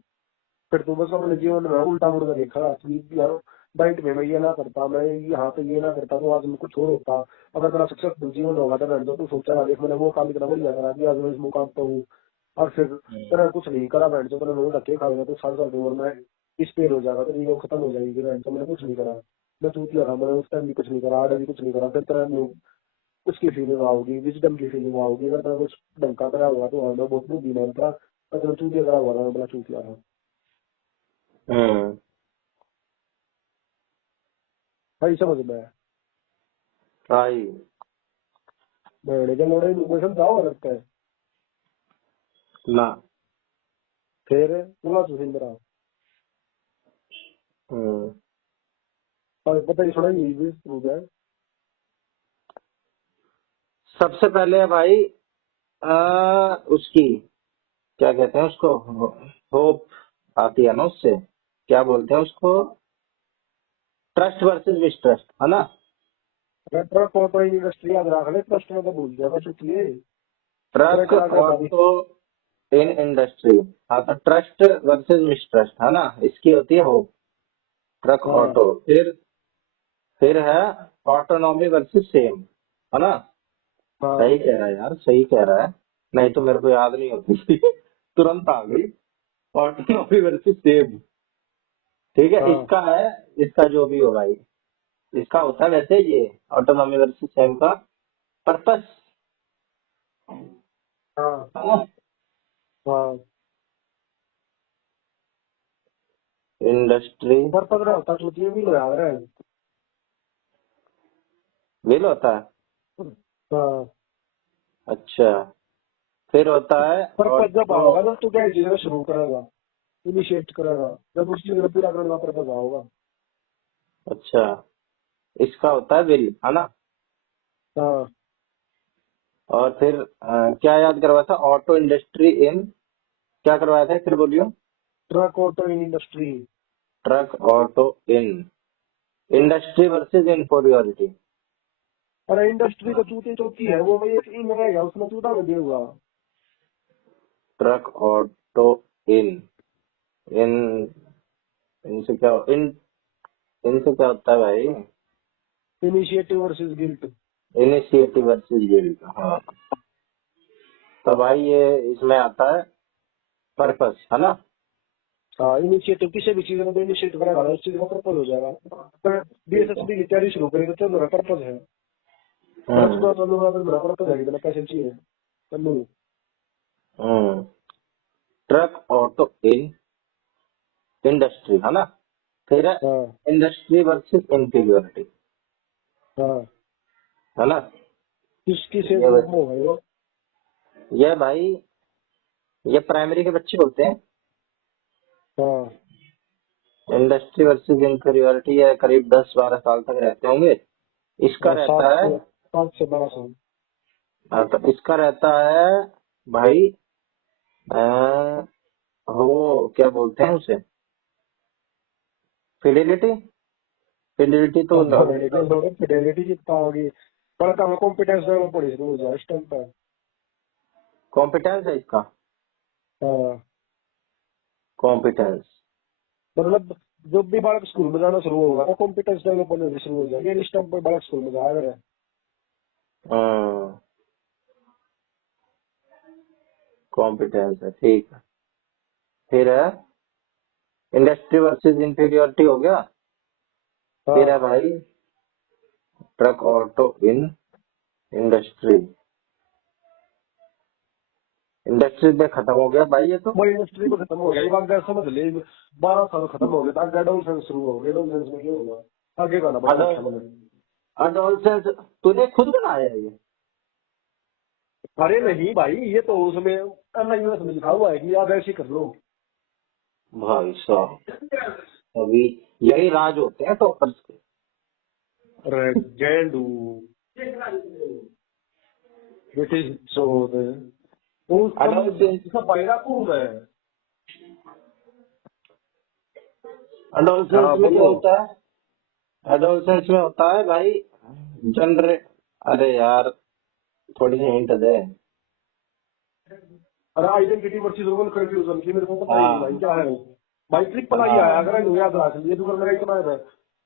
फिर तो बस अपने जीवन में उल्टा मुड़ देखा कि यार डाइट में मैं ये ना करता मैं यहाँ पे ये ना करता तो आज मैं कुछ और होता। अगर तेरा सक्सेसफुल जीवन होगा तो तू सोचा देख मैंने वो काम इतना बढ़िया करा कि आज मैं इस मुकाम पर हूँ और फिर तेरा कुछ नहीं करा बैठ तो तेरा लोग धक्के खाएगा तो 60 साल की उम्र में इस पेड़ हो जाएगा तो ये खत्म हो जाएगी बैठ तो मैंने कुछ नहीं करा मैं चूतिया था मैंने उस टाइम भी कुछ नहीं करा आज भी कुछ नहीं करा फिर तेरा उसकी फीलिंग आओगी विजडम की फीलिंग आओगी अगर तेरा कुछ ढंका करा हुआ तो मैं बहुत बुद्धिमान था अगर चूतिया करा हुआ था मैं बड़ा चूतिया था। हम्म। भाई समझ में आई। मैंने क्या लोड़े कोई समझाओ लगता है ना। फिर पूरा सुंदरा हम्म। और पता ही थोड़ा ये भी हो गया सबसे पहले है भाई, उसकी क्या कहते हैं उसको, होप आती है ना उससे, क्या बोलते हैं उसको, ट्रस्ट वर्सेस मिसट्रस्ट, है ना? ट्रक ऑटो इंडस्ट्री याद रख ले, ट्रस्ट में तो भूल जाएगा चुकी। Truck auto in industry. हाँ तो ट्रस्ट वर्सेस मिसट्रस्ट है ना, इसकी होती है होप। ट्रक हाँ। ऑटो। फिर है ऑटोनॉमी वर्सेस सेम, है ना। हाँ सही कह रहा है यार, सही कह रहा है, नहीं तो मेरे को याद नहीं होती तुरंत आ गई। ऑटोनॉमी वर्सेस सेम, ठीक है। हाँ इसका है, इसका जो भी हो भाई, इसका होता है वैसे ये ऑटोनॉमी वर्सेस सेम का पर्पस, हाँ है ना। हाँ। इंडस्ट्री पर पकड़ा होता तो ये भी लगा रहा है। विल होता है। हाँ। अच्छा, फिर होता है पर्पज जब ऑटो। आओगा जब तू क्या चीज में शुरू करेगा, इनिशिएट करेगा, जब उस चीज में पूरा करना पर्पज आओगा। अच्छा, इसका होता है विल, है ना। हाँ। और फिर क्या याद करवाया था, ऑटो इंडस्ट्री इन, क्या करवाया था फिर बोलियो। Truck auto industry. Truck auto in industry versus inferiority. अरे इंडस्ट्री तो चूती चौकी है, वो एक इन रहेगा उसमें चूता में देगा। ट्रक ऑटो इन इन इनसे क्या इन इनसे क्या होता है भाई, initiative versus guilt. Initiative versus guilt. हाँ तो भाई ये इसमें आता है पर्पस, है ना। हाँ इनिशिएटिव किसी भी चीज में इनिशिएट करेगा उस चीज का पर्पज हो जाएगा। पर बीएसएसबी की तैयारी शुरू करेगी तो मेरा पर्पज है, पर हम्म उसको तो लोग अगर मेरा पर्पज है कि मेरा पैसे चाहिए तो लो। हम्म। ट्रक ऑटो इन इंडस्ट्री, है ना। फिर है हाँ इंडस्ट्री वर्सेस इंफीरियोरिटी, हाँ। है ना। किसकी से ये ग्रुप में होगा ये? ये भाई, ये प्राइमरी के बच्चे होते हैं। हाँ इंडस्ट्री वर्सेस इंफीरियोरिटी ये करीब 10-12 साल तक रहते होंगे। इसका हाँ, रहता है 7 से 12 साल। तो इसका रहता है भाई अ, वो क्या बोलते हैं उसे, फिडेलिटी। फिडेलिटी तो फिडेलिटी कितना होगी, पर कम कॉम्पिटेंस लेवल पड़ी शुरू हो जाए इस टाइम पर। कॉम्पिटेंस है इसका, हाँ कॉम्पिटेंस। मतलब जब भी बालक स्कूल में जाना शुरू होगा तो कॉम्पिटेंस डेवलप होने शुरू हो जाएगी, इस टाइम पर बालक स्कूल में जाएगा। कॉम्पिटेंस है, ठीक है। फिर है इंडस्ट्री वर्सेस इंफीरियोरिटी हो गया। फिर है हाँ भाई truck auto in industry. Industry में खत्म हो गया भाई ये तो। वो इंडस्ट्री में खत्म हो गया, ये बात अगर समझ ले 12 साल खत्म हो गया, आगे एडोलसेंस शुरू हो गया, एडोलसेंस में क्या होगा आगे का ना बता अच्छा मैंने। अडोलसेंस तूने खुद बनाया है ये। अरे नहीं भाई, ये तो उसमें एमआईयूएस में लिखा हुआ है कि आप ऐसे कर लो। भाई साहब अभी यही राज होते हैं टॉपर्स के। अरे गेंडू बेटी सो वो Adolescence उसका पैदा कौन है? एडोलसेंस हाँ में क्या बोलो। होता है, एडोलसेंस में होता है भाई जनरे, अरे यार थोड़ी सी हिंट दे। अरे आइडेंटिटी वर्सेस रोल कंफ्यूजन की मेरे को पता ही नहीं भाई हाँ क्या है वो। भाई ट्रिपल आई आया, अगर मैं याद रख लिए तो मेरा इतना है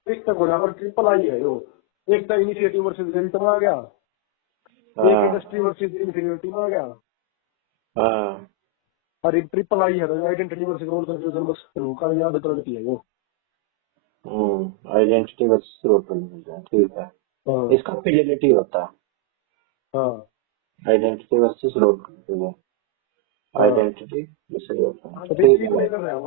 एक तक होना पर ट्रिपल आई है वो। एक तो इनिशिएटिव वर्सेस गिल्ट में आ गया, एक हाँ इंडस्ट्री वर्सेस इंफीरियरिटी में आ गया, हाँ। और एक ट्रिपल आई है तो आइडेंटिटी वर्सेस रोल कंफ्यूजन बस का याद करती है वो। आइडेंटिटी वर्सेस रोल कंफ्यूजन, ठीक है। हाँ इसका फिडेलिटी होता है, हाँ आइडेंटिटी वर्सेस रोल कंफ्यूजन, हाँ। आइडेंटिटी वर्सेस रोल कंफ्यूजन, अभी ठीक ट्रिपल है। कर रहा है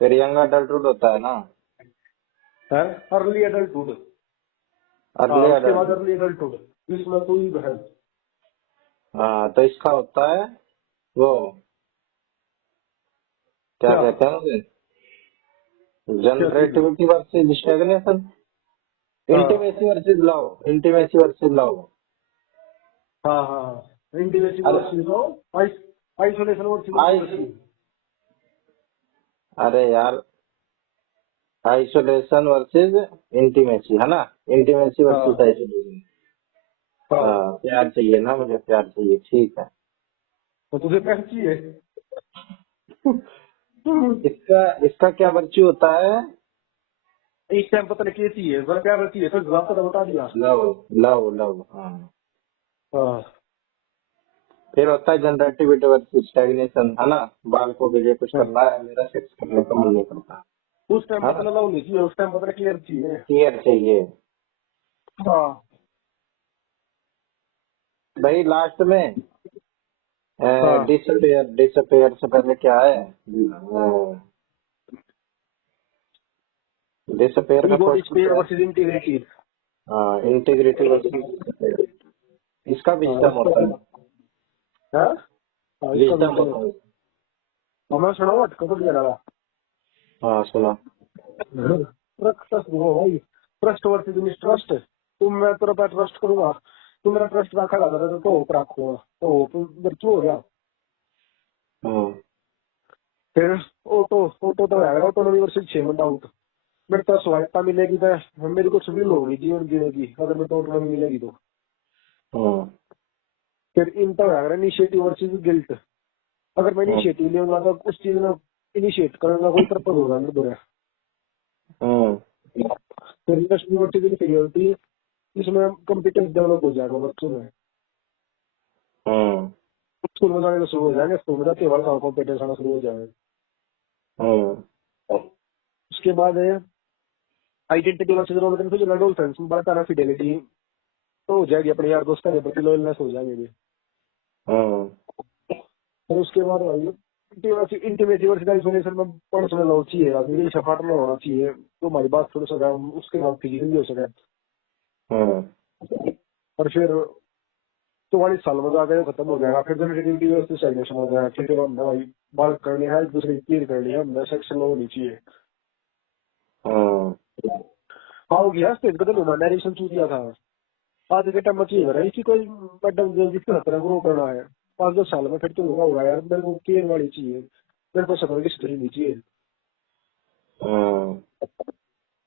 फिर यंग अडल्टहुड होता है ना, अर्ली एडल्टहुड। हाँ अर्ली उसके बाद अडल्ट। अर्ली एडल्टहुड, इसमें कोई है हाँ तो इसका होता है वो क्या क्या कहते हैं उसे, क्या चीज? जनरेटिविटी वर्सेस स्टैग्नेशन, हाँ intimacy versus love, intimacy versus love. हाँ हाँ। इंटीमेसी अरे versus isolation versus ice intimacy. अरे यार, आइसोलेशन वर्सेस इंटीमेसी है ना, इंटीमेसी वर्सेस हाँ आइसोलेशन। हाँ। हाँ, प्यार चाहिए ना, मुझे प्यार चाहिए, ठीक है। तो तुझे क्या चाहिए? इसका इसका क्या वर्च्यू होता है? इस टाइम पता नहीं क्या चाहिए, बड़ा क्या चाहिए, तो जवाब तो बता दिया। लव, लव, लव, हाँ। हाँ फिर होता है जनरेटिविटी वर्सेस स्टैग्नेशन, है ना, बाल को मुझे कुछ हाँ। करना है, मेरा सेक्स करने का मन नहीं करता, उस टाइम है पता ना, लगा नहीं चाहिए, उस टाइम पता क्लियर चाहिए। केयर चाहिए। हाँ भाई लास्ट में हाँ। डिसअपेयर, डिसअपेयर से पहले क्या है? डिसअपेयर का ईगो फर्स्ट डिस्पेयर क्या है? Versus integrity. हाँ, इंटीग्रिटी वर्सेस, इसका हाँ विजडम इसका होता है, हाँ हाँ इसका विजडम विजडम होता होता है। है। हमारा सुना अटका तो दिया लगा। हाँ सुना। ट्रस्ट वो भाई, ट्रस्ट वर्सेस मिसट्रस्ट। तुम मैं तेरे पे ट्रस्ट करूंगा, तुम मेरा ट्रस्ट रखा जाता है तो होप रखूंगा, तो होप वर्चू हो गया। हम्म, फिर ऑटो ऑटो तो है, ऑटोनॉमी वर्सेस शेम डाउट। मेरे पास स्वायत्ता मिलेगी तो मेरी कुछ भी होगी जीवन जीने की, अगर मेरे को ऑटोनॉमी मिलेगी तो। हम्म, फिर इन तो है इनिशिएटिव वर्सेस गिल्ट। अगर मैं हम्म, इनिशिएटिव लूंगा तो उस चीज में इनिशिएट करूंगा, कोई पर्पज होगा मेरे द्वारा। हम्म, फिर इंडस्ट्री वर्सेस इनफीरियरिटी, इसमें कॉम्पिटेंस डेवलप हो जाएगा बच्चों में। हम्म, स्कूल में जाने तो शुरू हो जाएंगे, स्कूल में जाते वाला कॉम्पिटेंस आना शुरू हो जाएगा। हम्म, उसके बाद है आइडेंटिटी वर्सेस रोल, फिर लडोल फ्रेंड्स में बड़ा फिडेलिटी तो हो जाएगी, अपने यार दोस्त के प्रति लॉयलनेस हो जाएगी। हम्म, और उसके बाद इंटीमेसी वर्सेस आइसोलेशन में पर्सनल हो चाहिए, मेरी सपाट में होना चाहिए तो हमारी बात थोड़ा सा, उसके बाद फिजिकल भी हो सके। हम्म, और फिर 44 साल में जाकर खत्म हो जाएगा, फिर जनरेटिविटी वर्सेस स्टैग्नेशन हो जाएगा। ठीक है हमने भाई बात करनी है, एक दूसरे की केयर करनी है, हमने सेक्स होनी चाहिए। हम्म, हाँ हो गया स्टेज बदल हुआ, नरेशन चूक दिया था। आज के टाइम में चाहिए रहा इसी कोई मैडम जिसके तरह ग्रो करना है 5-10 साल में, फिर तो होगा यार, मेरे को केयर वाली चाहिए, मेरे को सफर की स्टोरी नहीं चाहिए। हम्म,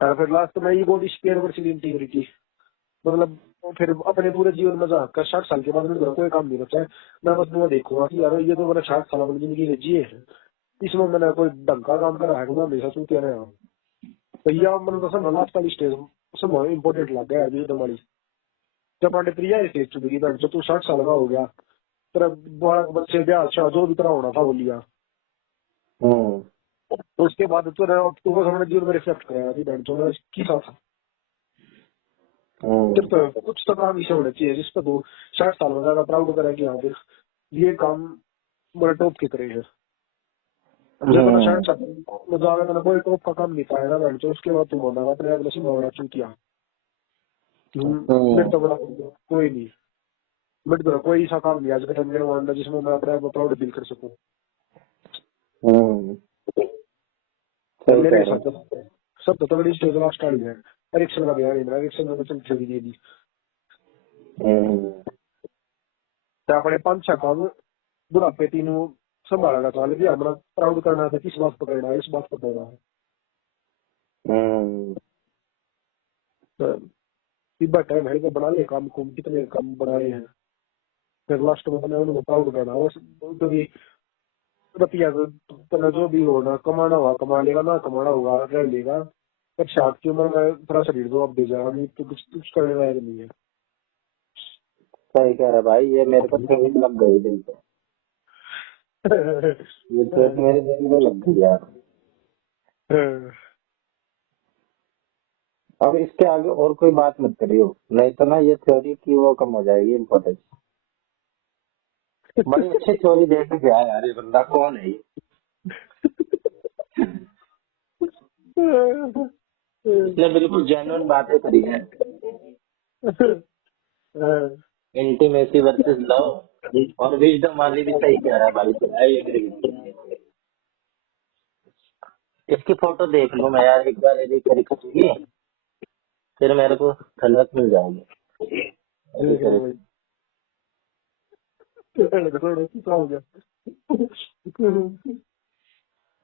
और फिर लास्ट में ईगो डिस्पेयर वर्सेस इंटीग्रिटी, मतलब फिर अपने पूरे जीवन में जाकर 60 साल के बाद मेरे को कोई काम नहीं बचा है। मैं बस वो देखूंगा कि यार ये तो मैंने 60 साल अपनी जिंदगी में जिए है, इसमें मैंने कोई ढंग का काम करा है कि मैं हमेशा चूतिया रहा हूँ। तो यह मतलब तो सब लास्ट वाली स्टेज सब इम्पोर्टेंट लग गया है हमारी। जब हमारे प्रिया स्टेज चुकी थी, जब तू 60 साल का हो गया, तेरा बड़ा बच्चे ब्याह अच्छा जो भी तरह होना था वो लिया, हम्म, तो उसके बाद तू बस अपने जीवन में रिफ्लेक्ट करेगा कि बैंक जो की था। हम्म, जब तो कुछ तो काम इसे होना चाहिए जिस पर तू 60 साल में ज्यादा प्राउड करे कि हाँ देख ये काम बड़ा टॉप की तरह है। जब मैंने 60 साल में ज्यादा मैंने कोई टॉप का काम नहीं पाया ना बैंक, उसके बाद तुम होना अपने आप ने होना चूतिया। मेरे तो बड़ा कोई नहीं, मेरे तो कोई ऐसा काम नहीं आज के टाइम में जिसमें मैं अपने आप को प्राउड फील कर सकूं। हम्म, तो सही मेरे कह रहे हिसाब हो। से सब तो बड़ी स्टेज लास्ट टाइम है। परीक्षा का बिहार इंदिरा परीक्षा में चल छोड़ी दे दी। हम्म, तो अपने 5-6 काम बुढ़ापे तीनों संभाला था, लेकिन हमारा प्राउड करना था, किस बात पकड़ना है, इस बात पकड़ना है। हम्म, तो इब्बा टाइम है कि बना ले काम को, कितने काम बना रहे हैं, फिर लास्ट में अपने उनको प्राउड करना बस। कभी रुपया तो जो भी होना, कमाना हुआ कमा लेगा, ना कमाना होगा रह लेगा। पर 60 की उम्र में थोड़ा शरीर जो अब दे जाएगा, नहीं तो कुछ कुछ करने लायक नहीं सही कह रहा भाई, ये मेरे को थोड़ी लग गई दिल पे, ये चोट मेरे दिल में लग गई यार। है। अब इसके आगे और कोई बात मत करियो, नहीं तो ना ये थ्योरी की वो कम हो जाएगी इम्पोर्टेंस। बड़ी अच्छी थ्योरी दे के गया यार, ये बंदा कौन है ये? इसने बिल्कुल जेन्युइन बातें करी है। इंटीमेसी वर्सेस लव, और विजडम वाली भी सही कह रहा है भाई, आई एग्री। इसकी फोटो देख लो मैं यार एक बार, यदि करी की फिर मेरे को ठंडक मिल जाएगी। ऐसी देख लो तरह भाई, थोड़ा सा हो गया।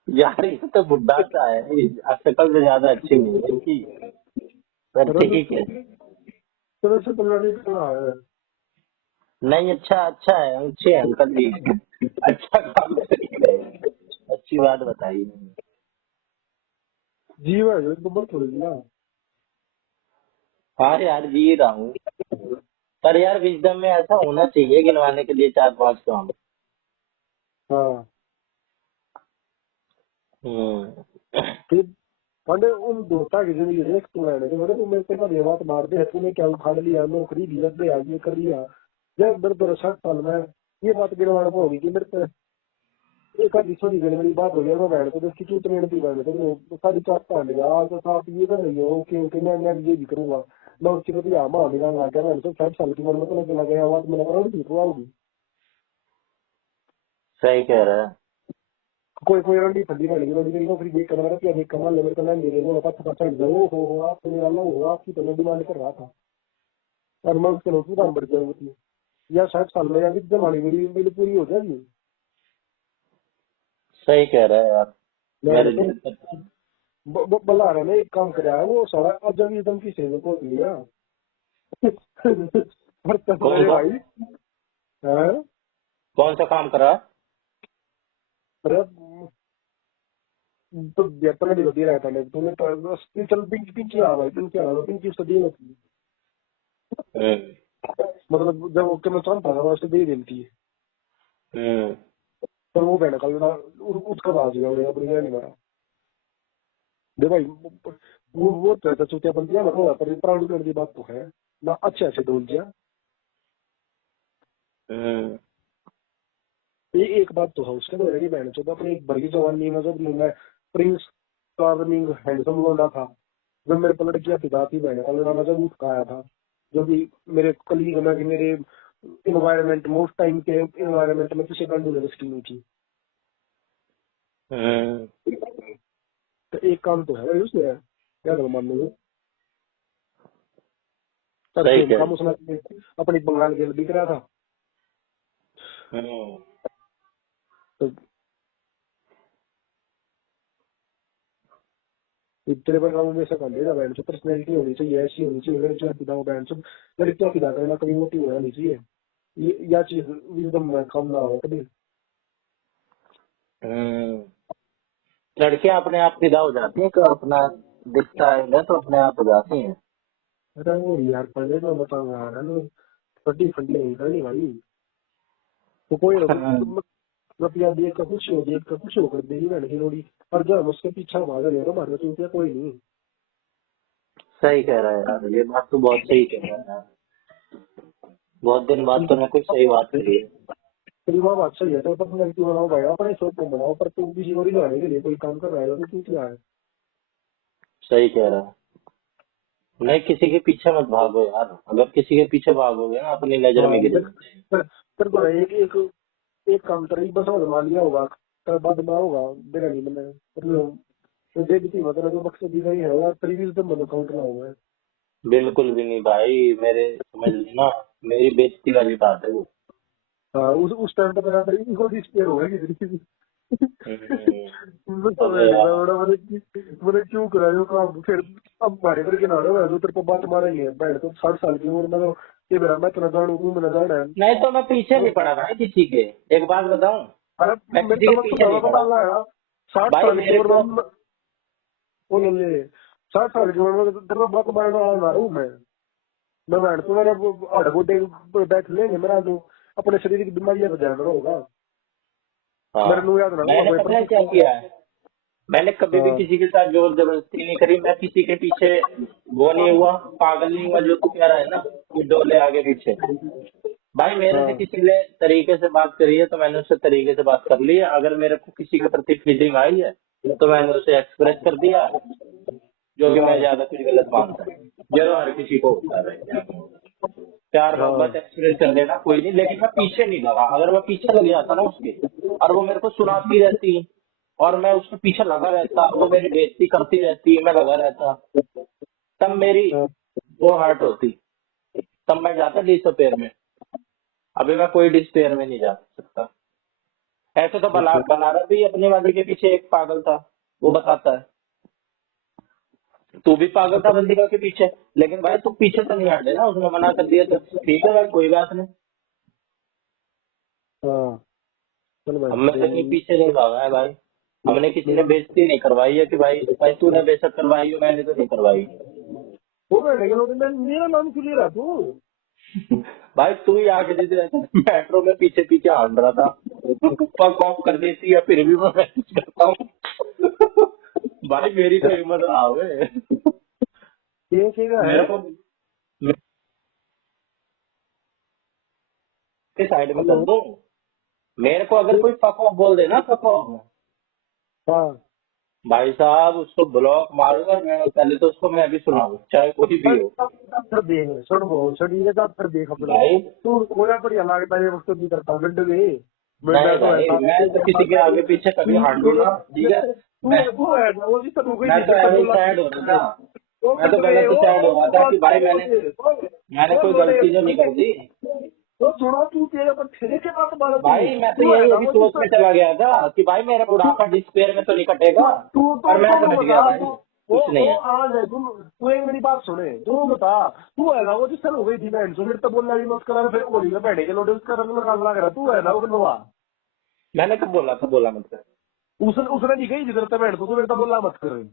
यार ये तो बुढ़ा सा है, ये शक्ल से ज्यादा अच्छी नहीं है इनकी। पर अरे ठीक है। तो से पंद्रह नहीं कर रहा है। नहीं, अच्छा अच्छा है, अच्छे अंकल जी हैं। अच्छा काम करिए, अच्छी बात बताइए। जी भाई एक नंबर थोड़ी ना। हाँ यार, जी रहा हूँ। पर यार विजडम में ऐसा होना चाहिए गिनवाने के लिए 4-5 काम। हाँ हम्म। फिर मैंने उन दोस्ता की जिंदगी देख तू मैंने तो मैंने तू मेरे पे ना बात मार दे तूने क्या उखाड़ लिया नौकरी भी लग गया ये कर लिया। जब मेरे तो 60 साल में ये बात गिरवाने को होगी कि मेरे पे एक आधी छोटी गली मेरी बात हो गया मैं बैठ तो उसकी क्यों ट्रेन थी बैठ तो सारी चार पान गया आज तो आप ये कर रही हो ओके ओके मैं ये भी करूंगा। मैं उसकी प्रति आमा निकाल लगा गया मैंने तो 60 साल की उम्र में तो लगे लगा आवाज मैंने कहा ठीक होगी। सही कह रहा है। कोई कोई रंडी फंडी वाली रोडी मेरी नौकरी देख कर मेरा क्या देख कमाल ले मेरे को नहीं दे रहे पता पता चढ़ जाओ हो आप तो मेरा लो हो आपकी तो मैं डिमांड कर रहा था। और मैं उसके नौकरी काम बढ़ जाऊंगी या 60 साल में या जमानी मेरी मेरी पूरी हो जाएगी। सही कह रहा है यार। मैंने मेरे तो जैसे। बल्ला रहा ने एक काम कराया वो सारा अब जब एकदम की सेवा को लिया। पर तब कौन मेरे सा भाई हैं कौन सा काम करा? अरे तो बेहतर नहीं होती रहता है तूने तो बस चल पिंक पिंक आ भाई पिंक सदी में थी। हम्म। मतलब जब ओके मैं चाहता था वैसे दे देती है। हम्म। पर वो कहना कल ना उसका बाज गया वो अपनी नहीं मारा दे भाई वो तो चूतिया बनती है ना पर प्राउड करने की बात तो है ना अच्छे अच्छे डोल दिया। हम्म। ये एक बात तो है उसके अंदर मेरी बहन चौदह अपनी एक बड़ी जवानी में जब मैं प्रिंस चार्मिंग हैंडसम लौंडा था जब मेरे पलट किया पिता थी बहन का लौंडा जब उसका आया था जो कि मेरे कलीग में कि मेरे इन्वायरमेंट मोस्ट टाइम के इन्वायरमेंट में किसी का यूनिवर्सिटी नहीं थी। हम्म। तो एक काम तो है भाई उसमें क्या कर मान लो पर सही सेम कह काम उसने अपनी बंगाल के दिख रहा था। रहे। हम्म। तो तेरे पर काम में ऐसा कर लेगा बहन पर्सनैलिटी होनी चाहिए ऐसी होनी चाहिए लड़कियां पिता बहन सब लड़कियां पिता करना कभी मोटी होना नहीं चाहिए। ये या चीज विजडम में कम ना हो कभी। हम्म। लड़कियां अपने आप फिदा हो जाती हैं, तो अपना दिखता है ना तो अपने आप हो जाती हैं। अरे वो यार पहले तो बताऊंगा यार ना फटी फटी नहीं करनी भाई तो कोई ना हम्म। रुपया देख कर खुश होकर देगी मैंने की रोड़ी और जब उसके पीछे भाग रहे हो मारने तो कोई नहीं। सही कह रहा है यार, ये बात तो बहुत सही कह रहा है यार। बहुत दिन बाद तो मैं कोई सही बात कही है। तेरी माँ बात सही है तो पर्सनैलिटी बनाओ भाई अपने शौक को बनाओ पर तू किसी और ही जाने के लिए कोई काम कर रहा है तो तू क्या है। सही कह रहा है। नहीं, किसी के पीछे मत भागो यार, अगर किसी के पीछे भागोगे ना अपनी नजर हाँ में गिर जाओगे। तेरे को एक एक एक काम तेरी बस और मान लिया होगा तो बाद में होगा मेरा नहीं मैंने मतलब तो दे दी मतलब जो मकसद दी गई है यार तेरी भी एकदम मतलब काउंट ना होगा। बिल्कुल भी नहीं भाई, मेरे समझ लेना, मेरी बेइज्जती वाली बात है वो। हाँ उस टाइम पे तेरा तेरी इनको डिस्पेयर होगा कि तेरी हम्म। मैं तो अबे मैंने यार। कहा बड़ा मैंने क्यों कराया काम फिर अब मारे पर किनारे है जो तेरे को बात मारेंगे बैठ तो 60 साल की उम्र में तो ये मेरा मैं तो ना जानू तू मैं ना जाना है। नहीं तो मैं पीछे नहीं पड़ा भाई किसी के। एक बात बताऊं, अरे मैं मेरे किसी तो के मत पीछे बताओ नहीं पड़ा। पता है 60 भाई साल की मेरे को। उम्र में वो ले 60 साल की उम्र में तेरे को बात मारने वाला ना हूँ मैं बैठ तो मेरे हड़ गोडे बैठ लेंगे मेरा जो अपने शरीर की बीमारियां का ध्यान होगा मेरे हाँ, नु याद ना मैंने होगा पता है क्या पर किया है। मैंने कभी भी हाँ किसी के साथ जोर जबरदस्ती नहीं करी, मैं किसी के पीछे वो नहीं हुआ, पागल नहीं हुआ जो तू कह रहा है ना कि डोले आगे पीछे। भाई मेरे से हाँ किसी ने तरीके से बात करी है तो मैंने उससे तरीके से बात कर ली है। अगर मेरे को किसी के प्रति फीलिंग आई है तो मैंने उसे एक्सप्रेस कर दिया, जो कि मैं ज्यादा कुछ गलत मानता है। ये तो हर किसी को होता है भाई, क्या करूं। प्यार हाँ मोहब्बत एक्सप्रेस कर देना कोई नहीं, लेकिन मैं पीछे नहीं लगा। अगर मैं पीछे लग जाता ना उसके और वो मेरे को सुनाती रहती और मैं उसके पीछे लगा रहता, वो मेरी बेइज्जती करती रहती, मैं लगा रहता, तब मेरी हाँ वो हर्ट होती, तब मैं जाता डिसअपेयर में। अभी मैं कोई डिसअपेयर में नहीं जा सकता। ऐसे तो बनारस भी अपने वाले के पीछे एक पागल था, वो बताता है। तू भी पागल था बंदिका के पीछे, लेकिन भाई तू पीछे तो नहीं हटे ना, उसने मना कर दिया तो ठीक है भाई, कोई बात नहीं। हाँ चल भाई हमने तो कहीं पीछे नहीं भागा है भाई, हमने किसी ने बेइज्जती नहीं करवाई है कि भाई भाई तूने बेइज्जत करवाई हो, मैंने तो नहीं करवाई। वो मेरा नाम क्यों ले रहा तू? भाई तू ही आके दे दे, मेट्रो में पीछे पीछे हाल रहा था, पग ऑफ कर देती है फिर भी मैं मैसेज करता हूँ। भाई मेरी तो हिम्मत ना होवे। ठीक है मेरे को साइड में कर हेलो। दो, मेरे को अगर कोई फक ऑफ बोल देना फक ऑफ, हाँ भाई साहब उसको ब्लॉक मारूंगा मैं, पहले तो उसको मैं अभी सुनाऊं चाहे कोई भी हो। फिर देख सुन वो छड़ी का फिर देख अपना भाई तू कोया बढ़िया लगता है वक्त भी करता गड्ढे में नहीं भाई, मैं तो किसी के आगे पीछे कभी हांडू ना, ठीक है। तू है ना वो जिस तरह मैं तो ऐसे ही सैड हो रहा था, मैं तो पहले से सैड हो रहा था कि भाई मैंने कोई गलती जो नहीं कर दी। तो सुनो तू तेरे पर ठेले के बात मारा भाई मैं तो यही अभी सोच में चला गया था कि भाई मेरा बुढ़ापा डिस्पेयर में तो नहीं कटेगा, और मैं समझ गया भाई कुछ नहीं है। आज है तू एक मेरी बात सुने तू बता तू है ना वो जिस तरह हो गई थी बहन से फिर तो बोलना भी मत करा फिर बोली मैं बैठे के लोटे उसका रंग लगा लग रहा तू है ना वो बनवा मैंने कब बोला था, बोला मत कर। उसने नहीं कही जिधर तक बैठ तो मेरे तो बोलना मत कर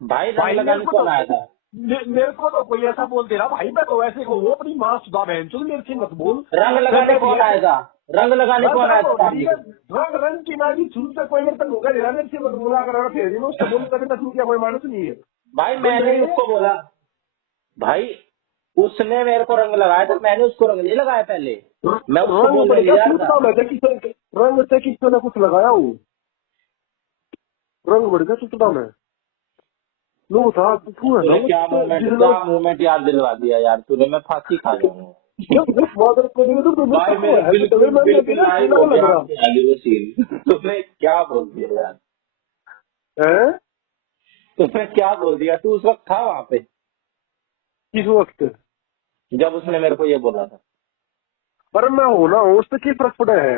भाई रंग लगाने कौन आया था? मेरे को तो कोई ऐसा बोल दे रहा भाई मैं तो वैसे कहूँ अपनी माँ सुधा बहन चुन मेरे से मत बोल रंग लगाने कौन आया था? रंग लगाने कौन आया था? रंग रंग की माँ छूट से कोई मेरे तक होगा नहीं मेरे से मत बोला कर फिर भी उससे बोल कभी तक क्या कोई मानस नहीं है भाई मैंने उसको बोला, भाई उसने मेरे को रंग लगाया था, मैंने उसको रंग नहीं लगाया पहले, मैं उसको बोलने गया था। रंग से किसी ने कुछ लगाया वो रंग बढ़ गया चुटता में लो था तू है क्या मूवमेंट याद दिलवा दिया यार तूने, मैं फांसी खा जाऊंगा भाई, मेरे बिल्कुल बिल्कुल लाइव हो गया आगे वो सीन। तुमने क्या बोल दिया यार, तुमने क्या बोल दिया? तू उस वक्त था वहां पे किस वक्त जब उसने मेरे को ये बोला था? पर मैं हूँ ना उससे क्या फर्क पड़ा है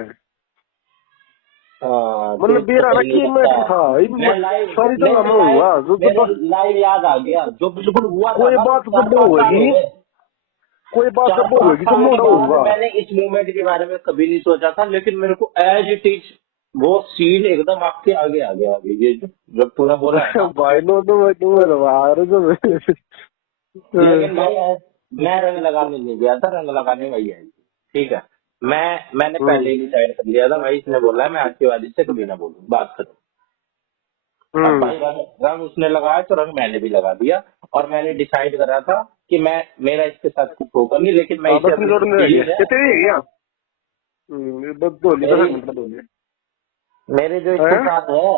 मतलब बेरा ना कि मैं था सारी तरह में हुआ लाइव याद आ गया जो बिल्कुल हुआ था। कोई बात कब होगी कोई बात कब होगी तो मोड़ा होगा। मैंने इस मूवमेंट के बारे में कभी नहीं सोचा था, लेकिन मेरे को एज इट इज वो सीन एकदम आपके आगे आ गया अभी, ये जब पूरा बोला भाई नो तो लेकिन मैं रंग लगाने नहीं गया था, रंग लगाने वही आई, ठीक है। मैंने पहले ही डिसाइड कर लिया था भाई, इसने बोला है मैं आपकी वाली से कभी ना बोलूं, बात खत्म। अब भाई रंग उसने लगाया तो रंग मैंने भी लगा दिया, और मैंने डिसाइड करा था कि मेरा इसके साथ कुछ होगा नहीं, लेकिन मैं मेरे जो इसके साथ है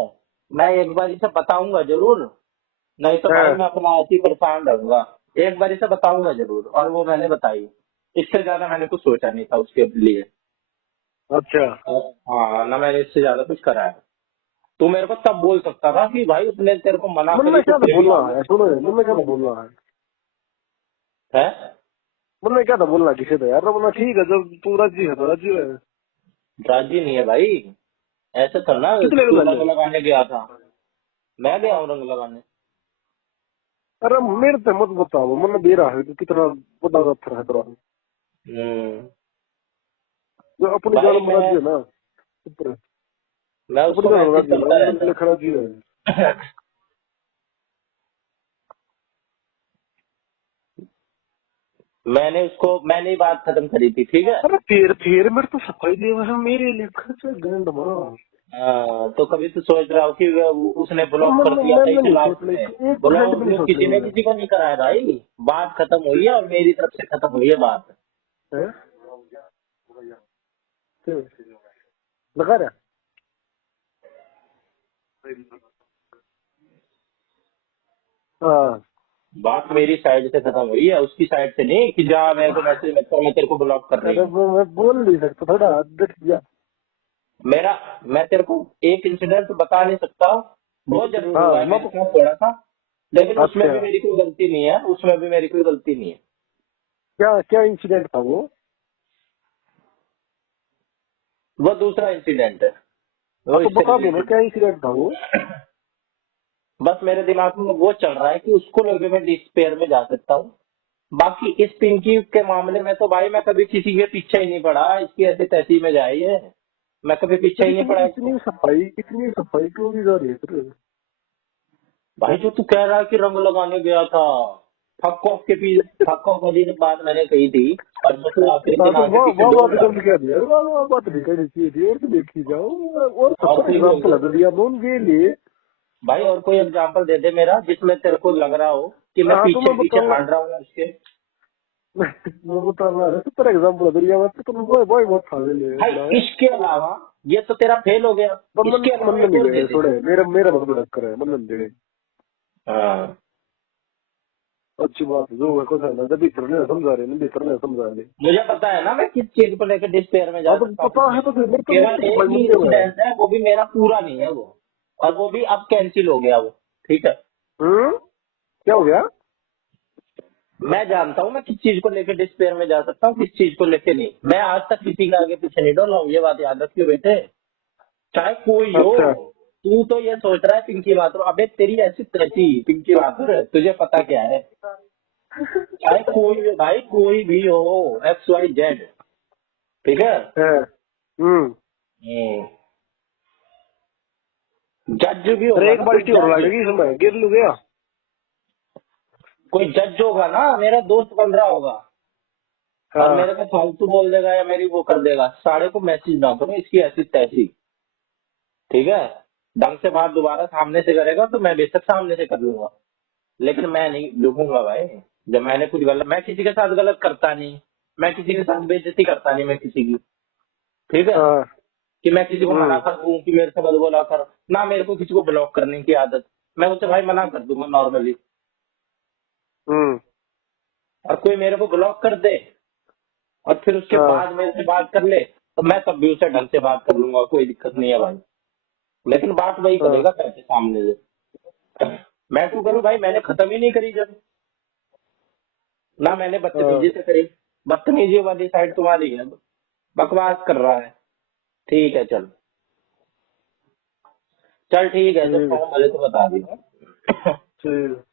मैं एक बार इसे बताऊंगा जरूर, नहीं तो भाई मैं अपना ऐसे ही परेशान रहूंगा। एक बार इसे बताऊंगा जरूर, और वो मैंने बताई, इससे ज्यादा मैंने कुछ सोचा नहीं था उसके लिए। अच्छा हाँ ना, मैंने इससे ज्यादा कुछ करा है। तू मेरे को तब बोल सकता था कि भाई उसने तेरे को मना करी क्या बोलना है, सुनो मैं क्या बोलना है मतलब क्या था बोलना किसी तो यार बोलना ठीक है जब तू राजी है तो राजी है। राजी नहीं है भाई, ऐसे करना। रंग लगाने गया था, मैं गया हूँ रंग लगाने। अरे मेरे से मत बताओ मतलब दे रहा है कि कितना बड़ा पत्थर है तेरा जो अपनी जान में राजी है ना मैं उसको मैसेज करता रहता जी है। मैंने ही बात खत्म करी थी, ठीक है। अरे फिर मेरे तो सफाई दे मेरे लेखा से गंद मारा। तो कभी तो सोच रहा हो कि उसने ब्लॉक कर दिया था इसे लास्ट में, ब्लॉक किसी ने किसी को नहीं कराया भाई, बात खत्म हुई है और मेरी तरफ से खत्म हुई है बात। लगा रहा हाँ बात मेरी साइड से खत्म हुई है, उसकी साइड से नहीं कि जा मेरे को मैसेज मैं तेरे को ब्लॉक कर रही हूँ। मैं बोल नहीं सकता थोड़ा मैं तेरे को एक इंसिडेंट बता नहीं सकता, बहुत जरूरी हुआ है मेरे साथ थोड़ा सा, लेकिन उसमें भी मेरी कोई गलती नहीं है, उसमें भी मेरी कोई गलती नहीं है। क्या क्या इंसिडेंट था वो? वो दूसरा इंसिडेंट है, वो हाँ, तो इससे बता देना related क्या इंसिडेंट था वो। है। बस मेरे दिमाग में वो चल रहा है कि उसको लेके मैं डिस्पेयर में जा सकता हूँ। बाकी इस पिंकी के मामले में तो भाई मैं कभी किसी के पीछे ही नहीं पड़ा, इसकी ऐसी तैसी में जाए ये, मैं कभी पीछे फिर ही नहीं पड़ा इतनी इसको। इतनी सफाई क्यों दी जा रही है फिर? भाई जो तू कह रहा है कि रंग लगाने गया था, ठक्कों वाली जो बात मैंने कही थी, और जो तू आखिरी हाँ, दिन तो आके पीछे वाह बोल बात रहा करने क्या दिया, वाह बात नहीं करनी चाहिए थी, और तो देखी जाओ। और और 70 कोई बोल एग्जाम्पल दे लगा दिया मैं उनके लिए। भाई, और कोई एग्जाम्पल दे दे मेरा जिसमें तेरे को लग रहा हो कि मैं हाँ, तो पीछे मैं पीछे बताऊंगा। हार रहा हूँ उसके। मैं बता रहा है 70 एग्जाम्पल लगा दिया मैं तो बहुत खा ले भाई बनाया। इसके अलावा ये तो तेरा फेल हो गया, पर इसके मन अलावा मन एक नहीं और दे गए दे। थोड़े, मेरा मतलब डक्कर है, मन नहीं गए। हाँ अच्छी बात है, जो है कुछ है ना, जब भीतर नहीं समझा रहे नहीं, भीतर नहीं समझा रहे। मुझे पता है ना मैं किस चीज को लेकर डिस्पेयर में जा हाँ, तो सकता पता हूँ। है तो फिर मेरे केवल को एक भाई ही मुझे में। इंसिडेंट है, वो भी मेरा पूरा नहीं है वो, और वो भी अब कैंसिल हो गया वो। ठीक है, क्या हो गया? मैं जानता हूँ मैं किस चीज को लेकर डिस्पेयर में जा सकता हूँ, किस चीज को लेकर नहीं। मैं आज तक किसी का आगे पीछे नहीं डोला हूँ, ये बात याद रखियो बेटे, चाहे कोई हो। अच्छा। तू तो ये सोच रहा है पिंकी माथुर, अबे तेरी ऐसी तैसी पिंकी माथुर है, तुझे पता क्या है। चाहे कोई भी भाई, कोई भी हो, XYZ, ठीक है। है। जज भी अरे होगा एक ना कोई बाल्टी और जज, लगेगी इसमें, गिर लू गया। कोई जज होगा ना, मेरा दोस्त बन रहा होगा, और हाँ। मेरे को फालतू बोल देगा या मेरी वो कर देगा, सारे को मैसेज ना करो इसकी ऐसी तैसी, ठीक है। ढंग से बात दोबारा सामने से करेगा तो मैं बेशक सामने से कर लूंगा, लेकिन मैं नहीं झुकूंगा भाई। जब मैंने कुछ गलत, मैं किसी के साथ गलत करता नहीं, मैं किसी के साथ बेइज्जती करता नहीं मैं किसी की, ठीक है। हाँ। कि मैं किसी को मना कर दूं कि मेरे से मत बोला कर, ना मेरे को किसी को ब्लॉक करने की आदत, मैं उसे भाई मना कर दूंगा नॉर्मली। हम्म। और कोई मेरे को ब्लॉक कर दे और फिर उसके हाँ। बाद मेरे से बात कर ले, तो मैं तब भी उसे ढंग से बात कर लूंगा, कोई दिक्कत नहीं है भाई। लेकिन बात वही हाँ। करेगा कैसे सामने से। मैं क्यों करूँ भाई, मैंने खत्म ही नहीं करी जब, ना मैंने हाँ। बदतमीजी से करी। बदतमीजी वाली साइड तुम्हारी है, बकवास कर रहा है। ठीक है चल, चल ठीक है, जब ठीक है। फॉर्म भले तो बता दी। ठीक है।